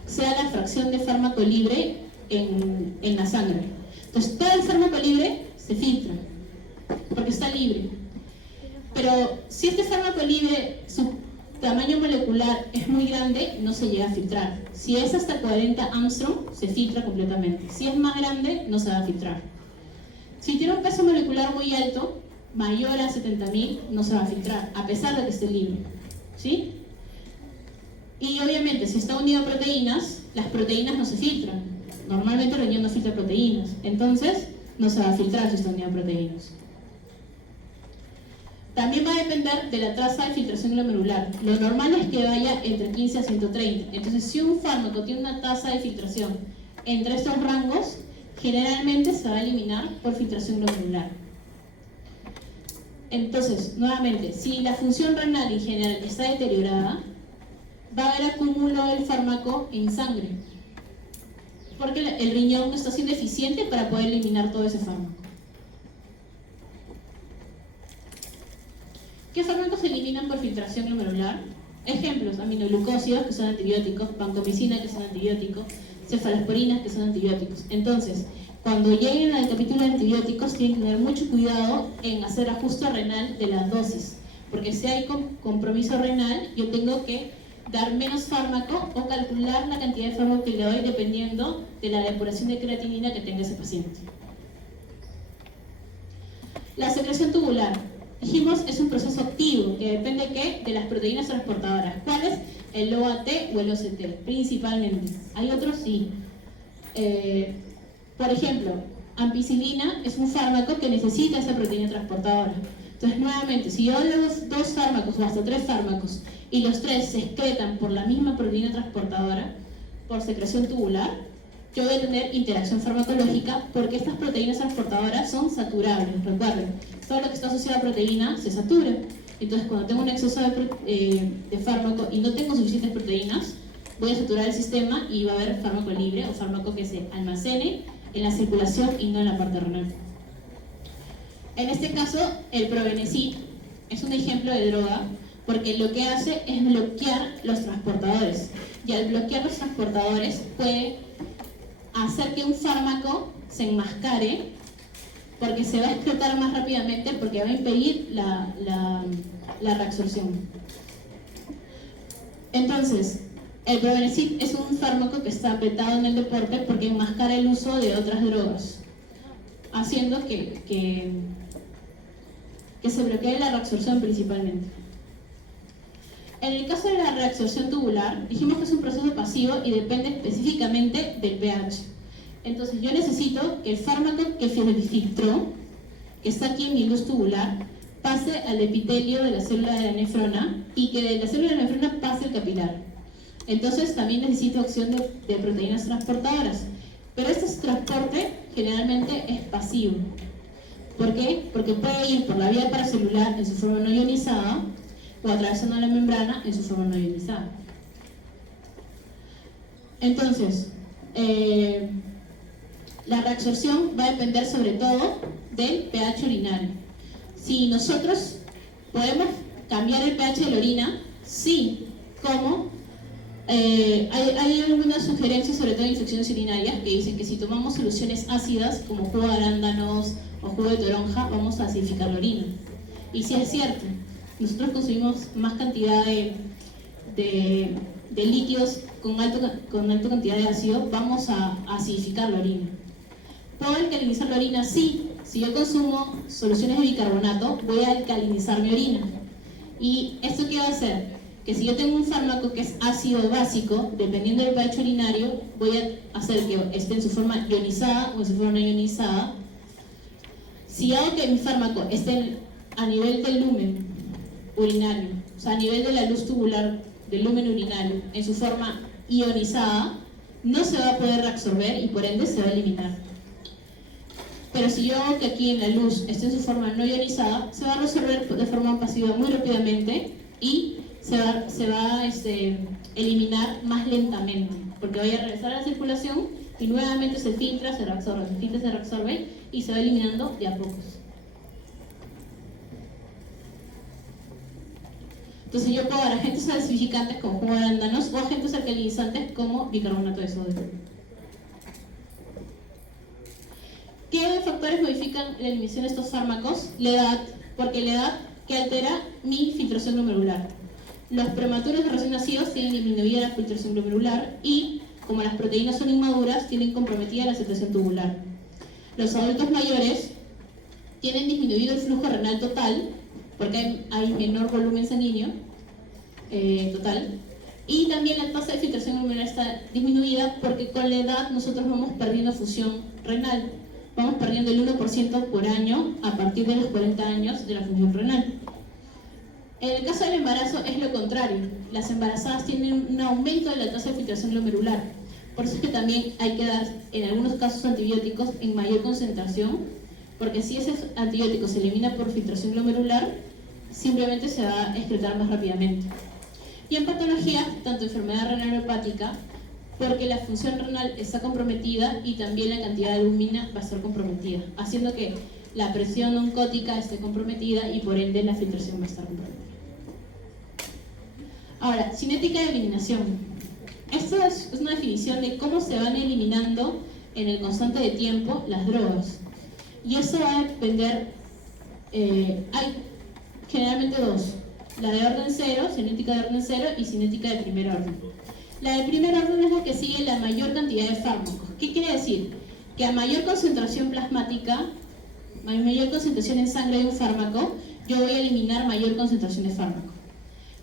sea la fracción de fármaco libre en la sangre. Entonces, todo el fármaco libre se filtra porque está libre. Pero si este fármaco libre, su tamaño molecular es muy grande, no se llega a filtrar. Si es hasta 40 Armstrong, se filtra completamente. Si es más grande, no se va a filtrar. Si tiene un peso molecular muy alto, mayor a 70.000, no se va a filtrar, a pesar de que esté libre. ¿Sí? Y obviamente, si está unido a proteínas, las proteínas no se filtran. Normalmente el riñón no filtra proteínas. Entonces, no se va a filtrar si está unido a proteínas. También va a depender de la tasa de filtración glomerular. Lo normal es que vaya entre 15 a 130. Entonces, si un fármaco tiene una tasa de filtración entre estos rangos, generalmente se va a eliminar por filtración glomerular. Entonces, nuevamente, si la función renal en general está deteriorada, va a haber acúmulo del fármaco en sangre, porque el riñón no está siendo eficiente para poder eliminar todo ese fármaco. ¿Qué fármacos se eliminan por filtración glomerular? Ejemplos: aminoglucósidos, que son antibióticos, vancomicina, que son antibióticos, cefalosporinas, que son antibióticos. Entonces, cuando lleguen al capítulo de antibióticos, tienen que tener mucho cuidado en hacer ajuste renal de las dosis, porque si hay compromiso renal, yo tengo que dar menos fármaco o calcular la cantidad de fármaco que le doy dependiendo de la depuración de creatinina que tenga ese paciente. La secreción tubular. Dijimos, es un proceso activo que depende ¿qué? De las proteínas transportadoras. ¿Cuáles? El OAT o el OCT, principalmente. ¿Hay otros? Sí. Por ejemplo, ampicilina es un fármaco que necesita esa proteína transportadora. Entonces, nuevamente, si yo doy dos fármacos o hasta 3 fármacos y los 3 se excretan por la misma proteína transportadora, por secreción tubular, yo voy a tener interacción farmacológica porque estas proteínas transportadoras son saturables. Recuerden, todo lo que está asociado a proteína se satura. Entonces, cuando tengo un exceso de fármaco y no tengo suficientes proteínas, voy a saturar el sistema y va a haber fármaco libre o fármaco que se almacene en la circulación y no en la parte renal. En este caso, el Probenecid es un ejemplo de droga porque lo que hace es bloquear los transportadores. Y al bloquear los transportadores puede hacer que un fármaco se enmascare porque se va a explotar más rápidamente porque va a impedir la reabsorción. Entonces, el Probenecid es un fármaco que está vetado en el deporte porque enmascara el uso de otras drogas, haciendo que se bloquee la reabsorción principalmente. En el caso de la reabsorción tubular, dijimos que es un proceso pasivo y depende específicamente del pH. Entonces yo necesito que el fármaco que filtró, que está aquí en mi luz tubular, pase al epitelio de la célula de la nefrona y que de la célula de la nefrona pase al capilar. Entonces también necesito acción de proteínas transportadoras. Pero este transporte generalmente es pasivo. ¿Por qué? Porque puede ir por la vía paracelular en su forma no ionizada o atravesando la membrana en su forma no ionizada. Entonces, la reabsorción va a depender sobre todo del pH urinario. Si nosotros podemos cambiar el pH de la orina, sí. ¿Cómo? Hay algunas sugerencias, sobre todo en infecciones urinarias, que dicen que si tomamos soluciones ácidas como jugo de arándanos o jugo de toronja, vamos a acidificar la orina. Y sí es cierto, nosotros consumimos más cantidad de líquidos con alta cantidad de ácido, vamos a acidificar la orina. ¿Puedo alcalinizar la orina? Sí. Si yo consumo soluciones de bicarbonato, voy a alcalinizar mi orina. ¿Y esto qué va a hacer? Que si yo tengo un fármaco que es ácido básico, dependiendo del pH urinario, voy a hacer que esté en su forma ionizada o en su forma no ionizada. Si hago que mi fármaco esté a nivel del lumen urinario, o sea, a nivel de la luz tubular del lumen urinario, en su forma ionizada, no se va a poder reabsorber y por ende se va a eliminar. Pero si yo hago que aquí en la luz esté en su forma no ionizada, se va a resolver de forma pasiva muy rápidamente y se va a eliminar más lentamente, porque voy a regresar a la circulación y nuevamente se filtra, se reabsorbe y se va eliminando de a pocos. Entonces yo puedo dar agentes acidificantes como jugo de arándanos o agentes alcalinizantes como bicarbonato de sodio. ¿Qué factores modifican la eliminación de estos fármacos? La edad, porque la edad que altera mi filtración glomerular. Los prematuros de recién nacidos tienen disminuida la filtración glomerular y, como las proteínas son inmaduras, tienen comprometida la secreción tubular. Los adultos mayores tienen disminuido el flujo renal total, porque hay menor volumen sanguíneo total, y también la tasa de filtración glomerular está disminuida porque con la edad nosotros vamos perdiendo función renal. Vamos perdiendo el 1% por año a partir de los 40 años de la función renal. En el caso del embarazo es lo contrario. Las embarazadas tienen un aumento de la tasa de filtración glomerular. Por eso es que también hay que dar, en algunos casos, antibióticos en mayor concentración, porque si ese antibiótico se elimina por filtración glomerular, simplemente se va a excretar más rápidamente. Y en patología, tanto enfermedad renal o hepática, porque la función renal está comprometida y también la cantidad de albúmina va a estar comprometida, haciendo que la presión oncótica esté comprometida y por ende la filtración va a estar comprometida. Ahora, cinética de eliminación. Esto es una definición de cómo se van eliminando en el constante de tiempo las drogas. Y eso va a depender, hay generalmente dos, la de orden cero, cinética de orden cero y cinética de primer orden. La de primer orden es la que sigue la mayor cantidad de fármacos. ¿Qué quiere decir? Que a mayor concentración plasmática, a mayor concentración en sangre de un fármaco, yo voy a eliminar mayor concentración de fármaco.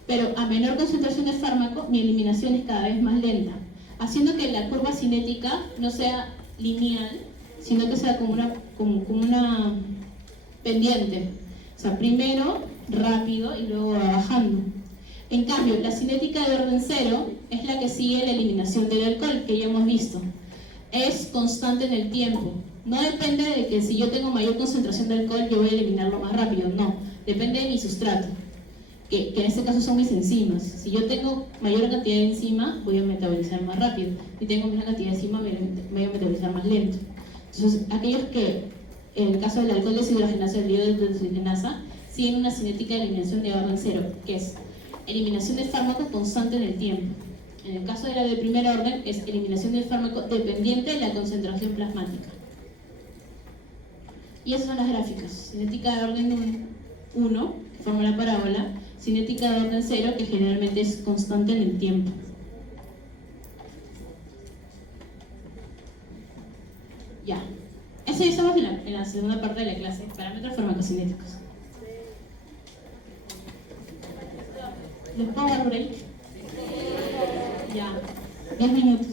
Pero a menor concentración de fármaco, mi eliminación es cada vez más lenta, haciendo que la curva cinética no sea lineal, sino que sea como una pendiente. O sea, primero rápido y luego va bajando. En cambio, la cinética de orden cero es la que sigue la eliminación del alcohol, que ya hemos visto. es constante en el tiempo. No depende de que si yo tengo mayor concentración de alcohol yo voy a eliminarlo más rápido, no. Depende de mi sustrato, que en este caso son mis enzimas. Si yo tengo mayor cantidad de enzima, voy a metabolizar más rápido. Si tengo menos cantidad de enzima, voy a metabolizar más lento. Entonces, aquellos que, en el caso del alcohol deshidrogenasa, el deshidrogenasa, siguen una cinética de eliminación de orden cero, que es eliminación del fármaco constante en el tiempo. En el caso de la de primer orden, es eliminación del fármaco dependiente de la concentración plasmática. Y esas son las gráficas. Cinética de orden 1, que forma la parábola. Cinética de orden 0, que generalmente es constante en el tiempo. Ya. Eso ya estamos en la segunda parte de la clase. Parámetros farmacocinéticos. ¿Les puedo dar break? Ya. 10 minutos.